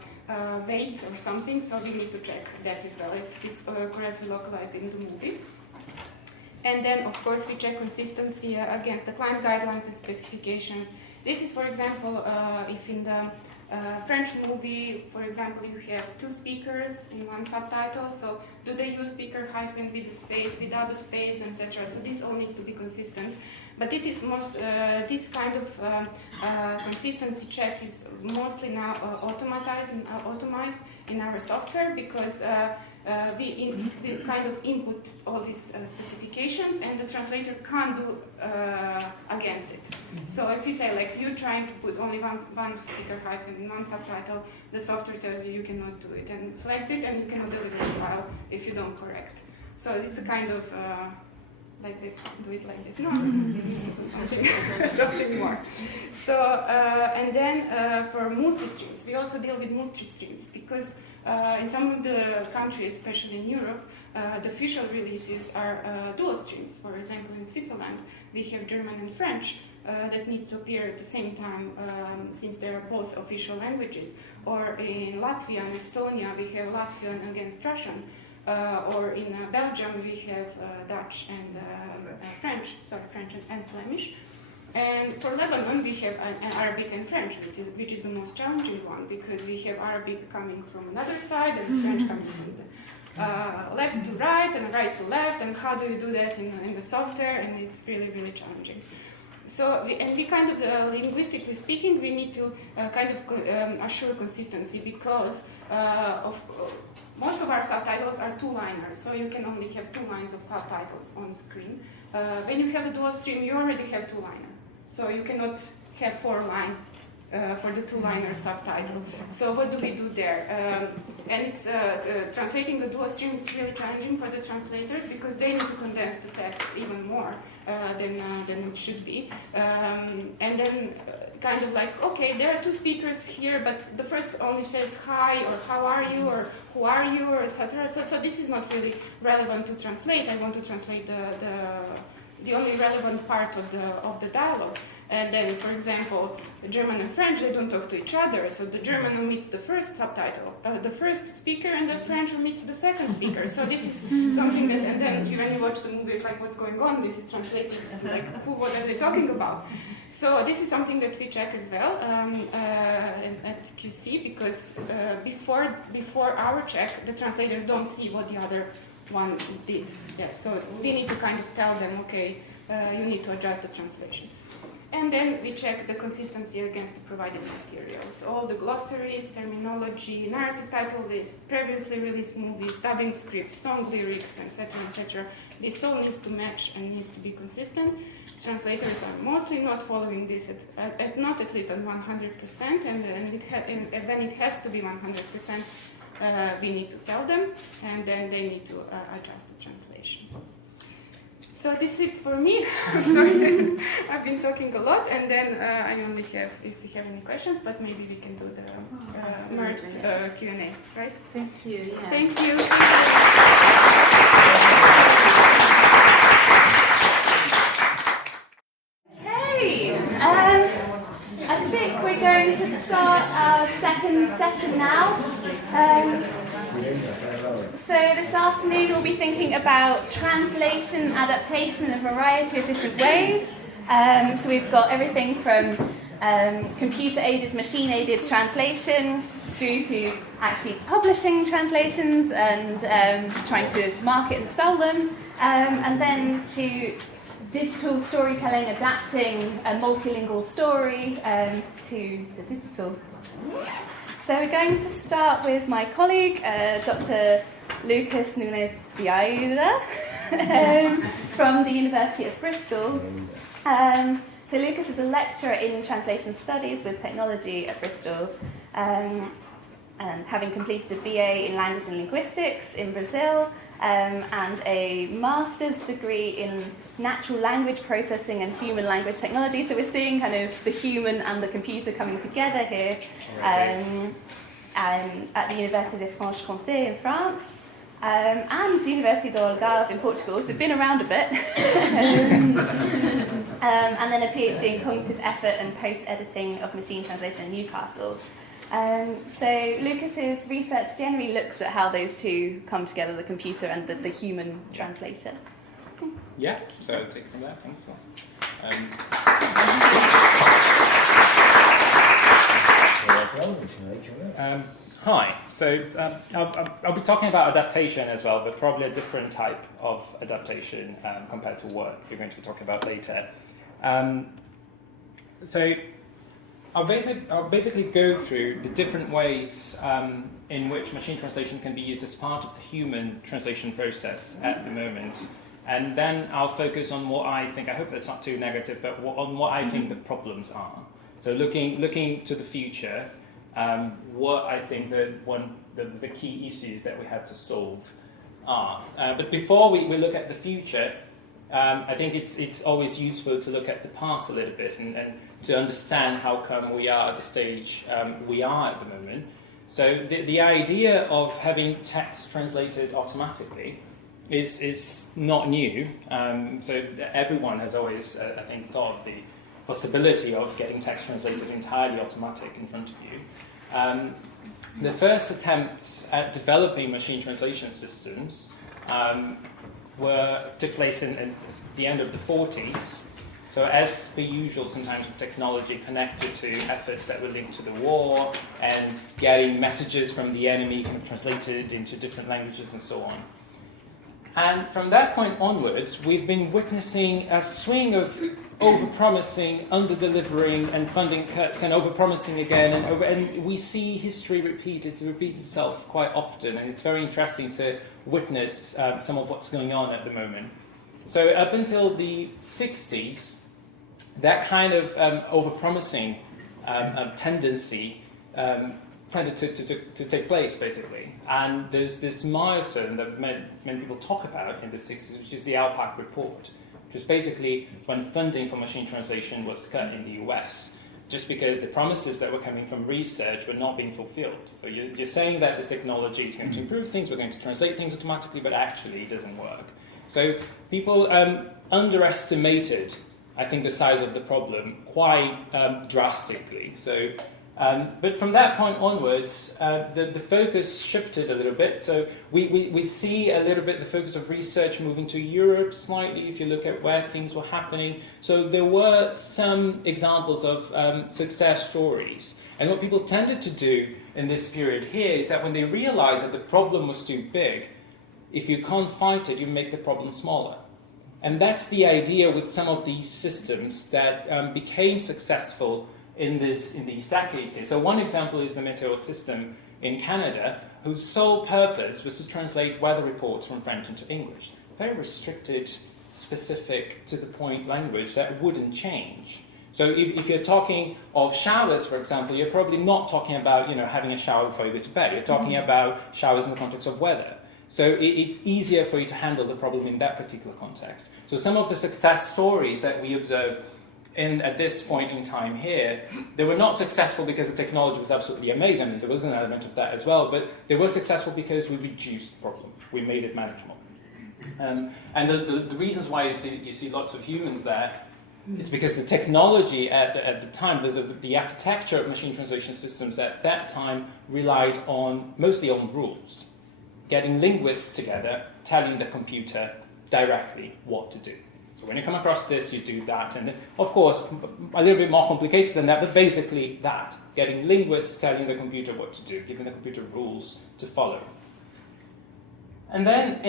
weight or something. So we need to check that as well if it is correctly localized in the movie. And then, of course, we check consistency against the client guidelines and specifications. This is, for example, if in the French movie, for example, you have 2 speakers in one subtitle, so do they use speaker hyphen with a space, without a space, etc. So this all needs to be consistent. But it is most, this kind of consistency check is mostly now automized in our software, because we kind of input all these specifications, and the translator can't do against it. So if you say, like, you're trying to put only one speaker hyphen in one subtitle, the software tells you cannot do it and flags it, and you cannot deliver the file if you don't correct. So it's a kind of like they do it like this. No, they need to do something more. So and then for multi-streams, we also deal with multi-streams, because in some of the countries, especially in Europe, the official releases are dual streams. For example, in Switzerland, we have German and French that need to appear at the same time, since they are both official languages. Or in Latvia and Estonia, we have Latvian against Russian. Or in Belgium, we have Dutch and French and Flemish. And for Lebanon, we have an Arabic and French, which is the most challenging one, because we have Arabic coming from another side and French coming from the left to right and right to left, and how do you do that in the software, and it's really, really challenging. So, we kind of, linguistically speaking, we need to kind of assure consistency, because most of our subtitles are 2-liners, so you can only have 2 lines of subtitles on the screen. When you have a dual stream, you already have 2-liner. So you cannot have 4-line for the 2-liner subtitle. So what do we do there? And it's translating the dual stream is really challenging for the translators, because they need to condense the text even more than it should be. And then kind of like, okay, there are 2 speakers here, but the first only says hi, or how are you, or who are you, or etc. So this is not really relevant to translate. I want to translate the only relevant part of the dialogue. And then, for example, German and French, they don't talk to each other. So the German omits the first subtitle, the first speaker, and the French omits the second speaker. So this is something that, and then when you watch the movie, it's like, what's going on? This is translated. It's like, what are they talking about? So this is something that we check as well at QC, because before our check, the translators don't see what the other one did. Yeah, so we need to kind of tell them, okay, you need to adjust the translation. And then we check the consistency against the provided materials. All the glossaries, terminology, narrative title list, previously released movies, dubbing scripts, song lyrics, etc., etc. This all needs to match and needs to be consistent. Translators are mostly not following this not at least at 100%, and when it has to be 100%, we need to tell them, and then they need to adjust the translation. So this is it for me. Sorry, I've been talking a lot, and then I only have, if we have any questions, but maybe we can do the merged Q&A, right? Thank you. Yes. Thank you. Hey, I think we're going to start our second session now. So this afternoon we'll be thinking about translation, adaptation in a variety of different ways. So we've got everything from computer-aided, machine-aided translation through to actually publishing translations and trying to market and sell them, and then to digital storytelling, adapting a multilingual story to the digital. So we're going to start with my colleague, Dr. Lucas Nunes Vieira, from the University of Bristol. So Lucas is a lecturer in translation studies with technology at Bristol, and having completed a BA in language and linguistics in Brazil, and a master's degree in natural language processing and human language technology. So we're seeing kind of the human and the computer coming together here at the University of Franche-Comté in France, and the University of Algarve in Portugal. So it's been around a bit. And then a PhD in cognitive effort and post-editing of machine translation in Newcastle. So Lucas's research generally looks at how those two come together, the computer and the human translator. Yeah, so I'll take it from there, thanks. Hi, so I'll be talking about adaptation as well, but probably a different type of adaptation compared to what we're going to be talking about later. So I'll basically go through the different ways in which machine translation can be used as part of the human translation process at the moment. And then I'll focus on what I think, I hope that's not too negative, but on what I think the problems are. So looking to the future, what I think the key issues that we have to solve are. But before we look at the future, I think it's always useful to look at the past a little bit and to understand how come we are at the stage we are at the moment. So the idea of having text translated automatically is not new. So everyone has always, I think, thought of the possibility of getting text translated entirely automatic in front of you. The first attempts at developing machine translation systems took place in the end of the 40s. So as per usual, sometimes the technology connected to efforts that were linked to the war and getting messages from the enemy kind of translated into different languages and so on. And from that point onwards, we've been witnessing a swing of over-promising, under-delivering, and funding cuts, and over-promising again, and we see history repeat itself quite often, and it's very interesting to witness some of what's going on at the moment. So up until the 60s, that kind of over-promising tendency tended to take place, basically. And there's this milestone that many people talk about in the 60s, which is the ALPAC report, which was basically when funding for machine translation was cut in the US, just because the promises that were coming from research were not being fulfilled. So you're saying that this technology is going to improve things, we're going to translate things automatically, but actually it doesn't work. So people underestimated, I think, the size of the problem quite drastically. So, but from that point onwards, the focus shifted a little bit. So we see a little bit the focus of research moving to Europe slightly, if you look at where things were happening. So there were some examples of success stories. And what people tended to do in this period here is that when they realized that the problem was too big, if you can't fight it, you make the problem smaller. And that's the idea with some of these systems that became successful in these decades. So one example is the Mereu system in Canada, whose sole purpose was to translate weather reports from French into English. Very restricted, specific, to the point language that wouldn't change. So if you're talking of showers, for example, you're probably not talking about having a shower before you go to bed. You're talking about showers in the context of weather. So it's easier for you to handle the problem in that particular context. So some of the success stories that we observe at this point in time here, they were not successful because the technology was absolutely amazing. I mean, there was an element of that as well, but they were successful because we reduced the problem. We made it manageable. And the reasons why you see lots of humans there, it's because the technology at the time, the architecture of machine translation systems at that time relied mostly on rules. Getting linguists together, telling the computer directly what to do. So when you come across this, you do that. And of course, a little bit more complicated than that, but basically that. Getting linguists telling the computer what to do, giving the computer rules to follow. And then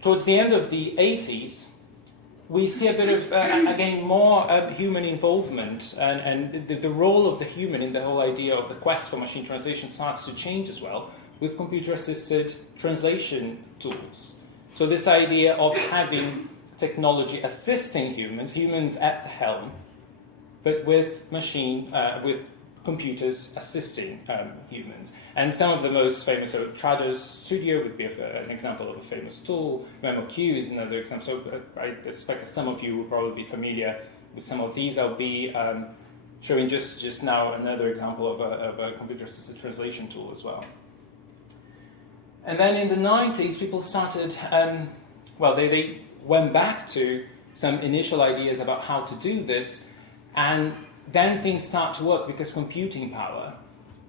towards the end of the 80s, we see a bit of, again, more human involvement, and the role of the human in the whole idea of the quest for machine translation starts to change as well, with computer-assisted translation tools. So this idea of having technology assisting humans at the helm, but with computers assisting humans. And some of the most famous, so Trado's Studio would be an example of a famous tool. MemoQ is another example. So I suspect that some of you will probably be familiar with some of these. I'll be showing just now another example of a computer-assisted translation tool as well. And then in the 90s, people started, they went back to some initial ideas about how to do this, and then things start to work because computing power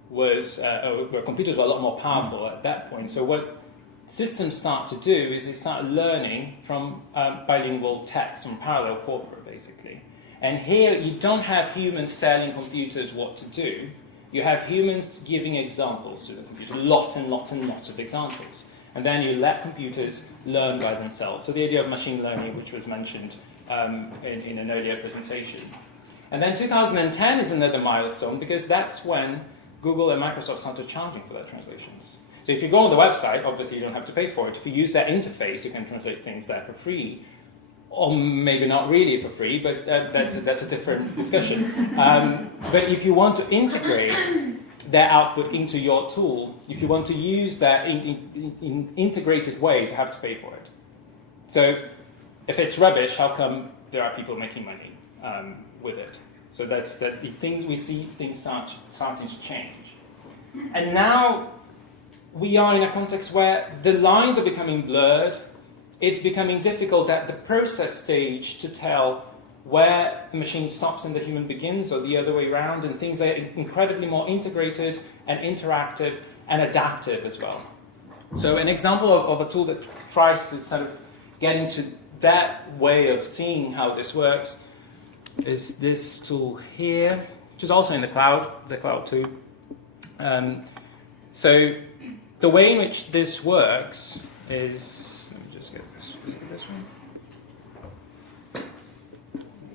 computers were a lot more powerful at that point. So what systems start to do is they start learning from bilingual text, from parallel corpora, basically. And here you don't have humans telling computers what to do. You have humans giving examples to the computer, lots and lots and lots of examples. And then you let computers learn by themselves. So the idea of machine learning, which was mentioned in an earlier presentation. And then 2010 is another milestone, because that's when Google and Microsoft started charging for their translations. So if you go on the website, obviously you don't have to pay for it. If you use that interface, you can translate things there for free. Or maybe not really for free, but that's a different discussion. But if you want to integrate their output into your tool, if you want to use that in integrated ways, you have to pay for it. So if it's rubbish, how come there are people making money with it? So that's the things we see, things starting to change. And now we are in a context where the lines are becoming blurred. It's becoming difficult at the process stage to tell where the machine stops and the human begins, or the other way around, and things are incredibly more integrated and interactive and adaptive as well. So an example of a tool that tries to sort of get into that way of seeing how this works is this tool here, which is also in the cloud. It's a cloud too. So the way in which this works is, let me just get this one.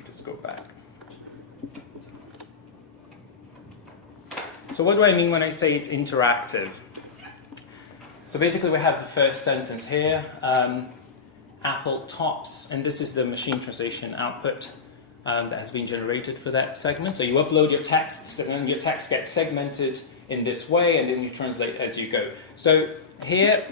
Just go back. So what do I mean when I say it's interactive? So basically we have the first sentence here, Apple tops, and this is the machine translation output that has been generated for that segment. So you upload your texts, and then your text gets segmented in this way, and then you translate as you go. So here,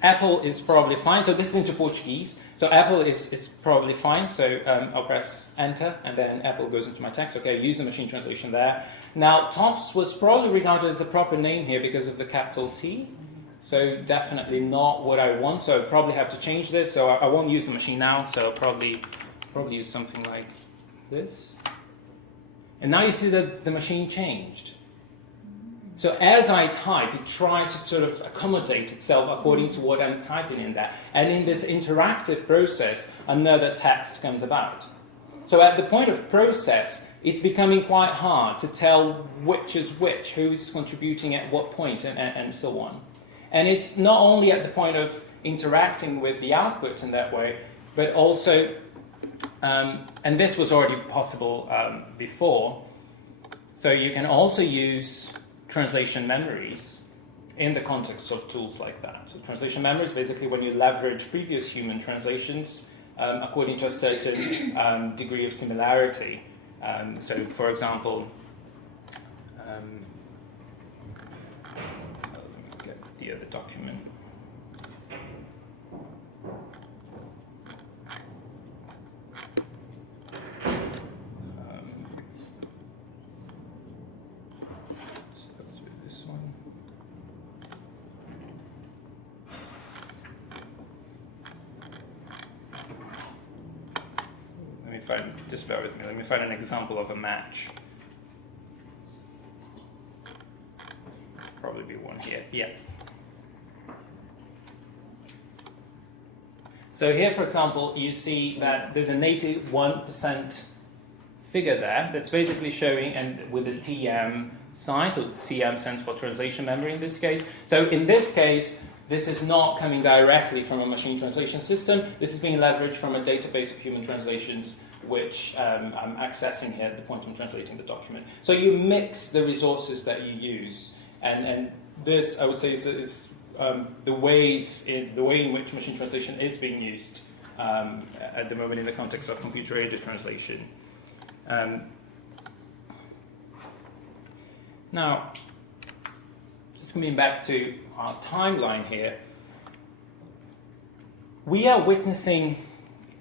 Apple is probably fine. So this is into Portuguese. So Apple is probably fine. So I'll press enter, and then Apple goes into my text. Okay, use the machine translation there. Now, tops was probably regarded as a proper name here because of the capital T. So definitely not what I want. So I probably have to change this. So I won't use the machine now. So I'll probably use something like this. And now you see that the machine changed. So as I type, it tries to sort of accommodate itself according to what I'm typing in there. And in this interactive process, another text comes about. So at the point of process, it's becoming quite hard to tell which is which, who is contributing at what point, and so on. And it's not only at the point of interacting with the output in that way, but also, and this was already possible before, so you can also use translation memories in the context of tools like that. So translation memories, basically when you leverage previous human translations according to a certain degree of similarity. So, for example, let me get the other document. Just bear with me, let me find an example of a match. Probably be one here, yeah. So here, for example, you see that there's a native 1% figure there that's basically showing, and with a TM sign, so TM stands for translation memory in this case. So in this case, this is not coming directly from a machine translation system. This is being leveraged from a database of human translations, which I'm accessing here at the point I'm translating the document. So you mix the resources that you use, and this, I would say, is the way in which machine translation is being used at the moment in the context of computer-aided translation. Now, just coming back to our timeline here, we are witnessing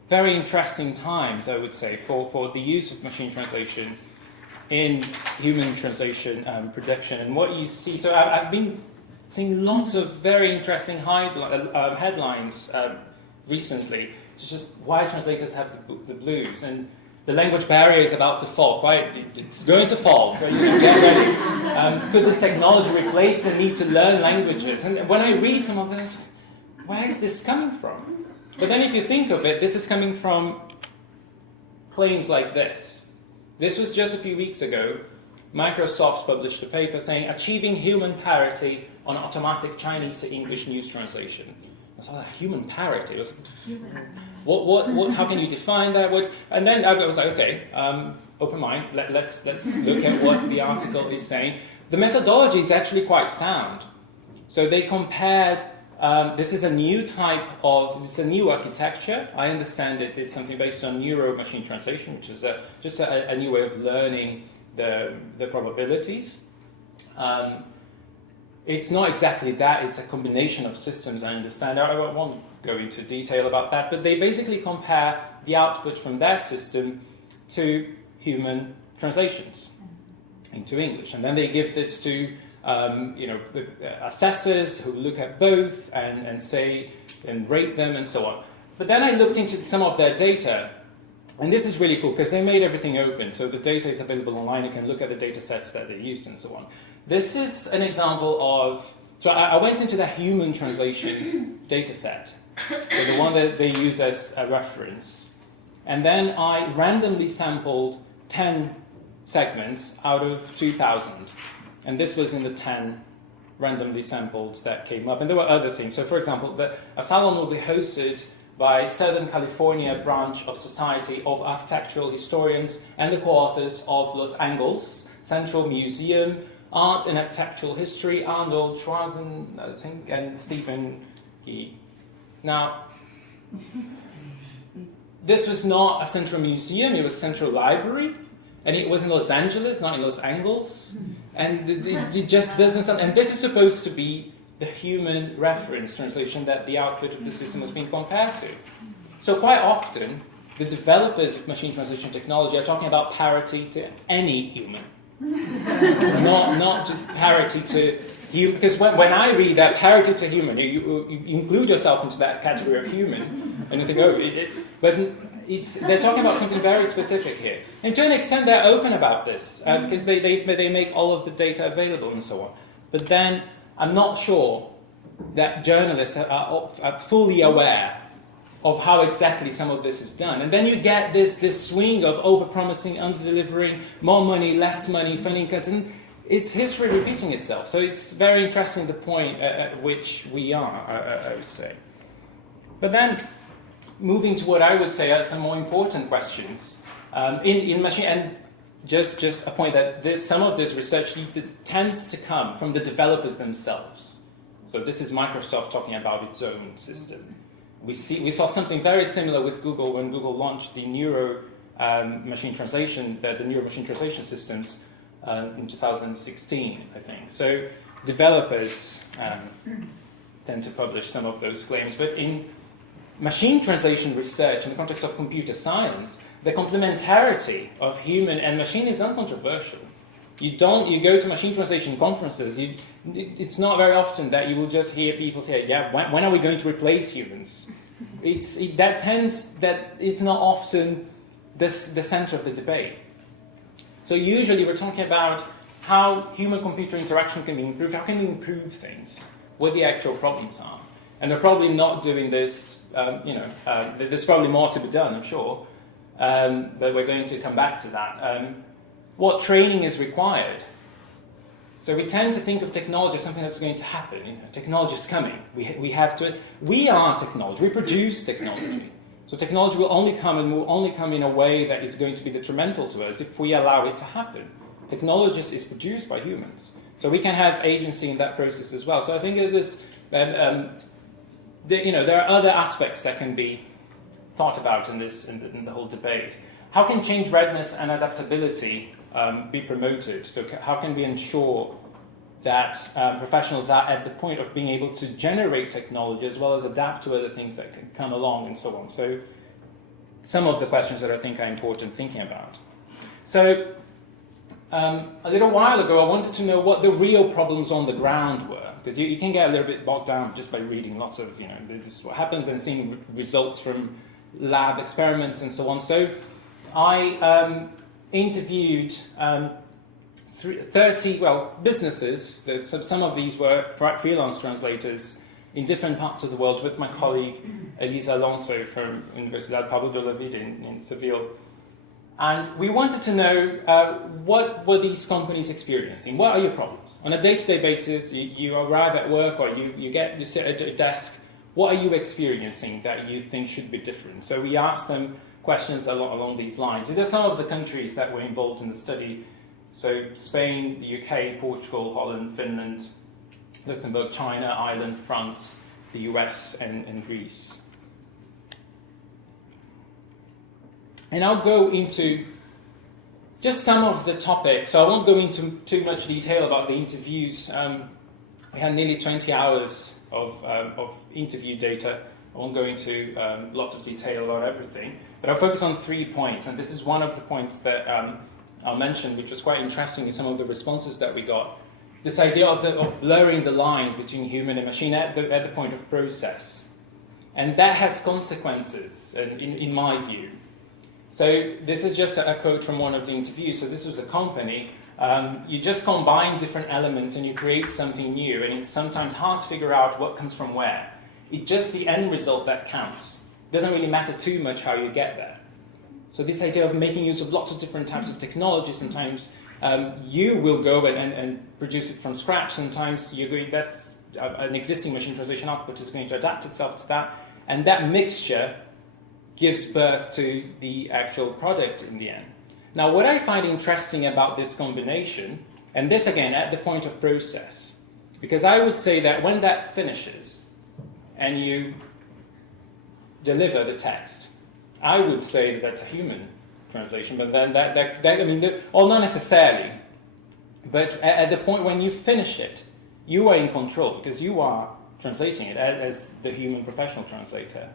very interesting times, I would say, for the use of machine translation in human translation production. And what you see, so I've been seeing lots of very interesting headlines recently. It's just why translators have the blues, and the language barrier is about to fall. Right? It's going to fall. Right? Get ready. Could this technology replace the need to learn languages? And when I read some of this, where is this coming from? But then if you think of it, this is coming from claims like this. This was just a few weeks ago. Microsoft published a paper saying achieving human parity on automatic Chinese to English news translation. I saw that human parity. Was, what? How can you define that? And then I was like, okay, open mind. Let's look at what the article is saying. The methodology is actually quite sound. So they compared. This is a new new architecture. I understand it's something based on neuro-machine translation, which is just a new way of learning the probabilities. It's not exactly that, it's a combination of systems, I understand. I won't go into detail about that, but they basically compare the output from their system to human translations into English. And then they give this to assessors who look at both and say and rate them and so on. But then I looked into some of their data, and this is really cool because they made everything open. So the data is available online. You can look at the data sets that they used and so on. This is an example of. So I went into the human translation data set, so the one that they use as a reference, and then I randomly sampled 10 segments out of 2,000. And this was in the 10 randomly sampled that came up. And there were other things. So, for example, a salon will be hosted by Southern California branch of Society of Architectural Historians and the co-authors of Los Angeles Central Museum, Art and Architectural History, Arnold Schwarzen, I think, and Stephen E. Now, this was not a central museum, it was a central library. And it was in Los Angeles, not in Los Angeles. And it just doesn't sound... And this is supposed to be the human reference translation that the output of the system was being compared to. So quite often, the developers of machine translation technology are talking about parity to any human. not just parity to human. Because when I read that parity to human, you include yourself into that category of human. And you think, but... they're talking about something very specific here. And to an extent, they're open about this, because they make all of the data available and so on. But then, I'm not sure that journalists are fully aware of how exactly some of this is done. And then you get this swing of over-promising, under-delivering, more money, less money, funding cuts, and it's history repeating itself. So it's very interesting the point at which we are, I would say. But then, moving to what I would say are some more important questions in machine, and just a point that some of this research tends to come from the developers themselves. So this is Microsoft talking about its own system. we saw something very similar with Google when Google launched the neuro machine translation, the neuro machine translation systems in 2016, I think. So developers tend to publish some of those claims, but in machine translation research, in the context of computer science, the complementarity of human and machine is uncontroversial. You go to machine translation conferences, it's not very often that you will just hear people say, yeah, when are we going to replace humans? That is not often the center of the debate. So usually we're talking about how human-computer interaction can be improved, how can we improve things, what the actual problems are. And we're probably not doing this, there's probably more to be done, I'm sure, but we're going to come back to that. What training is required? So we tend to think of technology as something that's going to happen. Technology is coming. We are technology. We produce technology. So technology will only come and will only come in a way that is going to be detrimental to us if we allow it to happen. Technology is produced by humans. So we can have agency in that process as well. So I think that there are other aspects that can be thought about in the whole debate. How can change readiness and adaptability be promoted? So how can we ensure that professionals are at the point of being able to generate technology as well as adapt to other things that can come along and so on? So some of the questions that I think are important thinking about. So a little while ago, I wanted to know what the real problems on the ground were, because you can get a little bit bogged down just by reading lots of, this is what happens and seeing results from lab experiments and so on. So I interviewed 30 businesses. Some of these were freelance translators in different parts of the world with my colleague Elisa Alonso from Universidad Pablo de Olavide in Seville. And we wanted to know what were these companies experiencing? What are your problems? On a day-to-day basis, you arrive at work or you sit at a desk. What are you experiencing that you think should be different? So we asked them questions along these lines. These are some of the countries that were involved in the study. So Spain, the UK, Portugal, Holland, Finland, Luxembourg, China, Ireland, France, the US, and Greece. And I'll go into just some of the topics. So I won't go into too much detail about the interviews. We had nearly 20 hours of interview data. I won't go into lots of detail about everything, but I'll focus on 3 points. And this is one of the points that I'll mention, which was quite interesting in some of the responses that we got. This idea of blurring the lines between human and machine at the point of process. And that has consequences, in my view. So this is just a quote from one of the interviews. So this was a company. You just combine different elements and you create something new, and it's sometimes hard to figure out what comes from where. It's just the end result that counts. It doesn't really matter too much how you get there. So this idea of making use of lots of different types of technology, sometimes you will go and produce it from scratch. Sometimes that's an existing machine translation output is going to adapt itself to that, and that mixture gives birth to the actual product in the end. Now, what I find interesting about this combination, and this again at the point of process, because I would say that when that finishes and you deliver the text, I would say that that's a human translation, but then not necessarily, but at the point when you finish it, you are in control because you are translating it as the human professional translator.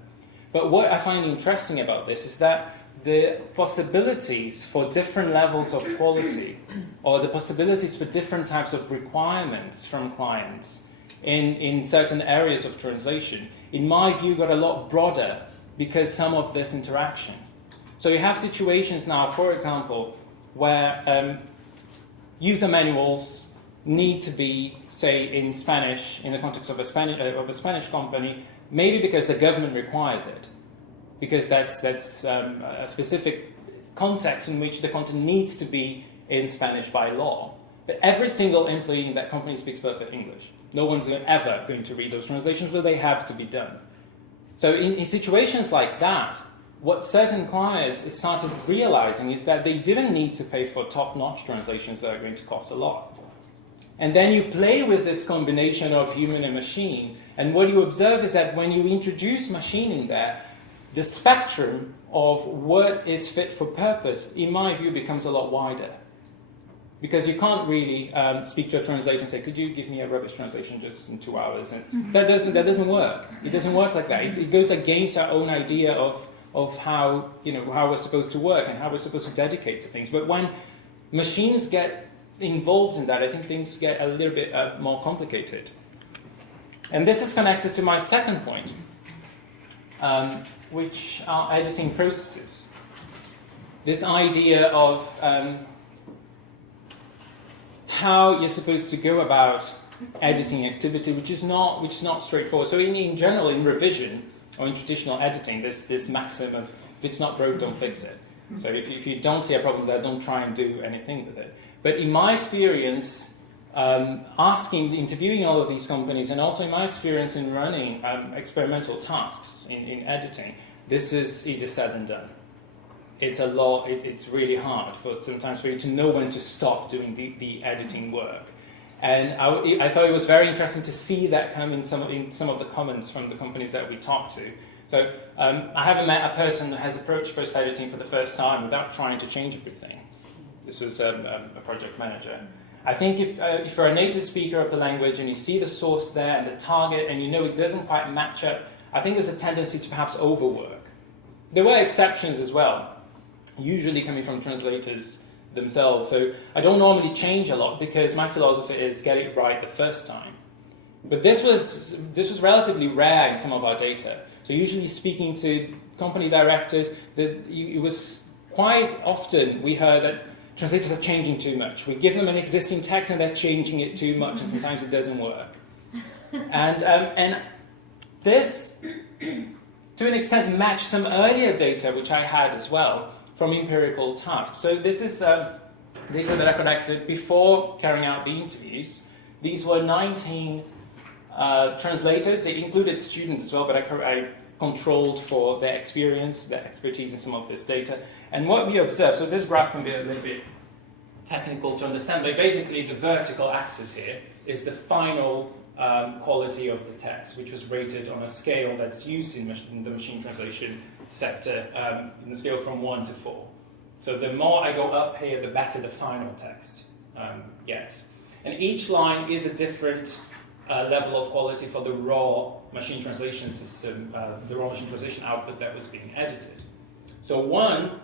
But what I find interesting about this is that the possibilities for different levels of quality or the possibilities for different types of requirements from clients in certain areas of translation, in my view, got a lot broader because some of this interaction. So you have situations now, for example, where user manuals need to be, say, in Spanish, in the context of a Spanish company, maybe because the government requires it, because that's a specific context in which the content needs to be in Spanish by law. But every single employee in that company speaks perfect English. No one's ever going to read those translations, but they have to be done. So in situations like that, what certain clients started realizing is that they didn't need to pay for top-notch translations that are going to cost a lot. And then you play with this combination of human and machine. And what you observe is that when you introduce machine in there, the spectrum of what is fit for purpose, in my view, becomes a lot wider. Because you can't really speak to a translator and say, could you give me a rubbish translation just in 2 hours? And that doesn't work. It doesn't work like that. It goes against our own idea of how, how we're supposed to work and how we're supposed to dedicate to things. But when machines get involved in that, I think things get a little bit more complicated. And this is connected to my second point, which are editing processes. This idea of how you're supposed to go about editing activity, which is not straightforward. So in general, in revision or in traditional editing, there's this maxim of if it's not broke, don't fix it. So if you don't see a problem there, don't try and do anything with it. But in my experience, interviewing all of these companies, and also in my experience in running experimental tasks in editing, this is easier said than done. It's a lot. It's really hard sometimes for you to know when to stop doing the editing work. And I thought it was very interesting to see that come in some of the comments from the companies that we talked to. So I haven't met a person that has approached post-editing for the first time without trying to change everything. This was a project manager. I think if you're a native speaker of the language and you see the source there and the target and you know it doesn't quite match up, I think there's a tendency to perhaps overwork. There were exceptions as well, usually coming from translators themselves. So I don't normally change a lot because my philosophy is get it right the first time. But this was relatively rare in some of our data. So usually speaking to company directors, it was quite often we heard that translators are changing too much. We give them an existing text and they're changing it too much, and sometimes it doesn't work. And this, to an extent, matched some earlier data which I had as well from empirical tasks. So this is data that I collected before carrying out the interviews. These were 19 translators. It included students as well, but I controlled for their experience, their expertise in some of this data. And what we observed, so this graph can be a little bit technical to understand, but basically the vertical axis here is the final quality of the text, which was rated on a scale that's used in the machine translation sector, in the scale from 1 to 4. So the more I go up here, the better the final text gets. And each line is a different level of quality for the raw machine translation system, the raw machine translation output that was being edited. So 1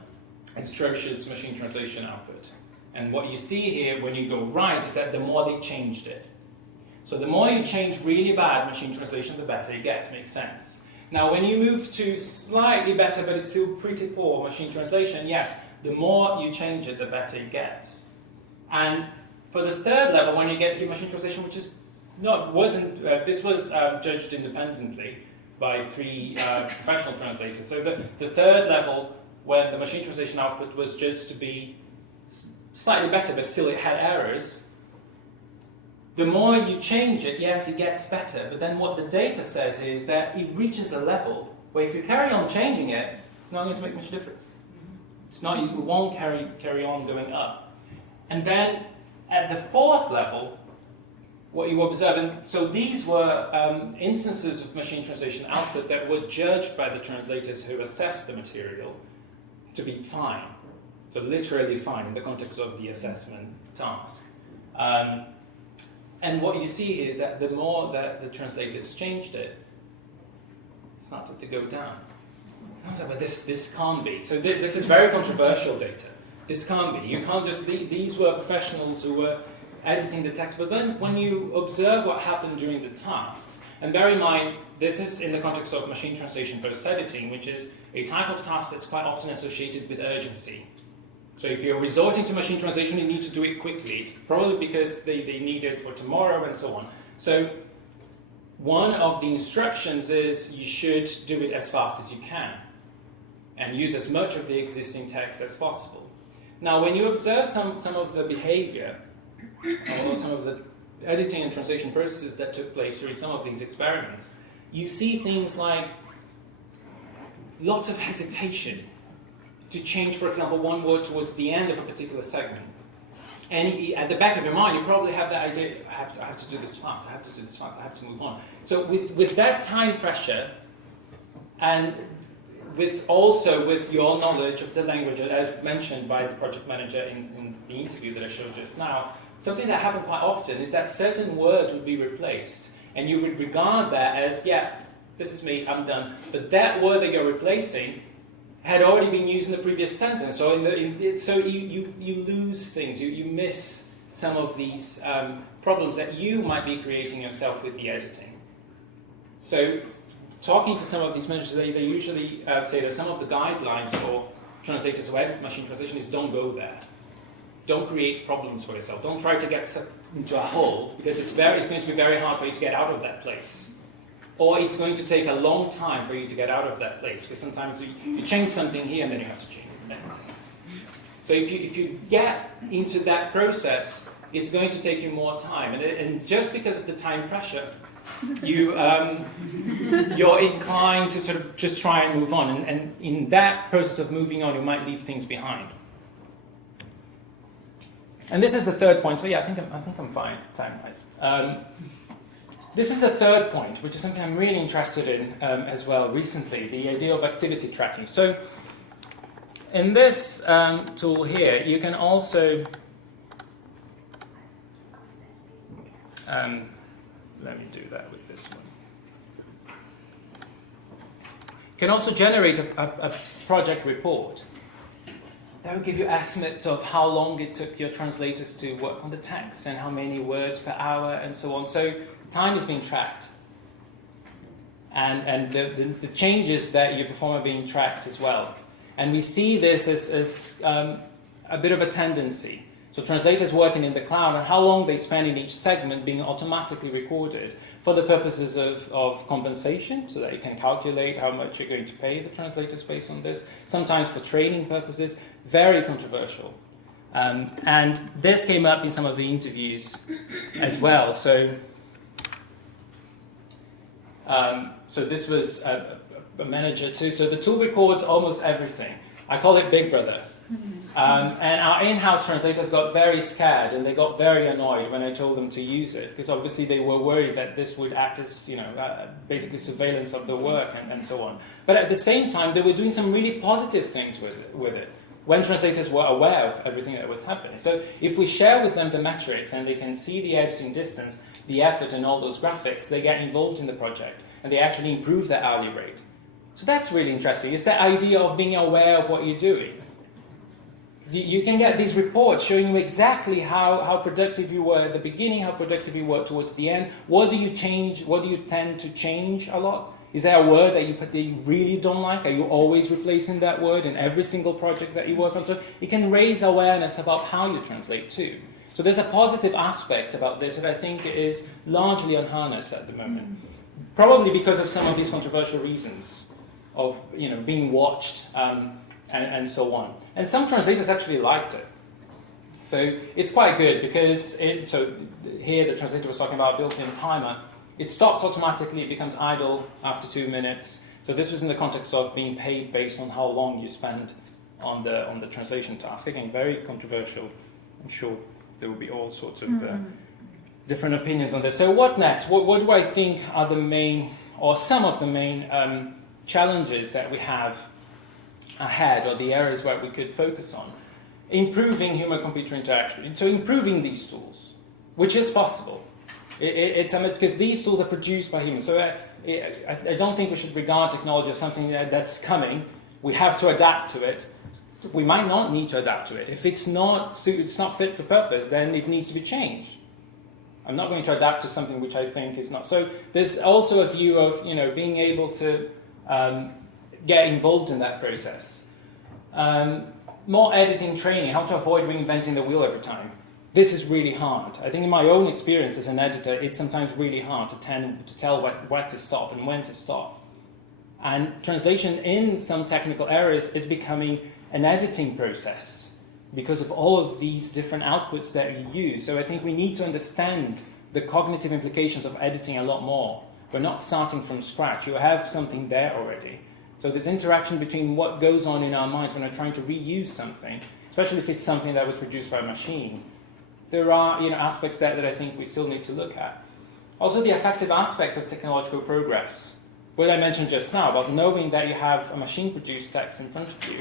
is atrocious machine translation output. And what you see here when you go right is that the more they changed it. So the more you change really bad machine translation, the better it gets, makes sense. Now when you move to slightly better but it's still pretty poor machine translation, yes, the more you change it, the better it gets. And for the third level, when you get your machine translation, which is this was judged independently by 3 professional translators. So the third level, when the machine translation output was judged to be slightly better, but still it had errors, the more you change it, yes, it gets better. But then what the data says is that it reaches a level where if you carry on changing it, it's not going to make much difference. It won't carry on going up. And then at the 4th level, what you observe, and so these were instances of machine translation output that were judged by the translators who assessed the material to be fine. So literally fine in the context of the assessment task. And what you see is that the more that the translators changed it, it started to go down. I was like, but this can't be. So this is very controversial data. This can't be. You can't just, these were professionals who were editing the text, but then when you observe what happened during the tasks, and bear in mind, this is in the context of machine translation post-editing, which is a type of task that's quite often associated with urgency. So if you're resorting to machine translation, you need to do it quickly. It's probably because they need it for tomorrow and so on. So one of the instructions is you should do it as fast as you can and use as much of the existing text as possible. Now, when you observe some of the behavior or some of the editing and translation processes that took place during some of these experiments, you see things like lots of hesitation to change, for example, one word towards the end of a particular segment. And at the back of your mind, you probably have that idea, I have to do this fast, I have to do this fast, I have to move on. So with that time pressure, and with your knowledge of the language, as mentioned by the project manager in the interview that I showed just now, something that happened quite often is that certain words would be replaced, and you would regard that as, yeah, this is me, I'm done. But that word that you're replacing had already been used in the previous sentence, so you lose things, you miss some of these problems that you might be creating yourself with the editing. So, talking to some of these managers, they usually say that some of the guidelines for translators who edit machine translation is don't go there. Don't create problems for yourself. Don't try to get into a hole, because it's going to be very hard for you to get out of that place. Or it's going to take a long time for you to get out of that place, because sometimes you change something here and then you have to change many things. So if you get into that process, it's going to take you more time. And just because of the time pressure, you're inclined to sort of just try and move on. And in that process of moving on, you might leave things behind. And this is the third point. So yeah, I think I'm fine time-wise. This is the third point, which is something I'm really interested in as well recently, the idea of activity tracking. So in this tool here, you can also, let me do that with this one. You can also generate a project report. That will give you estimates of how long it took your translators to work on the text and how many words per hour and so on. So time is being tracked. And the changes that you perform are being tracked as well. And we see this as a bit of a tendency. So translators working in the cloud and how long they spend in each segment being automatically recorded for the purposes of compensation, so that you can calculate how much you're going to pay the translators based on this. Sometimes for training purposes, very controversial. And this came up in some of the interviews as well. So this was a manager too. So the tool records almost everything. I call it Big Brother. And our in-house translators got very scared and they got very annoyed when I told them to use it, because obviously they were worried that this would act as, basically surveillance of the work and so on. But at the same time, they were doing some really positive things with it when translators were aware of everything that was happening. So if we share with them the metrics and they can see the editing distance, the effort and all those graphics, they get involved in the project and they actually improve their hourly rate. So that's really interesting. It's that idea of being aware of what you're doing. You can get these reports showing you exactly how productive you were at the beginning, how productive you were towards the end. What do you change? What do you tend to change a lot? Is there a word that you really don't like? Are you always replacing that word in every single project that you work on? So it can raise awareness about how you translate too. So there's a positive aspect about this that I think is largely unharnessed at the moment. Probably because of some of these controversial reasons of being watched and so on. And some translators actually liked it. So it's quite good because so here the translator was talking about a built-in timer. It stops automatically, it becomes idle after 2 minutes. So this was in the context of being paid based on how long you spend on the translation task. Again, very controversial. I'm sure there will be all sorts of different opinions on this. So what next? What do I think are the main, or some of the main challenges that we have ahead, or the areas where we could focus on? Improving human-computer interaction. So improving these tools, which is possible. It's because these tools are produced by humans. So I don't think we should regard technology as something that's coming. We have to adapt to it. We might not need to adapt to it. If it's not fit for purpose, then it needs to be changed. I'm not going to adapt to something which I think is not. So there's also a view of being able to get involved in that process. More editing training, how to avoid reinventing the wheel every time. This is really hard. I think in my own experience as an editor, it's sometimes really hard to tell where to stop and when to stop. And translation in some technical areas is becoming an editing process because of all of these different outputs that you use. So I think we need to understand the cognitive implications of editing a lot more. We're not starting from scratch. You have something there already. So this interaction between what goes on in our minds when we're trying to reuse something, especially if it's something that was produced by a machine, there are aspects there that I think we still need to look at. Also, the effective aspects of technological progress. What I mentioned just now about knowing that you have a machine-produced text in front of you,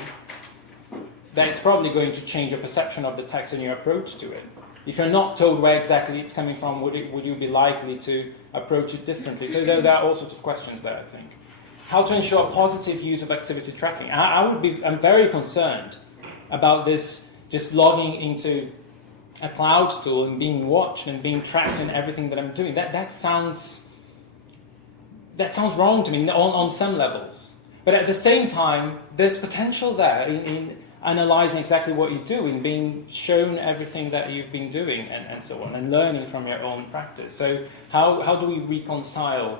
that it's probably going to change your perception of the text and your approach to it. If you're not told where exactly it's coming from, would you be likely to approach it differently? So there are all sorts of questions there, I think. How to ensure positive use of activity tracking. I'm very concerned about this just logging into a cloud tool and being watched and being tracked in everything that I'm doing. That sounds wrong to me on some levels. But at the same time, there's potential there in analysing exactly what you do, in being shown everything that you've been doing and so on, and learning from your own practice. So how do we reconcile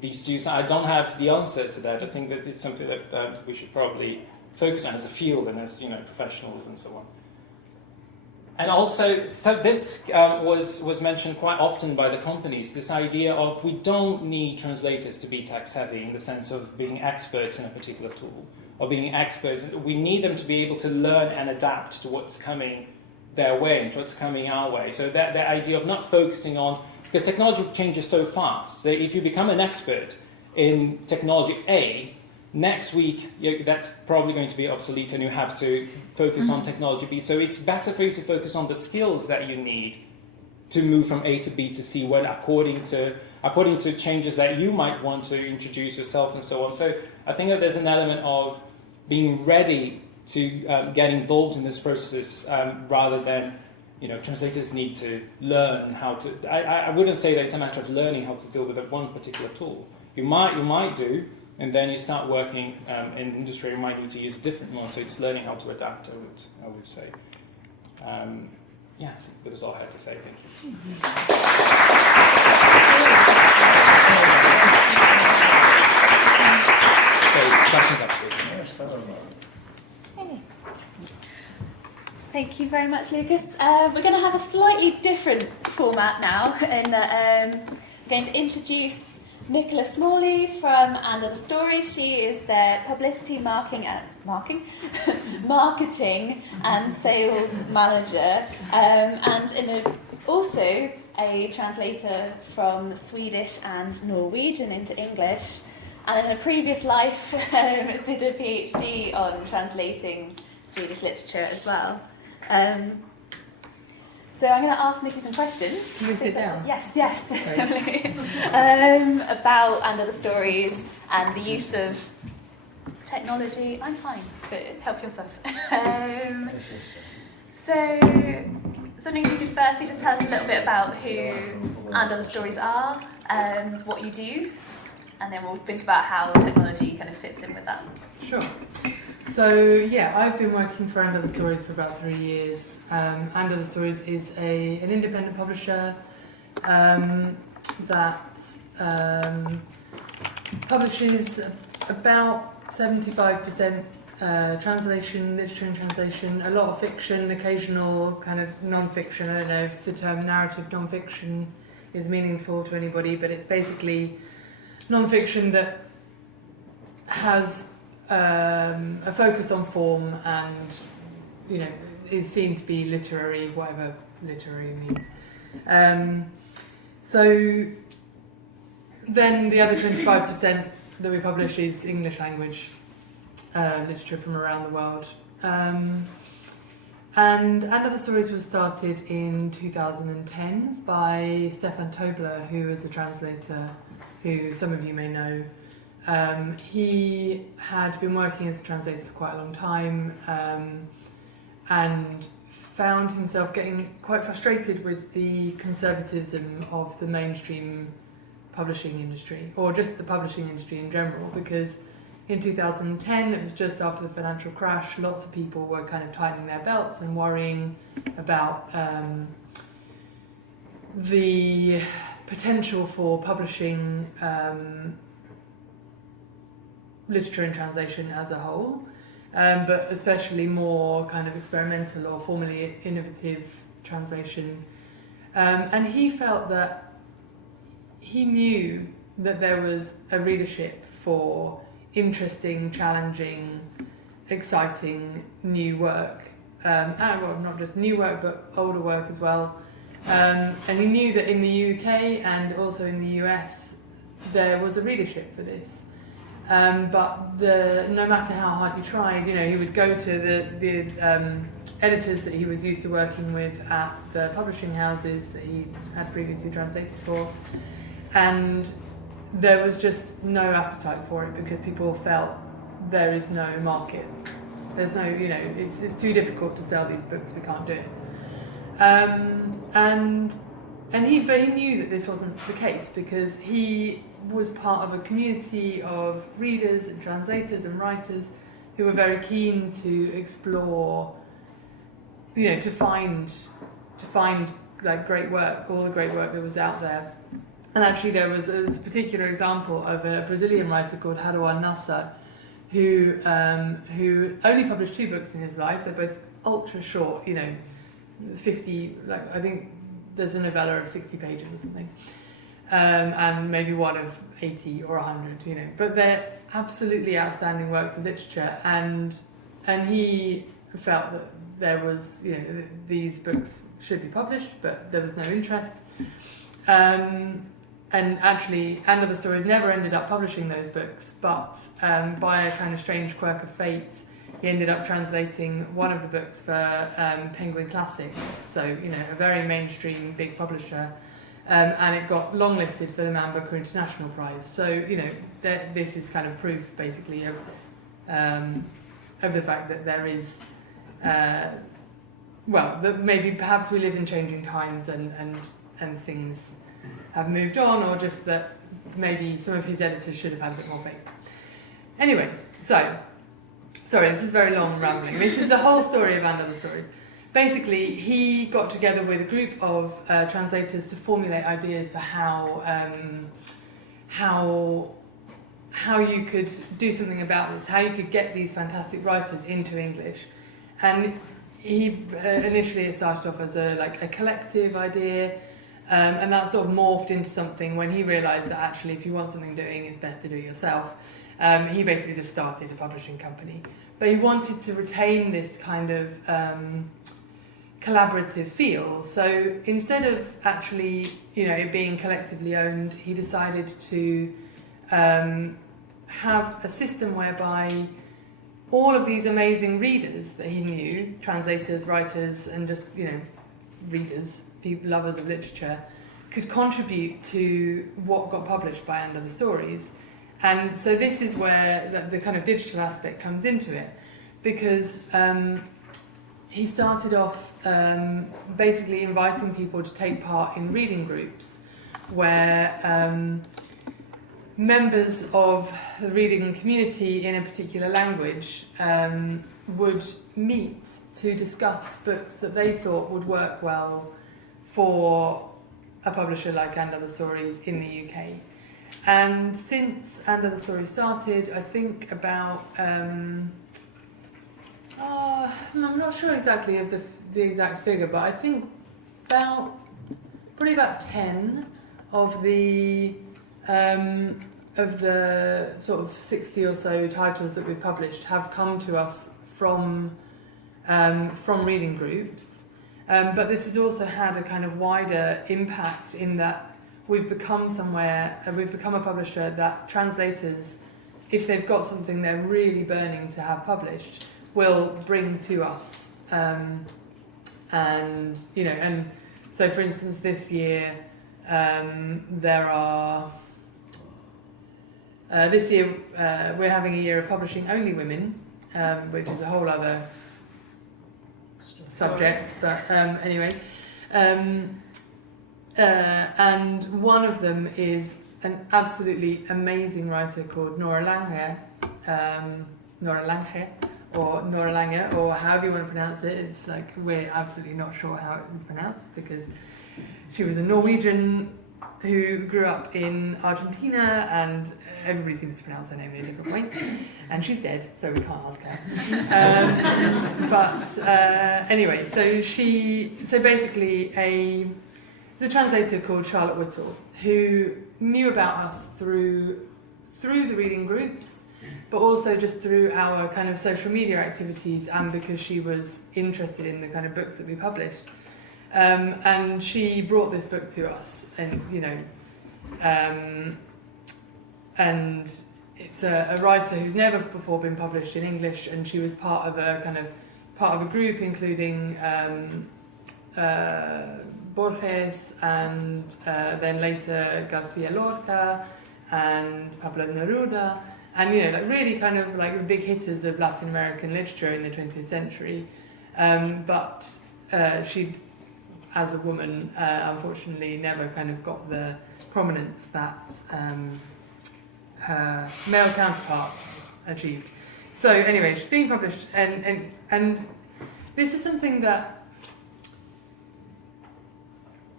these two? I don't have the answer to that. I think that it's something that we should probably focus on as a field and as professionals and so on. And also, so this was mentioned quite often by the companies, this idea of we don't need translators to be text heavy in the sense of being experts in a particular tool or being experts. We need them to be able to learn and adapt to what's coming their way and to what's coming our way. So that idea of not focusing on, because technology changes so fast, that if you become an expert in technology A, next week, that's probably going to be obsolete and you have to focus on technology B. So it's better for you to focus on the skills that you need to move from A to B to C when according to changes that you might want to introduce yourself and so on. So I think that there's an element of being ready to get involved in this process rather than, translators need to learn how to... I wouldn't say that it's a matter of learning how to deal with one particular tool. You might do, and then you start working in the industry, you might need to use a different one, so it's learning how to adapt, I would say. I think that is all I had to say. Thank you. Questions afterwards. Hey. Thank you very much, Lucas. We're going to have a slightly different format now, in that we're going to introduce Nicola Smalley from And Other Stories. She is their publicity marketing and sales manager, and also a translator from Swedish and Norwegian into English, and in a previous life did a PhD on translating Swedish literature as well. So I'm going to ask Nikki some questions. Can we sit down? Yes. About And Other Stories and the use of technology. I'm fine, but help yourself. So Nikki, you could firstly just tell us a little bit about who And Other Stories are, what you do, and then we'll think about how technology kind of fits in with that. Sure. So I've been working for And Other Stories for about 3 years. And Other Stories is an independent publisher that publishes about 75% translation, literature and translation, a lot of fiction, occasional kind of non-fiction. I don't know if the term narrative non-fiction is meaningful to anybody, but it's basically non-fiction that has a focus on form and, is seen to be literary, whatever literary means. So then the other 25% that we publish is English language literature from around the world. And Other Stories was started in 2010 by Stefan Tobler, who is a translator who some of you may know. He had been working as a translator for quite a long time and found himself getting quite frustrated with the conservatism of the mainstream publishing industry, or just the publishing industry in general, because in 2010, it was just after the financial crash, lots of people were kind of tightening their belts and worrying about the potential for publishing literature and translation as a whole, but especially more kind of experimental or formally innovative translation. And he felt that he knew that there was a readership for interesting, challenging, exciting new work, well, not just new work, but older work as well. And he knew that in the UK and also in the US, there was a readership for this. But no matter how hard he tried, he would go to the editors that he was used to working with at the publishing houses that he had previously translated for, and there was just no appetite for it because people felt there is no market. There's no, it's too difficult to sell these books. We can't do it. But he knew that this wasn't the case because he was part of a community of readers and translators and writers who were very keen to explore, to find like great work, all the great work that was out there. And actually there was a particular example of a Brazilian writer called Haruan Nassa who only published 2 books in his life. They're both ultra short, 50, I think there's a novella of 60 pages or something. And maybe one of 80 or 100, but they're absolutely outstanding works of literature, and he felt that there was, these books should be published, but there was no interest. And actually, And Other Stories never ended up publishing those books, but by a kind of strange quirk of fate, he ended up translating one of the books for Penguin Classics, so, a very mainstream big publisher. And it got longlisted for the Man Booker International Prize. So, this is kind of proof, basically, of the fact that there is, that maybe perhaps we live in changing times and things have moved on, or just that maybe some of his editors should have had a bit more faith. Anyway, so, sorry, this is very long rambling. This is the whole story of And Other Stories. Basically, he got together with a group of translators to formulate ideas for how you could do something about this, how you could get these fantastic writers into English. And he initially it started off as a collective idea, and that sort of morphed into something when he realised that actually, if you want something doing, it's best to do it yourself. He basically just started a publishing company, but he wanted to retain this kind of collaborative feel. So instead of actually, it being collectively owned, he decided to have a system whereby all of these amazing readers that he knew, translators, writers, and just, readers, people, lovers of literature, could contribute to what got published by And Other Stories. And so this is where the kind of digital aspect comes into it, because he started off basically inviting people to take part in reading groups where members of the reading community in a particular language would meet to discuss books that they thought would work well for a publisher like And Other Stories in the UK. And since And Other Stories started, I think about I'm not sure exactly of the exact figure, but I think probably about 10 of the sort of 60 or so titles that we've published have come to us from reading groups. But this has also had a kind of wider impact in that we've become a publisher that translators, if they've got something they're really burning to have published, will bring to us. And so for instance this year we're having a year of publishing only women, which is a whole other subject, but anyway. And one of them is an absolutely amazing writer called Nora Lange, or Nora Lange, or however you want to pronounce it. It's like we're absolutely not sure how it is pronounced, because she was a Norwegian who grew up in Argentina, and everybody seems to pronounce her name in a different way, and she's dead, so we can't ask her. Anyway, so basically there's a translator called Charlotte Whittle who knew about us through through the reading groups, but also just through our kind of social media activities, and because she was interested in the kind of books that we published. And she brought this book to us, and and it's a writer who's never before been published in English, and she was part of a group including Borges and then later Garcia Lorca and Pablo Neruda, and really kind of like the big hitters of Latin American literature in the 20th century. But she'd, as a woman, unfortunately never kind of got the prominence that her male counterparts achieved. So anyway, she's being published, and this is something that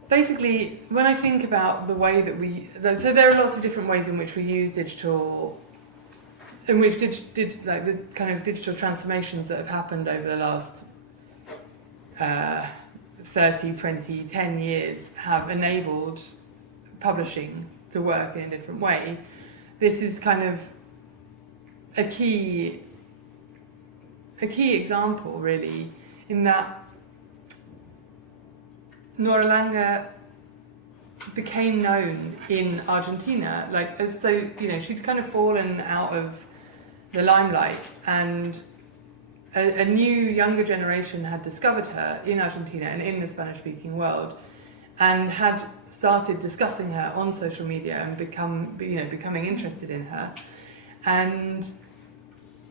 basically, when I think about the way that so there are lots of different ways in which we use digital, in which like the kind of digital transformations that have happened over the last 30, 20, 10 years have enabled publishing to work in a different way. This is kind of a key example, really, in that Nora Langer became known in Argentina, she'd kind of fallen out of the limelight, and a new, younger generation had discovered her in Argentina and in the Spanish-speaking world, and had started discussing her on social media and becoming interested in her. And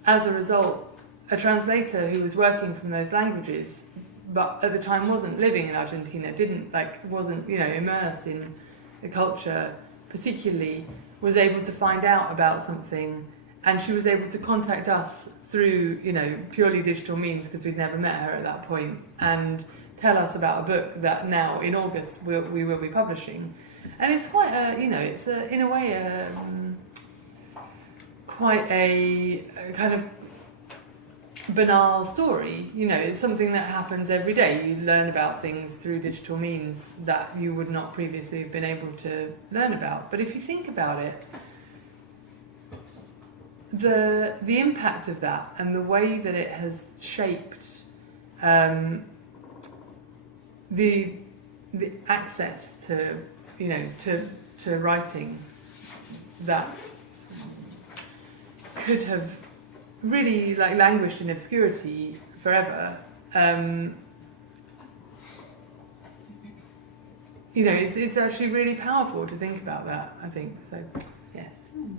as a result, a translator who was working from those languages, but at the time wasn't living in Argentina, wasn't immersed in the culture particularly, was able to find out about something, and she was able to contact us through purely digital means, because we'd never met her at that point, and tell us about a book that now in August we will be publishing. And it's quite in a way quite a kind of banal story. It's something that happens every day. You learn about things through digital means that you would not previously have been able to learn about. But if you think about it, the impact of that and the way that it has shaped the access to writing that could have really languished in obscurity forever. It's actually really powerful to think about that, I think. So yes.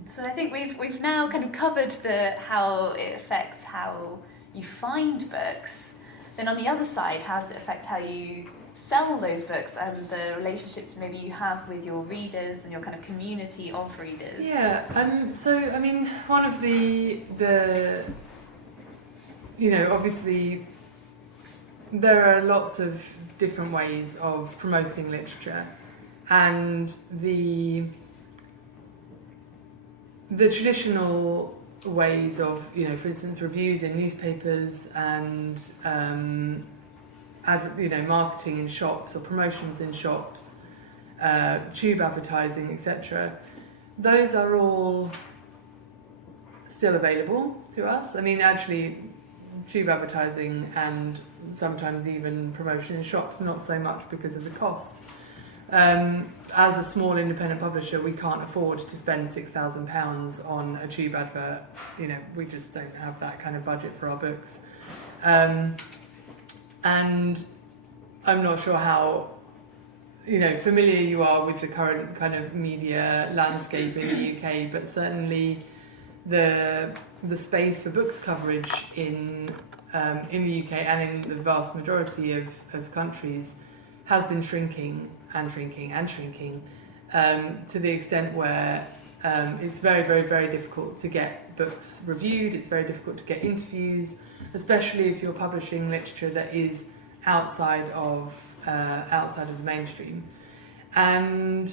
So I think we've now kind of covered how it affects how you find books. Then on the other side, how does it affect how you sell those books and the relationship maybe you have with your readers and your kind of community of readers? Yeah, one of the obviously there are lots of different ways of promoting literature, and the traditional ways of, for instance, reviews in newspapers and marketing in shops or promotions in shops, tube advertising, etc. Those are all still available to us. Actually, tube advertising and sometimes even promotion in shops, not so much because of the cost. As a small independent publisher, we can't afford to spend £6,000 on a tube advert. We just don't have that kind of budget for our books. And I'm not sure how familiar you are with the current kind of media landscape in the UK, but certainly the space for books coverage in the UK and in the vast majority of countries has been shrinking and shrinking and shrinking, to the extent where it's very, very, very difficult to get books reviewed. It's very difficult to get interviews, especially if you're publishing literature that is outside of the mainstream. And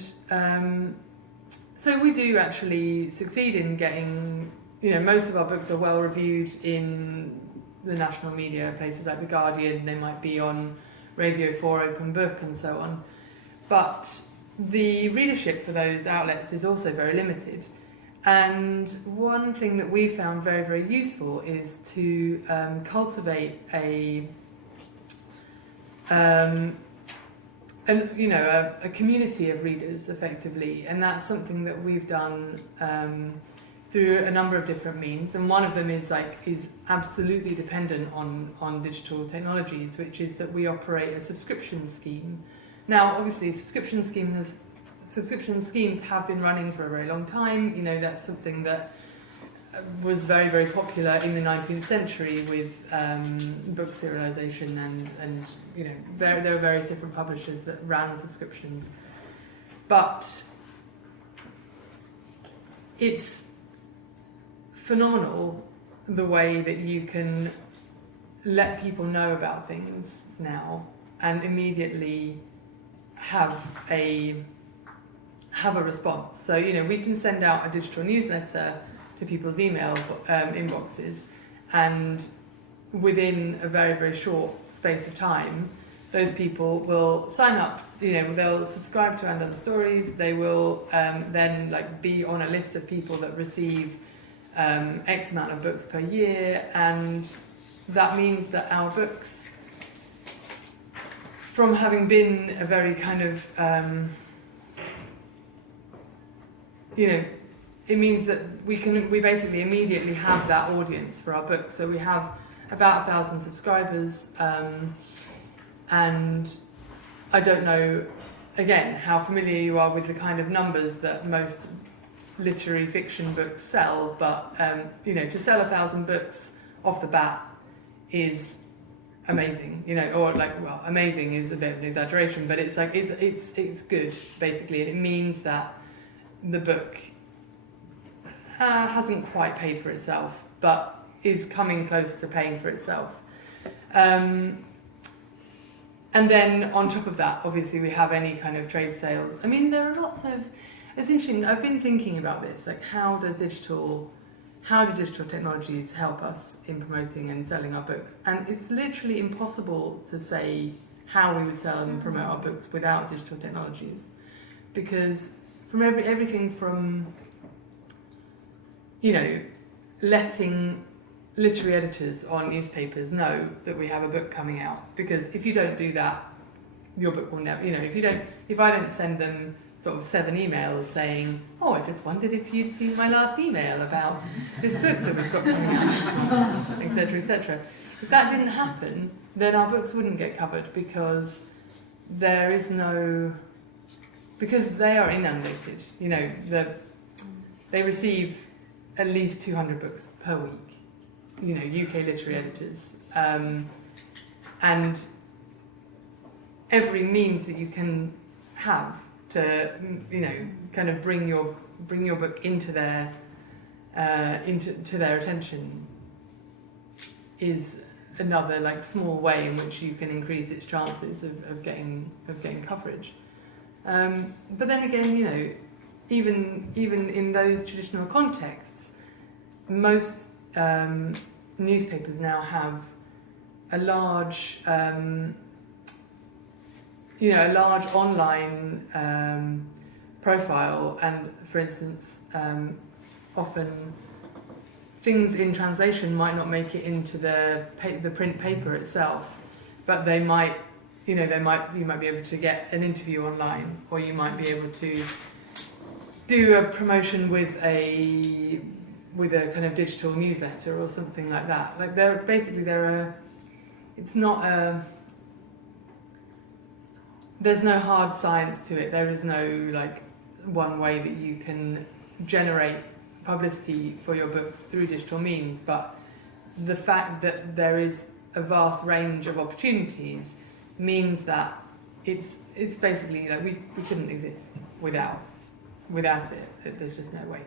so we do actually succeed in getting, most of our books are well reviewed in the national media, places like The Guardian. They might be on Radio 4 Open Book and so on. But the readership for those outlets is also very limited. And one thing that we found very, very useful is to cultivate a community of readers, effectively, and that's something that we've done through a number of different means. And one of them is absolutely dependent on digital technologies, which is that we operate a subscription scheme. Now, obviously, subscription schemes have been running for a very long time. You know, that's something that was very, very popular in the 19th century with book serialization and you know, there were various different publishers that ran subscriptions. But it's phenomenal the way that you can let people know about things now and immediately have a response. So, you know, we can send out a digital newsletter to people's email inboxes, and within a very, very short space of time, those people will sign up. You know, they'll subscribe to And Other Stories. They will then be on a list of people that receive X amount of books per year, and that means that our books, from having been a very kind of it means that we basically immediately have that audience for our books. So we have about 1,000 subscribers, and I don't know, again, how familiar you are with the kind of numbers that most literary fiction books sell, but to sell 1,000 books off the bat is amazing, amazing is a bit of an exaggeration, but it's good, basically, and it means that the book hasn't quite paid for itself, but is coming close to paying for itself. And then on top of that, obviously, we have any kind of trade sales. I mean, there are lots of... It's interesting, I've been thinking about this, how do digital technologies help us in promoting and selling our books? And it's literally impossible to say how we would sell and promote our books without digital technologies. Because from everything from, letting literary editors on newspapers know that we have a book coming out, because if you don't do that, your book will never, if I don't send them sort of 7 emails saying, oh, I just wondered if you'd seen my last email about this book that we've got coming out, etc., etc. If that didn't happen, then our books wouldn't get covered, because because they are inundated. They receive at least 200 books per week, UK literary editors, and every means that you can have to, kind of bring your book into their attention is another small way in which you can increase its chances of getting coverage. But then again, even in those traditional contexts, most newspapers now have a large online profile, and for instance, often things in translation might not make it into the print paper itself, but you might be able to get an interview online, or you might be able to do a promotion with a kind of digital newsletter or something like that. There's no hard science to it. There is no one way that you can generate publicity for your books through digital means, but the fact that there is a vast range of opportunities means that it's basically we couldn't exist without it. There's just no way.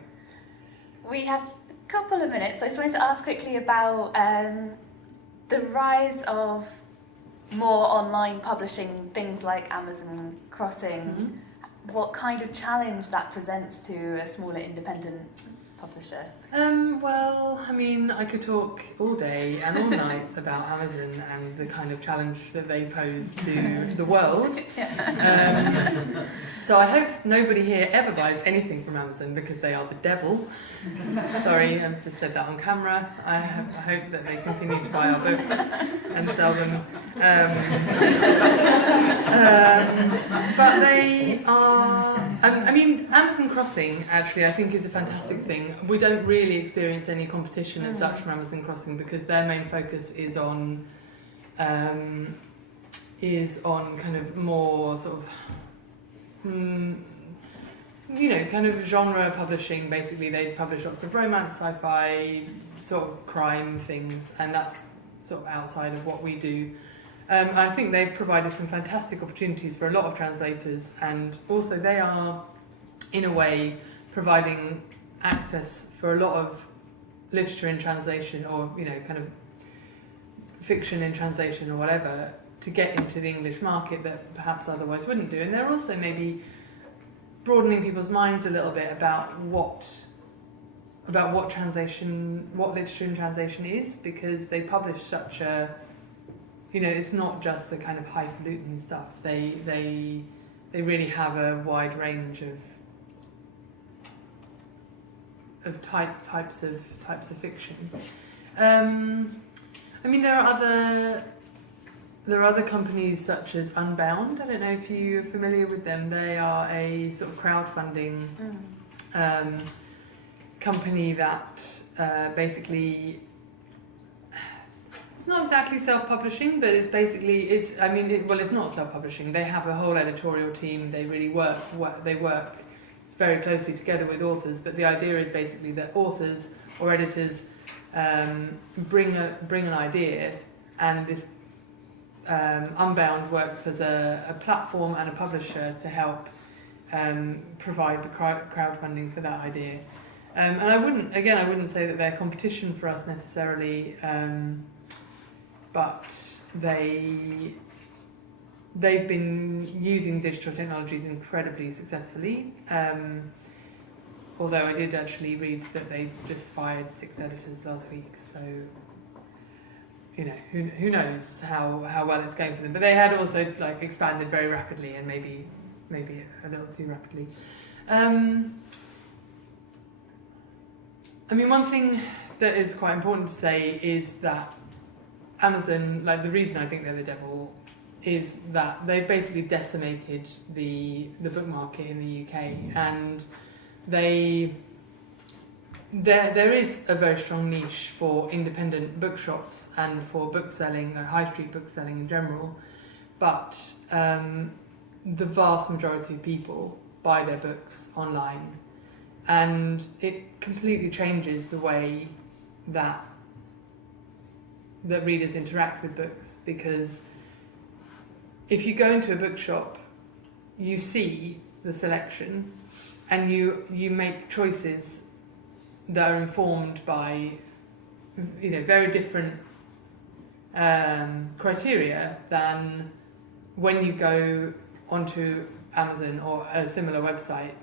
We have a couple of minutes. I just wanted to ask quickly about the rise of more online publishing, things like Amazon Crossing. Mm-hmm. What kind of challenge that presents to a smaller independent publisher? Well, I mean, I could talk all day and all night about Amazon and the kind of challenge that they pose to the world. So I hope nobody here ever buys anything from Amazon because they are the devil. Sorry, I've just said that on camera. I hope that they continue to buy our books and sell them. But they are... I mean, Amazon Crossing, actually, I think is a fantastic thing. We don't really experience any competition as such from Amazon Crossing because their main focus is on kind of more sort of... you know, kind of genre publishing. Basically, they publish lots of romance, sci-fi, sort of crime things, and that's sort of outside of what we do. I think they've provided some fantastic opportunities for a lot of translators, and also they are, in a way, providing access for a lot of literature in translation, or, you know, kind of fiction in translation or whatever, to get into the English market that perhaps otherwise wouldn't do. And they're also maybe broadening people's minds a little bit about what translation, what literature in translation is, because they publish such a, you know, it's not just the kind of highfalutin stuff. They really have a wide range of types of fiction. I mean, there are other companies such as Unbound. I don't know if you're familiar with them. They are a sort of crowdfunding company that basically, it's not exactly self-publishing, but it's basically, it's not self-publishing. They have a whole editorial team. They really work very closely together with authors, but the idea is basically that authors or editors bring an idea, and this Unbound works as a platform and a publisher to help provide the crowdfunding for that idea. And I wouldn't say that they're competition for us necessarily, but they've been using digital technologies incredibly successfully. Although I did actually read that they just fired 6 editors last week, so you know, who knows how well it's going for them. But they had also like expanded very rapidly, and maybe a little too rapidly. I mean, one thing that is quite important to say is that Amazon, like, the reason I think they're the devil is that they've basically decimated the book market in the UK, and there is a very strong niche for independent bookshops and for bookselling, like high street bookselling in general, but the vast majority of people buy their books online, and it completely changes the way that readers interact with books, because if you go into a bookshop, you see the selection and you make choices that are informed by, you know, very different criteria than when you go onto Amazon or a similar website.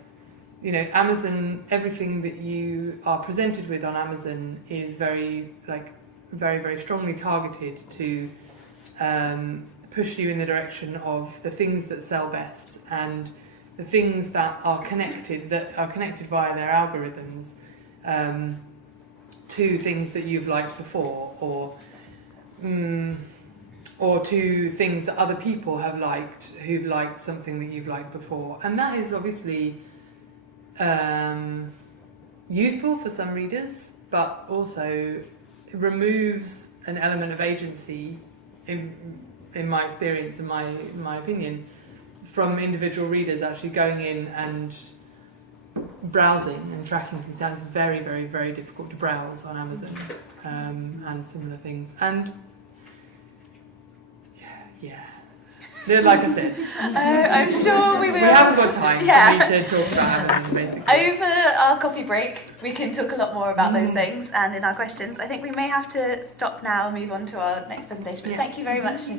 You know, Amazon, everything that you are presented with on Amazon is very, very strongly targeted to push you in the direction of the things that sell best, and the things that are connected via their algorithms to things that you've liked before, or to things that other people have liked who've liked something that you've liked before. And that is obviously useful for some readers, but also it removes an element of agency, in my experience and my opinion, from individual readers actually going in and browsing and tracking things down. It's very, very, very difficult to browse on Amazon and similar things. And yeah. Like I said, I'm sure we will. We haven't got time for me to talk about Amazon, basically. Over our coffee break, we can talk a lot more about those things, and in our questions. I think we may have to stop now and move on to our next presentation. But thank you very much.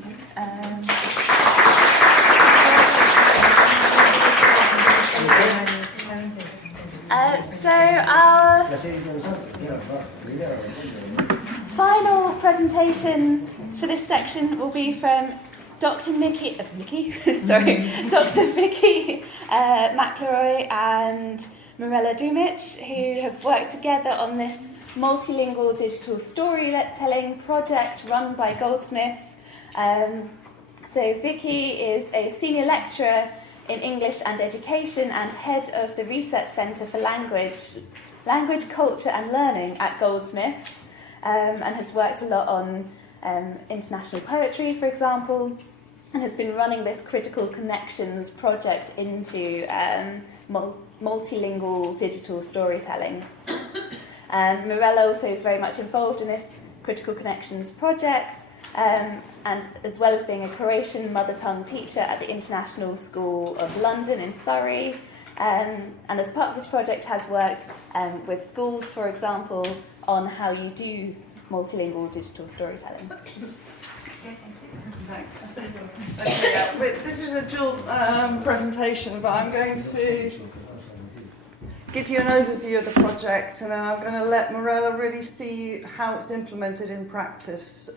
So our final presentation for this section will be from Dr. Vicky McElroy and Mirella Dumic, who have worked together on this multilingual digital storytelling project run by Goldsmiths. So Vicky is a senior lecturer in English and Education and head of the Research Centre for Language, Culture and Learning at Goldsmiths, and has worked a lot on international poetry, for example, and has been running this Critical Connections project into multilingual digital storytelling. Mirella also is very much involved in this Critical Connections project, and as well as being a Croatian mother tongue teacher at the International School of London in Surrey, and as part of this project has worked with schools, for example, on how you do multilingual digital storytelling. Thanks. Okay, this is a dual presentation, but I'm going to give you an overview of the project, and then I'm going to let Mirella really see how it's implemented in practice.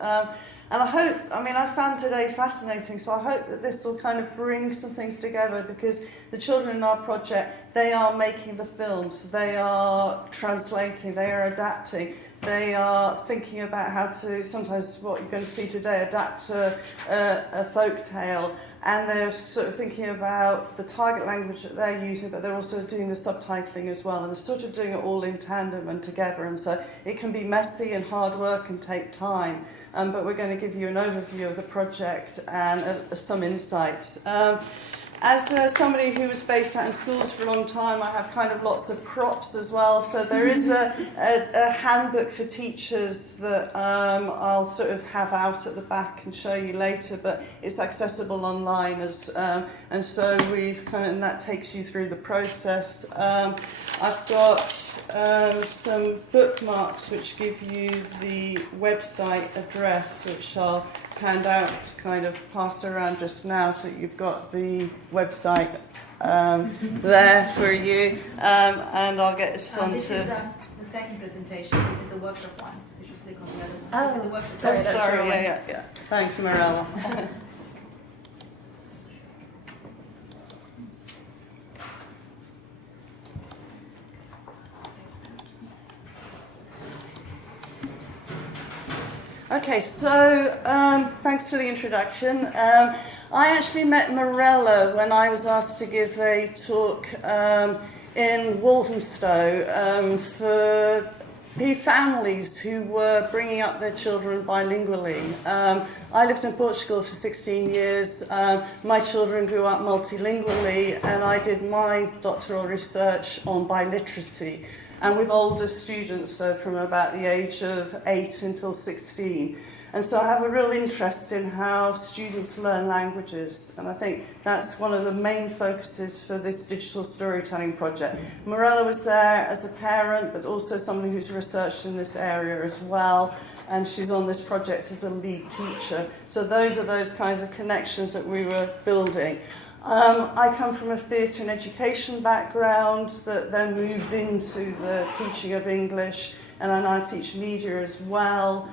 And I found today fascinating, so I hope that this will kind of bring some things together, because the children in our project, they are making the films, they are translating, they are adapting, they are thinking about how to, sometimes what you're going to see today, adapt a folk tale, and they're sort of thinking about the target language that they're using, but they're also doing the subtitling as well, and they're sort of doing it all in tandem and together, and so it can be messy and hard work and take time. But we're going to give you an overview of the project and some insights. As somebody who was based out in schools for a long time, I have kind of lots of props as well. So there is a handbook for teachers that I'll sort of have out at the back and show you later, but it's accessible online and so and that takes you through the process. I've got some bookmarks which give you the website address, which I'll hand out, kind of pass around just now, so you've got the website there for you, and I'll get this on This to... is the second presentation. This is the workshop one. You should click on the other one. Oh, This is the workshop. Sorry, yeah. Thanks, Mirella. Okay, so thanks for the introduction. I actually met Mirella when I was asked to give a talk in Walthamstow for families who were bringing up their children bilingually. I lived in Portugal for 16 years. My children grew up multilingually, and I did my doctoral research on biliteracy, and with older students, so from about the age of 8 until 16. And so I have a real interest in how students learn languages, and I think that's one of the main focuses for this digital storytelling project. Mirella was there as a parent, but also somebody who's researched in this area as well, and she's on this project as a lead teacher. So those are those kinds of connections that we were building. I come from a theatre and education background that then moved into the teaching of English, and I now teach media as well.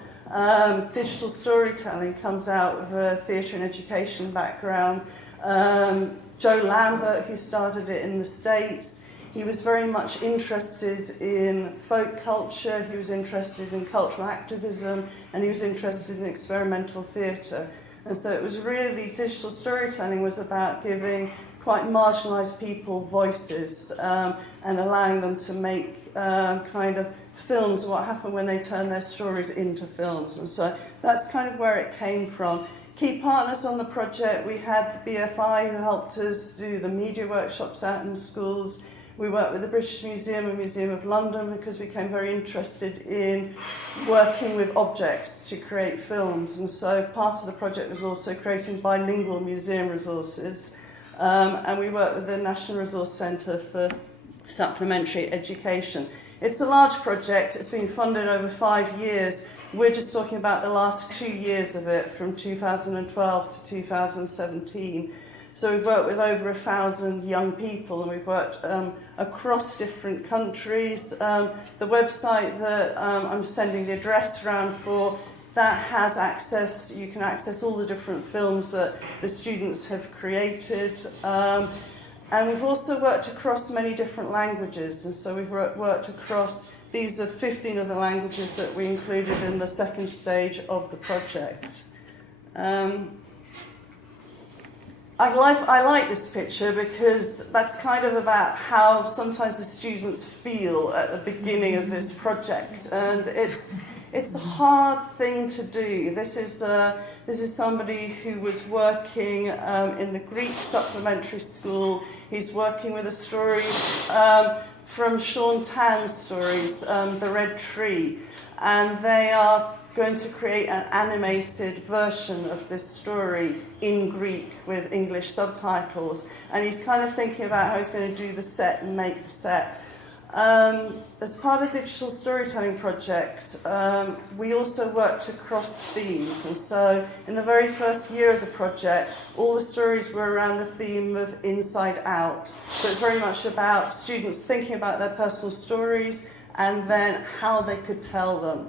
Digital storytelling comes out of a theatre and education background. Joe Lambert, who started it in the States, he was very much interested in folk culture, he was interested in cultural activism, and he was interested in experimental theatre. And so it was really, digital storytelling was about giving quite marginalised people voices and allowing them to make kind of films, what happened when they turn their stories into films. And so that's kind of where it came from. Key partners on the project, we had the BFI who helped us do the media workshops out in schools. We worked with the British Museum and Museum of London because we became very interested in working with objects to create films. And so part of the project was also creating bilingual museum resources. And we worked with the National Resource Centre for Supplementary Education. It's a large project. It's been funded over 5 years. We're just talking about the last 2 years of it, from 2012 to 2017. So we've worked with over 1,000 young people, and we've worked across different countries. The website that I'm sending the address around for, that has access, you can access all the different films that the students have created. And we've also worked across many different languages, and so we've worked across, these are 15 of the languages that we included in the second stage of the project. I like this picture because that's kind of about how sometimes the students feel at the beginning of this project, and it's a hard thing to do. This is somebody who was working in the Greek supplementary school. He's working with a story from Sean Tan's stories, The Red Tree, and they are going to create an animated version of this story in Greek with English subtitles, and he's kind of thinking about how he's going to do the set and make the set. As part of the digital storytelling project, we also worked across themes, and so in the very first year of the project, all the stories were around the theme of inside out. So it's very much about students thinking about their personal stories and then how they could tell them.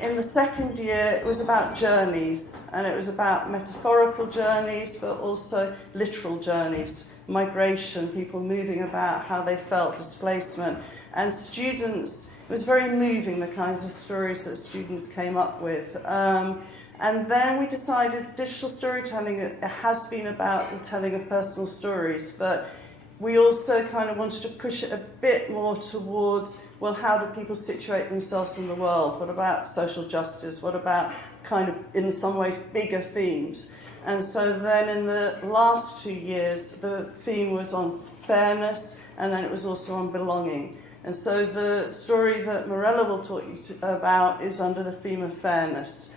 In the second year, it was about journeys, and it was about metaphorical journeys, but also literal journeys, migration, people moving about, how they felt, displacement. And students, it was very moving, the kinds of stories that students came up with. And then we decided digital storytelling, it has been about the telling of personal stories, but we also kind of wanted to push it a bit more towards, well, how do people situate themselves in the world? What about social justice? What about kind of, in some ways, bigger themes? And so then in the last 2 years, the theme was on fairness, and then it was also on belonging. And so the story that Mirella will talk you about is under the theme of fairness.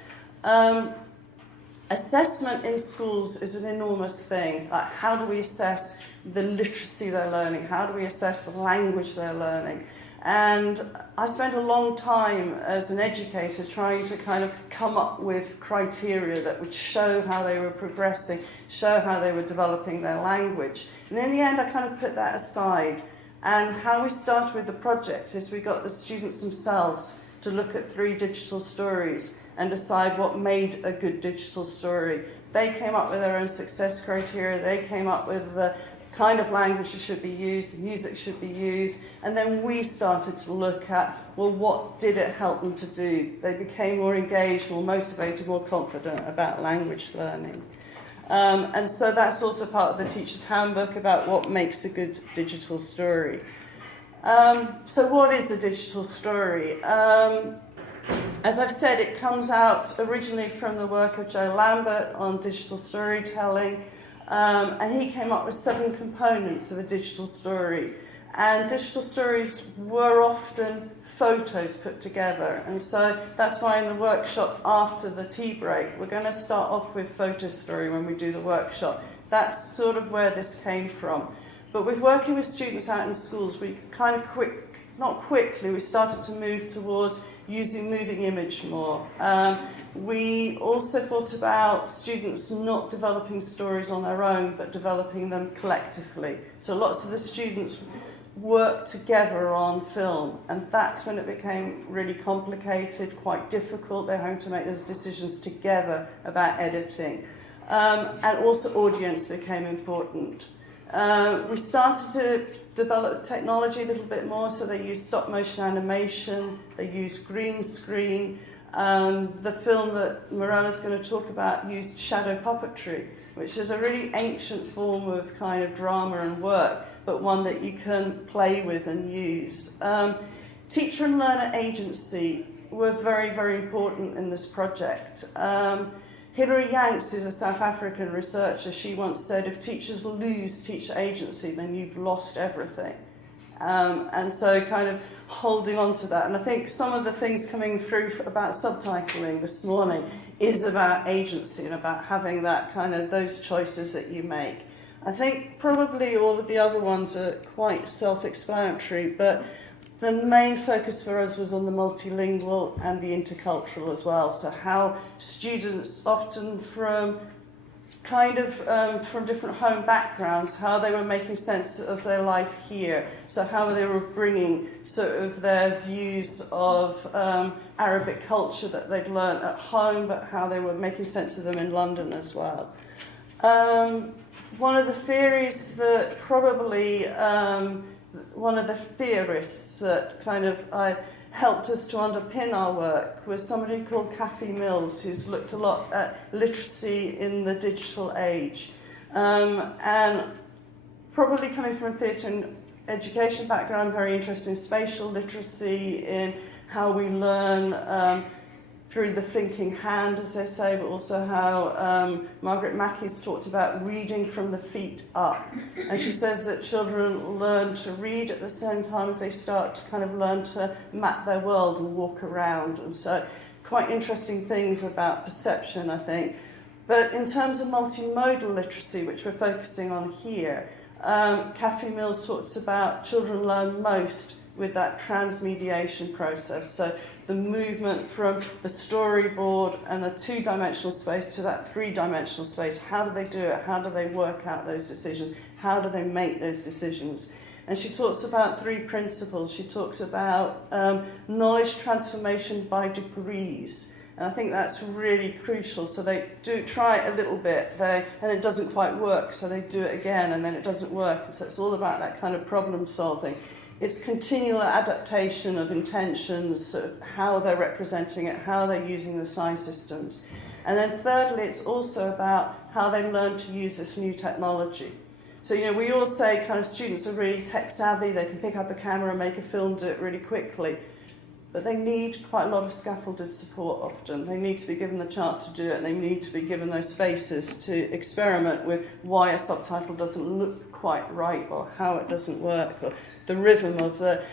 Assessment in schools is an enormous thing. Like, how do we assess the literacy they're learning? How do we assess the language they're learning? And I spent a long time as an educator trying to kind of come up with criteria that would show how they were progressing, show how they were developing their language. And in the end, I kind of put that aside. And how we started with the project is we got the students themselves to look at 3 digital stories and decide what made a good digital story. They came up with their own success criteria. They came up with the kind of language that should be used, music should be used, and then we started to look at, well, what did it help them to do? They became more engaged, more motivated, more confident about language learning. And so that's also part of the teacher's handbook about what makes a good digital story. So what is a digital story? As I've said, it comes out originally from the work of Joe Lambert on digital storytelling, and he came up with 7 components of a digital story. And digital stories were often photos put together, and so that's why in the workshop after the tea break, we're going to start off with photo story when we do the workshop. That's sort of where this came from. But with working with students out in schools, we kind of we started to move towards using moving image more. We also thought about students not developing stories on their own, but developing them collectively. So lots of the students work together on film, and that's when it became really complicated, quite difficult. They're having to make those decisions together about editing. And also audience became important. We started to develop technology a little bit more, so they use stop motion animation, they use green screen. The film that Mirella's going to talk about used shadow puppetry, which is a really ancient form of kind of drama and work, but one that you can play with and use. Teacher and learner agency were very, very important in this project. Hilary Yanks is a South African researcher. She once said, if teachers lose teacher agency, then you've lost everything. And so kind of holding on to that. And I think some of the things coming through about subtitling this morning is about agency and about having that kind of those choices that you make. I think probably all of the other ones are quite self-explanatory, but the main focus for us was on the multilingual and the intercultural as well. So how students often from kind of from different home backgrounds, how they were making sense of their life here. So how they were bringing sort of their views of Arabic culture that they'd learnt at home, but how they were making sense of them in London as well. One of the theories that probably, one of the theorists that kind of helped us to underpin our work was somebody called Kathy Mills, who's looked a lot at literacy in the digital age. And probably coming from a theatre and education background, very interested in spatial literacy, in how we learn through the thinking hand, as they say, but also how Margaret Mackey's talked about reading from the feet up. And she says that children learn to read at the same time as they start to kind of learn to map their world and walk around. And so quite interesting things about perception, I think. But in terms of multimodal literacy, which we're focusing on here, Kathy Mills talks about children learn most with that transmediation process. So the movement from the storyboard and a two-dimensional space to that three-dimensional space. How do they do it? How do they work out those decisions? How do they make those decisions? And she talks about three principles. She talks about knowledge transformation by degrees. And I think that's really crucial. So they do try it a little bit, and it doesn't quite work, so they do it again, and then it doesn't work. And so it's all about that kind of problem solving. It's continual adaptation of intentions, sort of how they're representing it, how they're using the sign systems. And then thirdly, it's also about how they learn to use this new technology. So, we all say kind of students are really tech savvy, they can pick up a camera and make a film, do it really quickly. But they need quite a lot of scaffolded support often. They need to be given the chance to do it, and they need to be given those spaces to experiment with why a subtitle doesn't look quite right, or how it doesn't work, or the rhythm of the...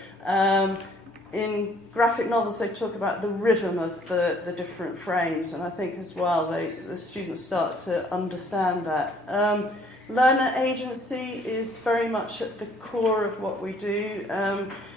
in graphic novels, they talk about the rhythm of the different frames, and I think as well the students start to understand that. Learner agency is very much at the core of what we do.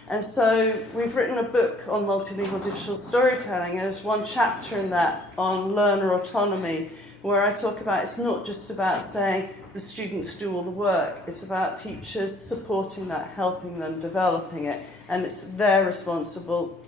And so we've written a book on multilingual digital storytelling. There's one chapter in that on learner autonomy, where I talk about it's not just about saying the students do all the work. It's about teachers supporting that, helping them, developing it. And they're responsible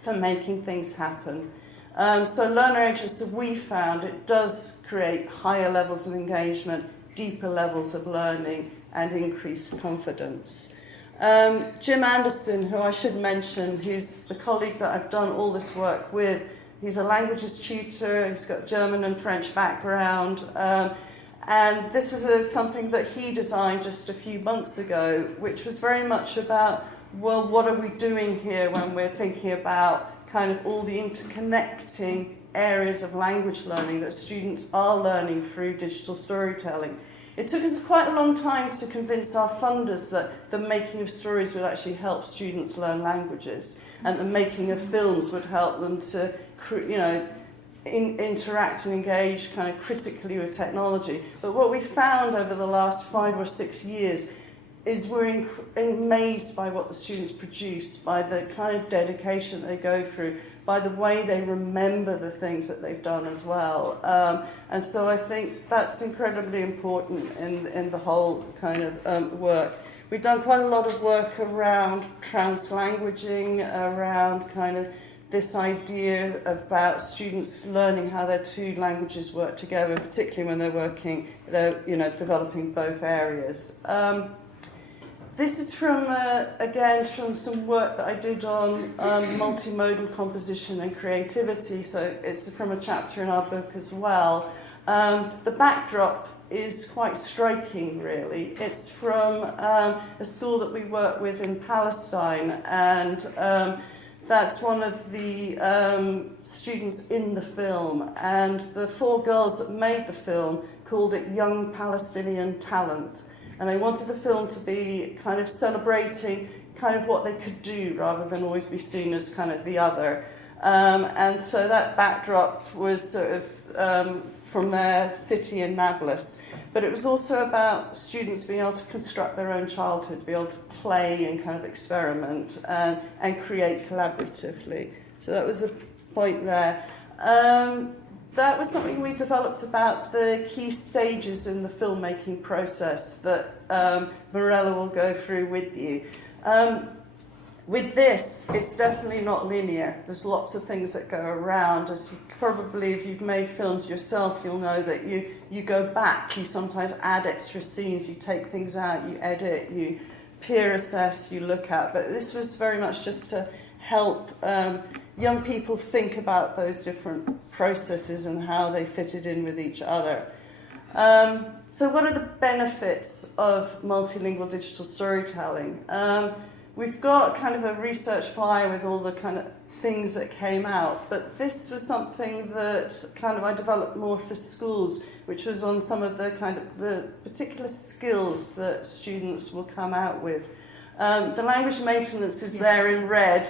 for making things happen. So learner agency, we found, it does create higher levels of engagement, deeper levels of learning, and increased confidence. Jim Anderson, who I should mention, who's the colleague that I've done all this work with, he's a languages tutor, he's got German and French background, and this was something that he designed just a few months ago, which was very much about, well, what are we doing here when we're thinking about kind of all the interconnecting areas of language learning that students are learning through digital storytelling. It took us quite a long time to convince our funders that the making of stories would actually help students learn languages, and the making of films would help them to, interact and engage kind of critically with technology. But what we found over the last 5 or 6 years is we're amazed by what the students produce, by the kind of dedication they go through, by the way they remember the things that they've done as well. And so I think that's incredibly important in the whole kind of work. We've done quite a lot of work around translanguaging, around kind of this idea about students learning how their two languages work together, particularly when they're developing both areas. This is from, again, from some work that I did on multimodal composition and creativity, so it's from a chapter in our book as well. The backdrop is quite striking, really. It's from a school that we work with in Palestine, and that's one of the students in the film, and the 4 girls that made the film called it Young Palestinian Talent. And they wanted the film to be kind of celebrating kind of what they could do rather than always be seen as kind of the other. And so that backdrop was sort of from their city in Nablus. But it was also about students being able to construct their own childhood, be able to play and kind of experiment and create collaboratively. So that was a point there. that was something we developed about the key stages in the filmmaking process that Morella will go through with you. With this, it's definitely not linear. There's lots of things that go around. As you probably, if you've made films yourself, you'll know that you go back, you sometimes add extra scenes, you take things out, you edit, you peer assess, you look at. But this was very much just to help young people think about those different processes and how they fitted in with each other. So what are the benefits of multilingual digital storytelling? We've got kind of a research flyer with all the kind of things that came out, but this was something that kind of I developed more for schools, which was on some of the kind of the particular skills that students will come out with. The language maintenance is there in red,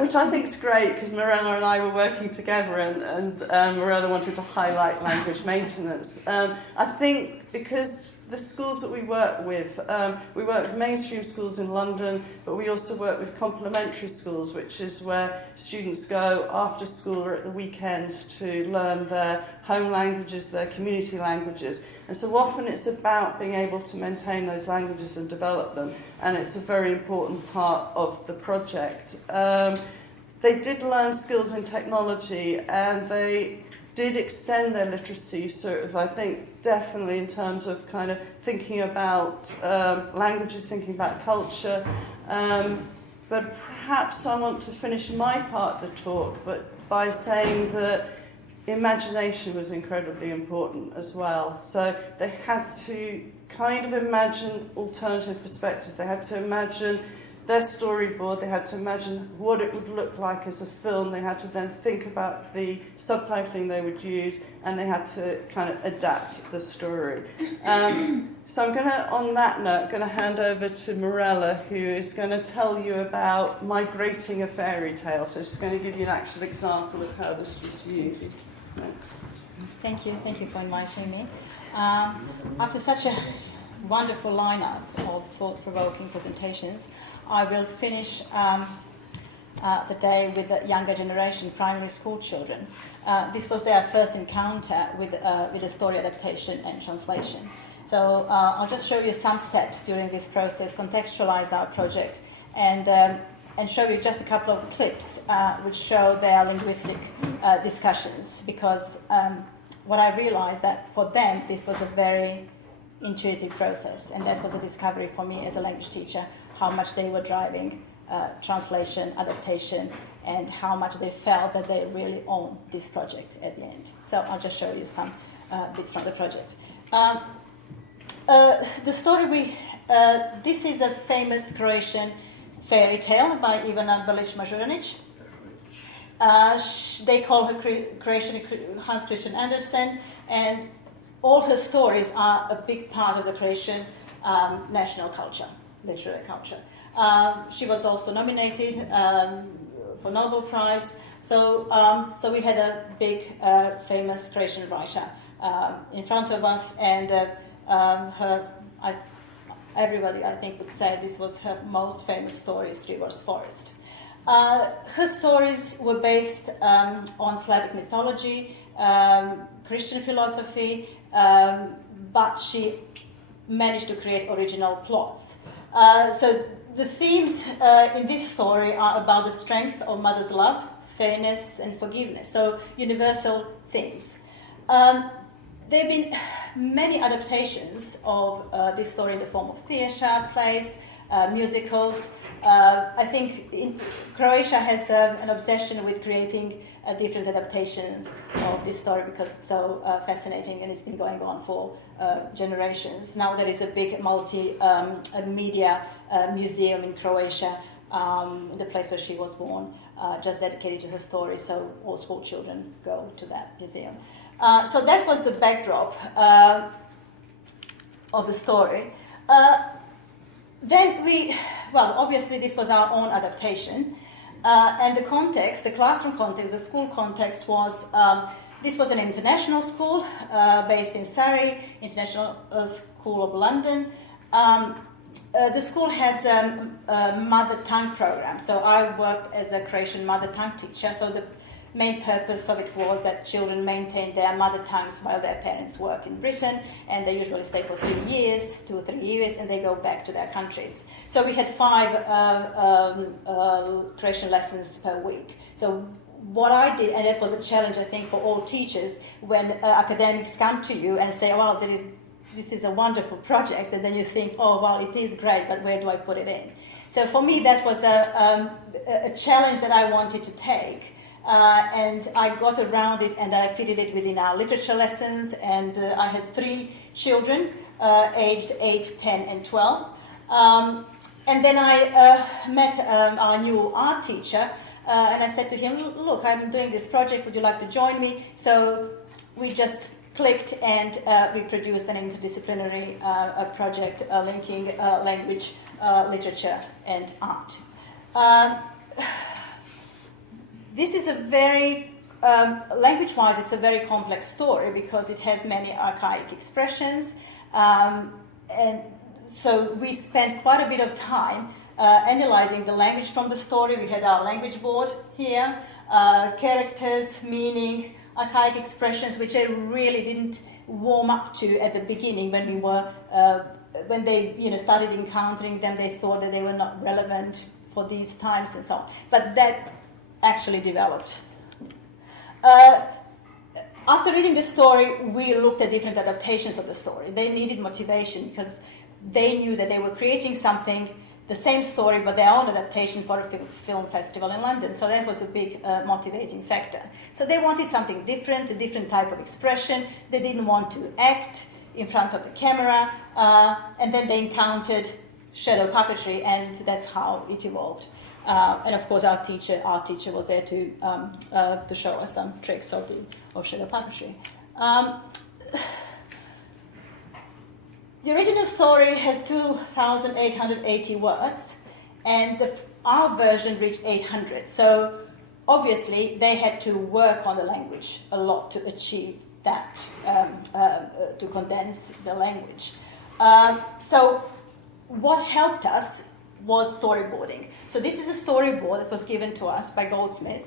which I think is great because Morella and I were working together and Morella wanted to highlight language maintenance. I think because the schools that we work with mainstream schools in London, but we also work with complementary schools, which is where students go after school or at the weekends to learn their home languages, their community languages. And so often it's about being able to maintain those languages and develop them, and it's a very important part of the project. They did learn skills in technology, and they did extend their literacy, sort of, I think, definitely in terms of kind of thinking about languages, thinking about culture. But perhaps I want to finish my part of the talk by saying that imagination was incredibly important as well. So they had to kind of imagine alternative perspectives. They had to imagine their storyboard, they had to imagine what it would look like as a film, they had to then think about the subtitling they would use, and they had to kind of adapt the story. So I'm going to, on that note, going to hand over to Morella, who is going to tell you about Migrating a Fairy Tale. So she's going to give you an actual example of how this was used. Thanks. Thank you for inviting me. After such a wonderful lineup of thought-provoking presentations, I will finish the day with the younger generation, primary school children. This was their first encounter with a story adaptation and translation. So I'll just show you some steps during this process, contextualize our project, and show you just a couple of clips which show their linguistic discussions, because what I realized that for them this was a very intuitive process, and that was a discovery for me as a language teacher, how much they were driving translation, adaptation, and how much they felt that they really own this project at the end. So I'll just show you some bits from the project. The story this is a famous Croatian fairy tale by Ivana Balić-Mažuranić. They call her Croatian Hans Christian Andersen, and all her stories are a big part of the Croatian national culture, literary culture. She was also nominated for Nobel Prize. So we had a big, famous Croatian writer in front of us, and everybody, I think, would say this was her most famous story, River's Forest. Her stories were based on Slavic mythology, Christian philosophy, but she managed to create original plots. So the themes in this story are about the strength of mother's love, fairness, and forgiveness. So universal themes. There have been many adaptations of this story in the form of theatre, plays, musicals. I think Croatia has an obsession with creating different adaptations of this story because it's so fascinating, and it's been going on for generations. Now there is a big multi-media museum in Croatia, in the place where she was born, just dedicated to her story, so all school children go to that museum. So that was the backdrop of the story. Then obviously this was our own adaptation, and the context, the classroom context, the school context was, this was an international school based in Surrey, International School of London. The school has a mother tongue program, so I worked as a Croatian mother tongue teacher, so the main purpose of it was that children maintain their mother tongues while their parents work in Britain, and they usually stay for 3 years, 2 or 3 years, and they go back to their countries. So we had 5 Croatian lessons per week. So what I did, and it was a challenge, I think, for all teachers, when academics come to you and say, well, this is a wonderful project, and then you think, oh, well, it is great, but where do I put it in? So for me, that was a challenge that I wanted to take. And I got around it, and I fitted it within our literature lessons, and I had 3 children, aged 8, 10, and 12. And then I met our new art teacher, and I said to him, look, I'm doing this project, would you like to join me? So we just clicked, and we produced an interdisciplinary project linking language, literature, and art. This is a very, language-wise, it's a very complex story because it has many archaic expressions. And so we spent quite a bit of time analyzing the language from the story. We had our language board here, characters, meaning, archaic expressions, which I really didn't warm up to at the beginning when we were, when they started encountering them, they thought that they were not relevant for these times and so on. But that actually developed. After reading the story, we looked at different adaptations of the story. They needed motivation because they knew that they were creating something, the same story, but their own adaptation for a film festival in London. So that was a big motivating factor. So they wanted something different, a different type of expression. They didn't want to act in front of the camera. And then they encountered shadow puppetry, and that's how it evolved. And of course, our teacher was there to show us some tricks of shadow puppetry. The original story has 2,880 words, and our version reached 800. So obviously, they had to work on the language a lot to achieve that, to condense the language. So what helped us was storyboarding. So this is a storyboard that was given to us by Goldsmith.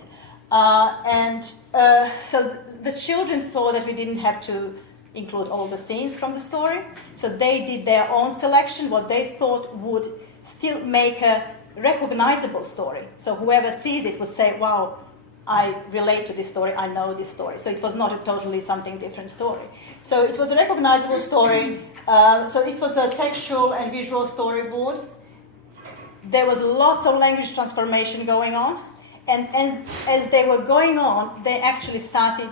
So the children thought that we didn't have to include all the scenes from the story. So they did their own selection, what they thought would still make a recognizable story. So whoever sees it would say, wow, I relate to this story, I know this story. So it was not a totally something different story. So it was a recognizable story. So it was a textual and visual storyboard. There was lots of language transformation going on. And as they were going on, they actually started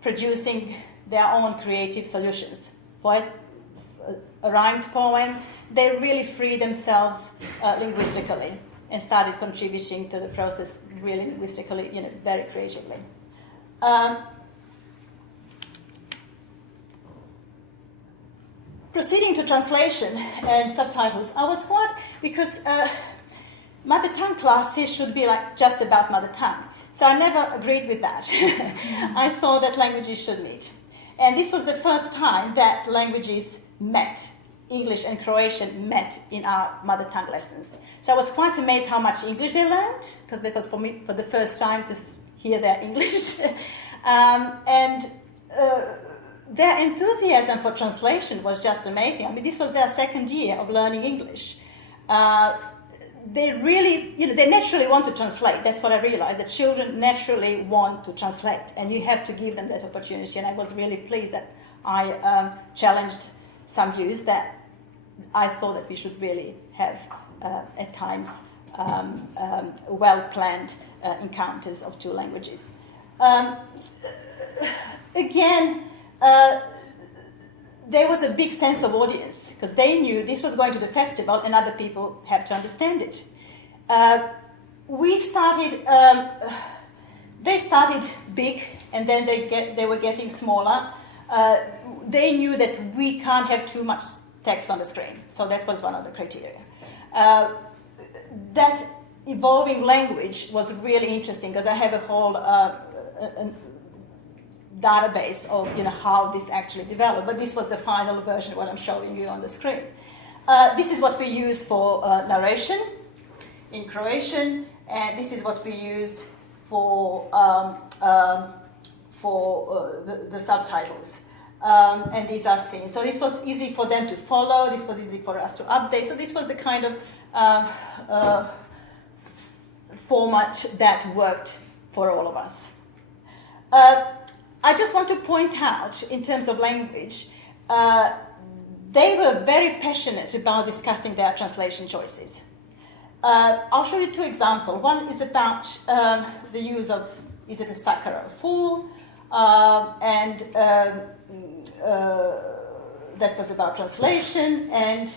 producing their own creative solutions. A rhymed poem, they really freed themselves linguistically and started contributing to the process really linguistically, very creatively. Proceeding to translation and subtitles, I was because mother tongue classes should be like just about mother tongue. So I never agreed with that. I thought that languages should meet. And this was the first time that languages met. English and Croatian met in our mother tongue lessons. So I was quite amazed how much English they learned, because it was for me for the first time to hear their English. Their enthusiasm for translation was just amazing. I mean, this was their second year of learning English. They really, they naturally want to translate. That's what I realized, that children naturally want to translate, and you have to give them that opportunity. And I was really pleased that I challenged some views that I thought that we should really have, at times, well-planned encounters of two languages. Again, there was a big sense of audience, because they knew this was going to the festival and other people have to understand it. They started big, and then they were getting smaller. They knew that we can't have too much text on the screen, so that was one of the criteria. That evolving language was really interesting, because I have a whole database of how this actually developed, but this was the final version, what I'm showing you on the screen. This is what we use for narration in Croatian, and this is what we used for the subtitles. And these are seen. So this was easy for them to follow. This was easy for us to update. So this was the kind of format that worked for all of us. I just want to point out, in terms of language, they were very passionate about discussing their translation choices. I'll show you two examples. One is about the use of, is it a sucker or a fool? And that was about translation. And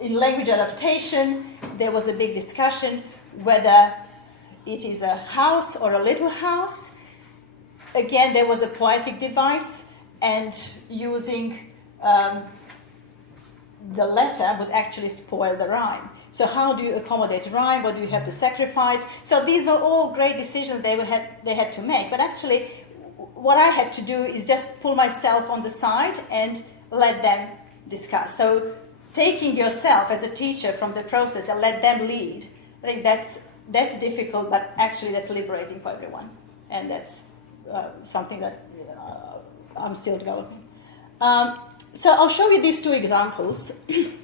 in language adaptation, there was a big discussion whether it is a house or a little house. Again, there was a poetic device, and using the letter would actually spoil the rhyme. So how do you accommodate rhyme? What do you have to sacrifice? So these were all great decisions they had to make. But actually, what I had to do is just pull myself on the side and let them discuss. So taking yourself as a teacher from the process and let them lead, I think that's difficult, but actually that's liberating for everyone. And that's something that I'm still developing. So I'll show you these two examples. If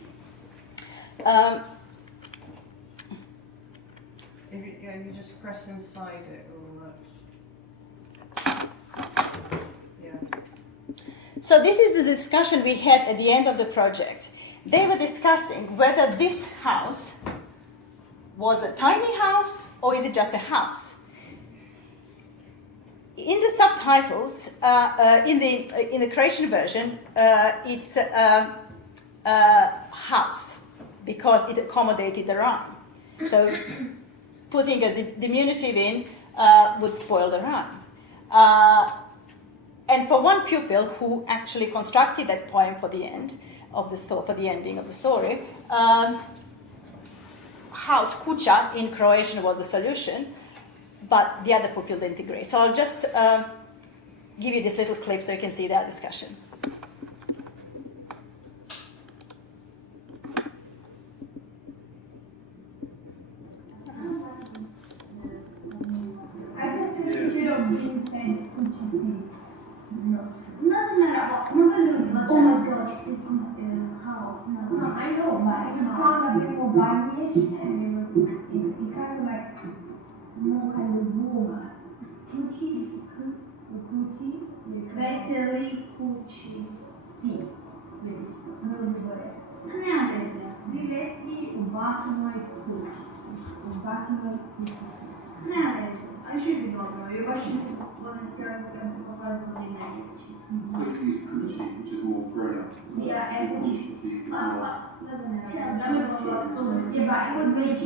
you just press inside it, or yeah. So this is the discussion we had at the end of the project. They were discussing whether this house was a tiny house or is it just a house. In the subtitles, in the Croatian version, it's a house because it accommodated the rhyme. So putting a diminutive in would spoil the rhyme. And for one pupil who actually constructed that poem for the end of the story, for the ending of the story, house, kuća in Croatian was the solution, but the other pupil didn't agree. So I'll just give you this little clip so you can see that discussion. Oh my gosh, house. No, I know, but I can sound a bit more bunny-ish, and it's kind of like more kind of warmer. Cucci, Veseli Cucci. Sì, non lo vuole. Neanche diversi un bacino e Cucci. Un bacino e Cucci. Neanche, I should be normal. Io faccio volentieri penso a fare con i miei. So if you use Kuchi, which is more grown up. Yeah, and Kuchi. yeah, but it would make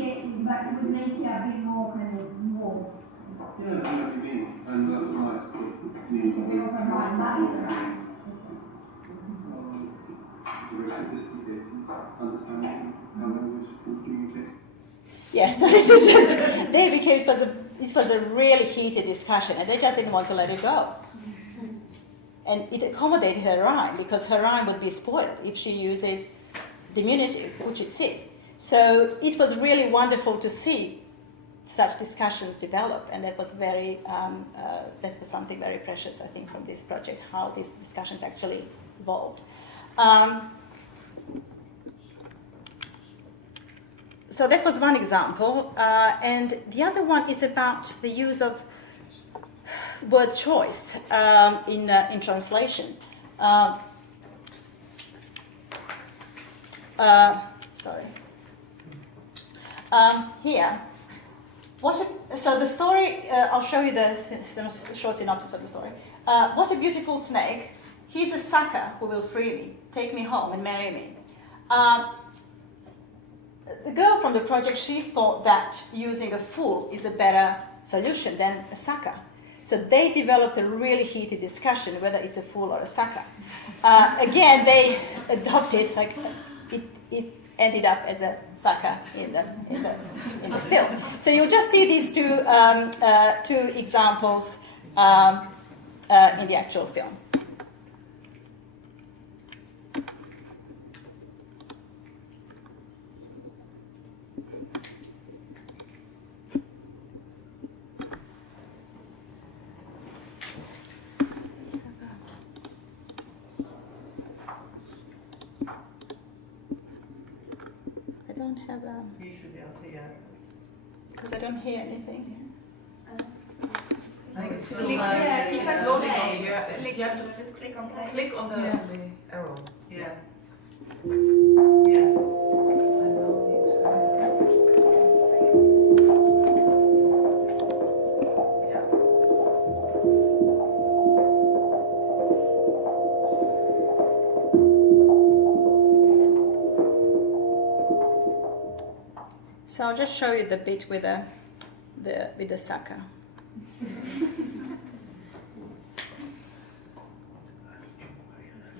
it a bit more kind of warm. Yeah, I know what you mean. And that was nice. Means very sophisticated understanding how language can communicate. Yes, so this is just, they became, it was a really heated discussion, and they just didn't want to let it go. And it accommodated her rhyme, because her rhyme would be spoiled if she uses diminutive, which it's see. So it was really wonderful to see such discussions develop, and that was very, that was something very precious, I think, from this project, how these discussions actually evolved. So that was one example, and the other one is about the use of word choice in translation. Sorry. Here. So the story, I'll show you the short synopsis of the story. What a beautiful snake. He's a sucker who will free me, take me home and marry me. The girl from the project, she thought that using a fool is a better solution than a sucker. So they developed a really heated discussion whether it's a fool or a sucker. Again, they adopted, like, it ended up as a sucker in the film. So you'll just see these two examples in the actual film. should be able to, yeah. Because I don't hear anything. I think it's still Click, yeah, if you press loading play, on, you have to just click on play. click on the Yeah. arrow. Yeah. Yeah. So I'll just show you the bit with the sucker.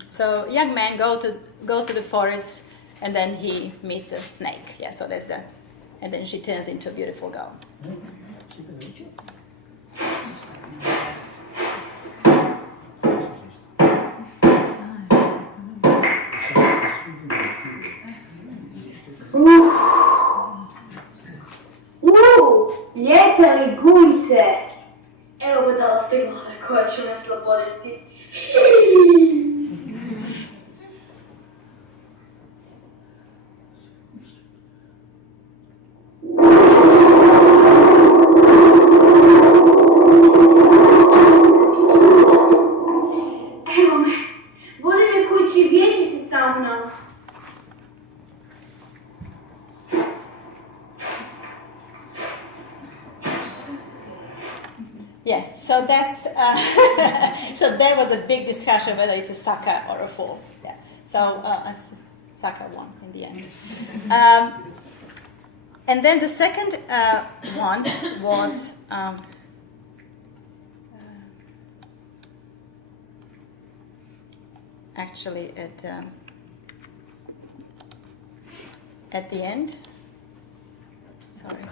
So young man goes to the forest, and then he meets a snake. Yeah, so there's the, and then she turns into a beautiful girl. Lijepe ligujce! Evo budala stigla koja će me sloboditi. Evo me, vodi me kući, vijeći se sa mnom. Yeah, so that's so there was a big discussion whether it's a sucker or a fool. Yeah, so sucker won in the end. And then the second one was actually at the end. Sorry.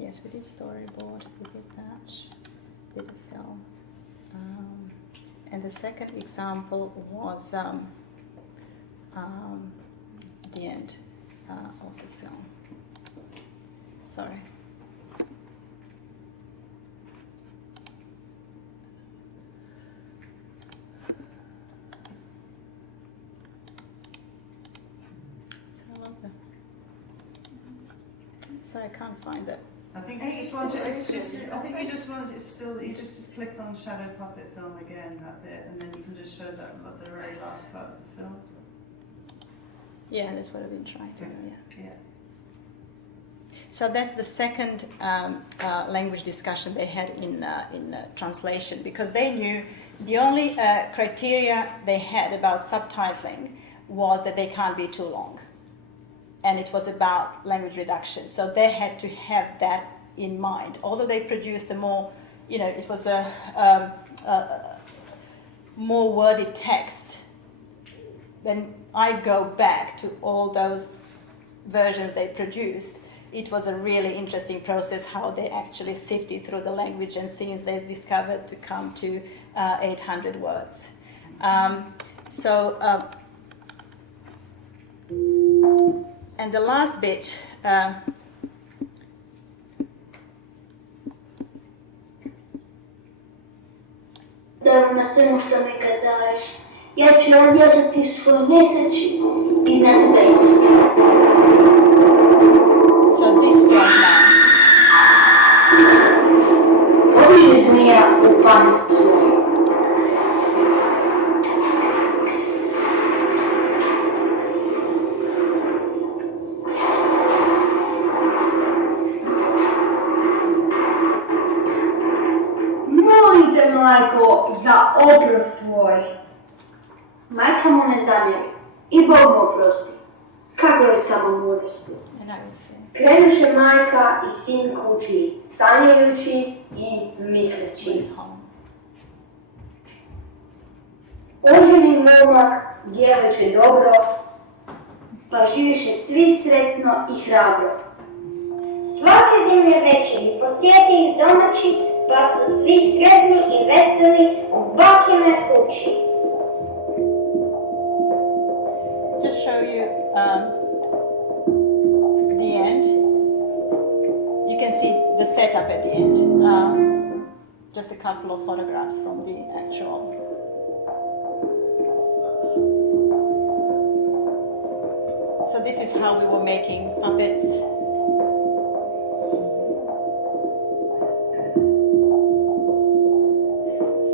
Yes, we did storyboard, we did that, did a film. And the second example was the end of the film. Sorry. Sorry, I can't find it. I think you just want to. I think you just want it still. You just click on Shadow Puppet Film again, that bit, and then you can just show that the very last part of the film. Yeah, that's what I've been trying to do. Yeah. So that's the second language discussion they had in translation, because they knew the only criteria they had about subtitling was that they can't be too long. And it was about language reduction. So they had to have that in mind. Although they produced a more, it was a more worded text. When I go back to all those versions they produced, it was a really interesting process how they actually sifted through the language, and since they discovered to come to 800 words. And the last bit, Dobro na svemu što mi kad daješ. Ja ću odjezati svoju nesreći i znati da imam si. So this right now. Obiže zmija u panicu svoju. Majko, za oprost tvoj. Majka mu ne zamjeri i Bog mu oprosti. Kako je samo mudrosti. Krenuše majka i sin kući, sanjajući i misleći. Oženi momak, djeveče dobro, pa živiše svi sretno i hrabro. Svake zemlje večeri posjeti ih domaći, pa su svi sretni i veseli u bakine kući. Just show you up at the end. Just a couple of photographs from the actual. So this is how we were making puppets.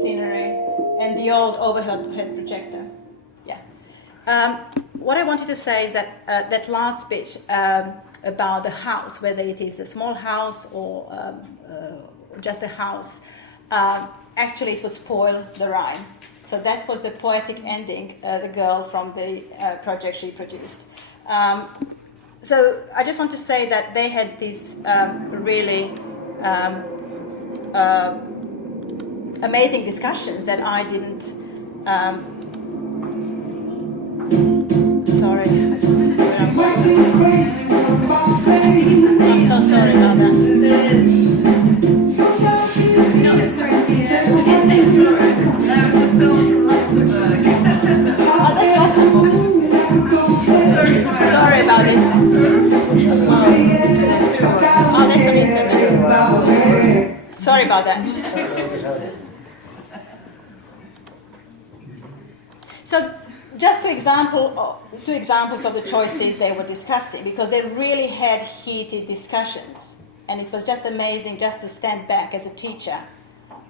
Scenery and the old overhead projector. Yeah. What I wanted to say is that that last bit about the house, whether it is a small house or just a house, actually it would spoil the rhyme. So that was the poetic ending the girl from the project she produced. So I just want to say that they had these really amazing discussions that I didn't. Sorry, I just. I'm so sorry about that. Sorry about this. Oh, that's on internet. Sorry about that. So, just two examples of the choices they were discussing, because they really had heated discussions, and it was just amazing just to stand back as a teacher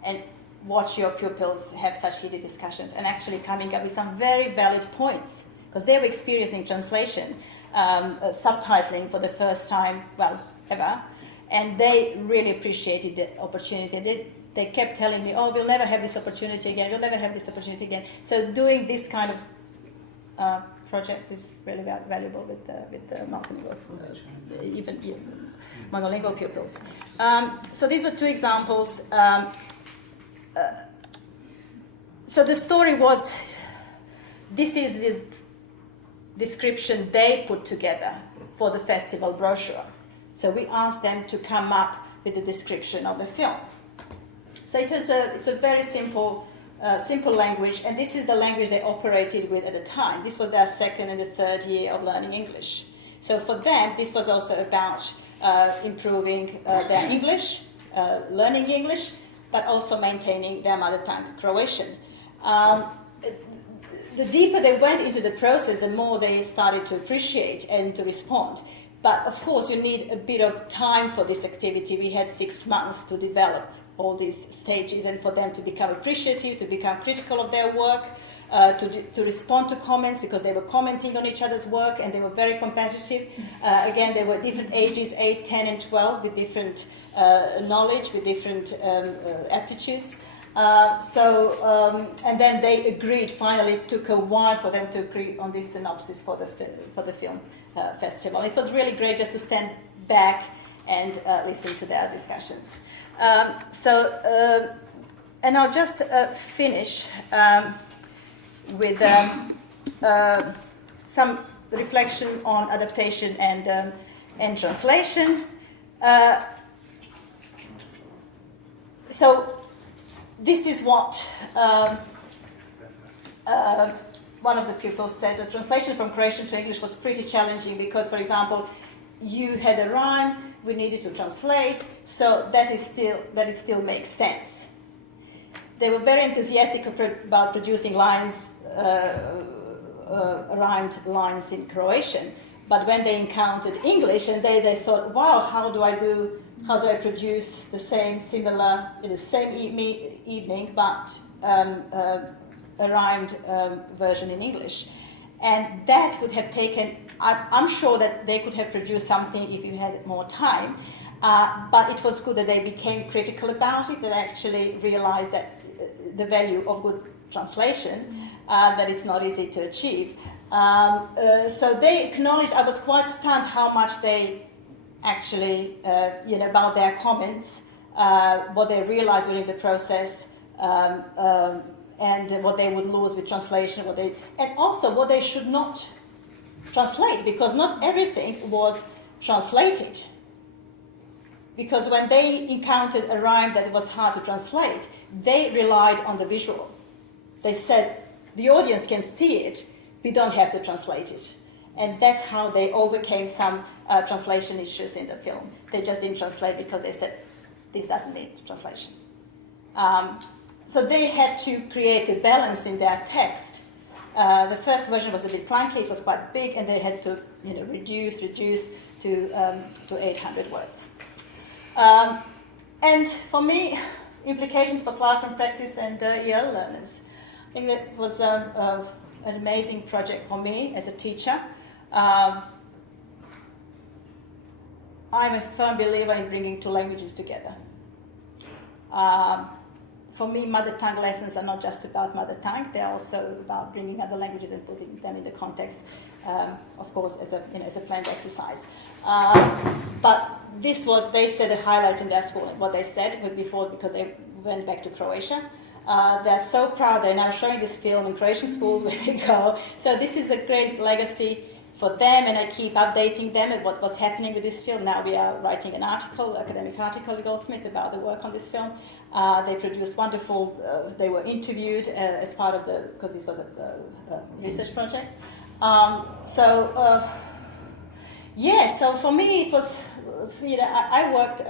and watch your pupils have such heated discussions and actually coming up with some very valid points, because they were experiencing translation, subtitling for the first time, well, ever, and they really appreciated the opportunity. They kept telling me, oh, we'll never have this opportunity again, we'll never have this opportunity again. So doing this kind of projects is really valuable with the multilingual, even monolingual pupils. So these were two examples. So the story was, this is the description they put together for the festival brochure. So we asked them to come up with the description of the film. So it's a very simple language, and this is the language they operated with at the time. This was their second and the third year of learning English. So for them, this was also about improving their English, learning English, but also maintaining their mother tongue, Croatian. The deeper they went into the process, the more they started to appreciate and to respond. But of course, you need a bit of time for this activity. We had 6 months to develop all these stages and for them to become appreciative, to become critical of their work, to respond to comments, because they were commenting on each other's work and they were very competitive. Again, they were different ages, 8, 10 and 12, with different knowledge, with different aptitudes. And then they agreed, finally it took a while for them to agree on this synopsis for the film festival. It was really great just to stand back and listen to their discussions. And I'll just finish with some reflection on adaptation and translation. So this is what one of the pupils said. The translation from Croatian to English was pretty challenging because, for example, you had a rhyme, we needed to translate, so that it still makes sense. They were very enthusiastic about producing lines, rhymed lines in Croatian, but when they encountered English and they thought, wow, how do I produce the same, similar, in the same evening, but a rhymed version in English. And that would have taken, I'm sure that they could have produced something if you had more time, but it was good that they became critical about it, that actually realized that the value of good translation, that it's not easy to achieve. So they acknowledged, I was quite stunned how much they actually, about their comments, what they realized during the process, and what they would lose with translation, and also what they should not translate, because not everything was translated. Because when they encountered a rhyme that was hard to translate, they relied on the visual. They said, the audience can see it, we don't have to translate it. And that's how they overcame some translation issues in the film. They just didn't translate because they said, this doesn't mean translation. So they had to create a balance in their text. The first version was a bit clunky, it was quite big, and they had to reduce to 800 words. And for me, implications for classroom practice and EL learners. I think that was an amazing project for me as a teacher. I'm a firm believer in bringing two languages together. For me, mother tongue lessons are not just about mother tongue, they're also about bringing other languages and putting them in the context, of course, as a planned exercise. But this was, they said, a highlight in their school. What they said before, because they went back to Croatia. They're so proud, they're now showing this film in Croatian schools where they go. So this is a great legacy for them, and I keep updating them at what was happening with this film. Now we are writing an article, academic article at Goldsmith about the work on this film. They produced wonderful, they were interviewed as part of because this was a research project. So for me it was, I worked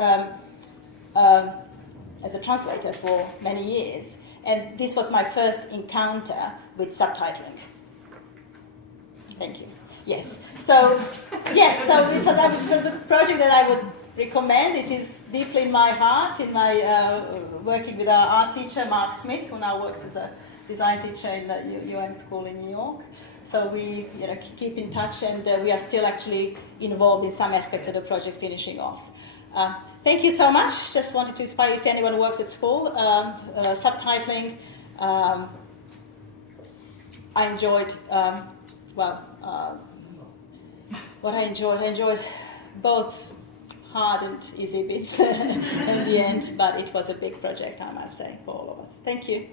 as a translator for many years, and this was my first encounter with subtitling. Thank you. Yes. So it was a project that I would recommend. It is deeply in my heart, in my working with our art teacher, Mark Smith, who now works as a design teacher in the UN school in New York. So we keep in touch, and we are still actually involved in some aspects of the project finishing off. Thank you so much. Just wanted to inspire, if anyone works at school, subtitling. I enjoyed, what I enjoyed both hard and easy bits in the end, but it was a big project, I must say, for all of us. Thank you.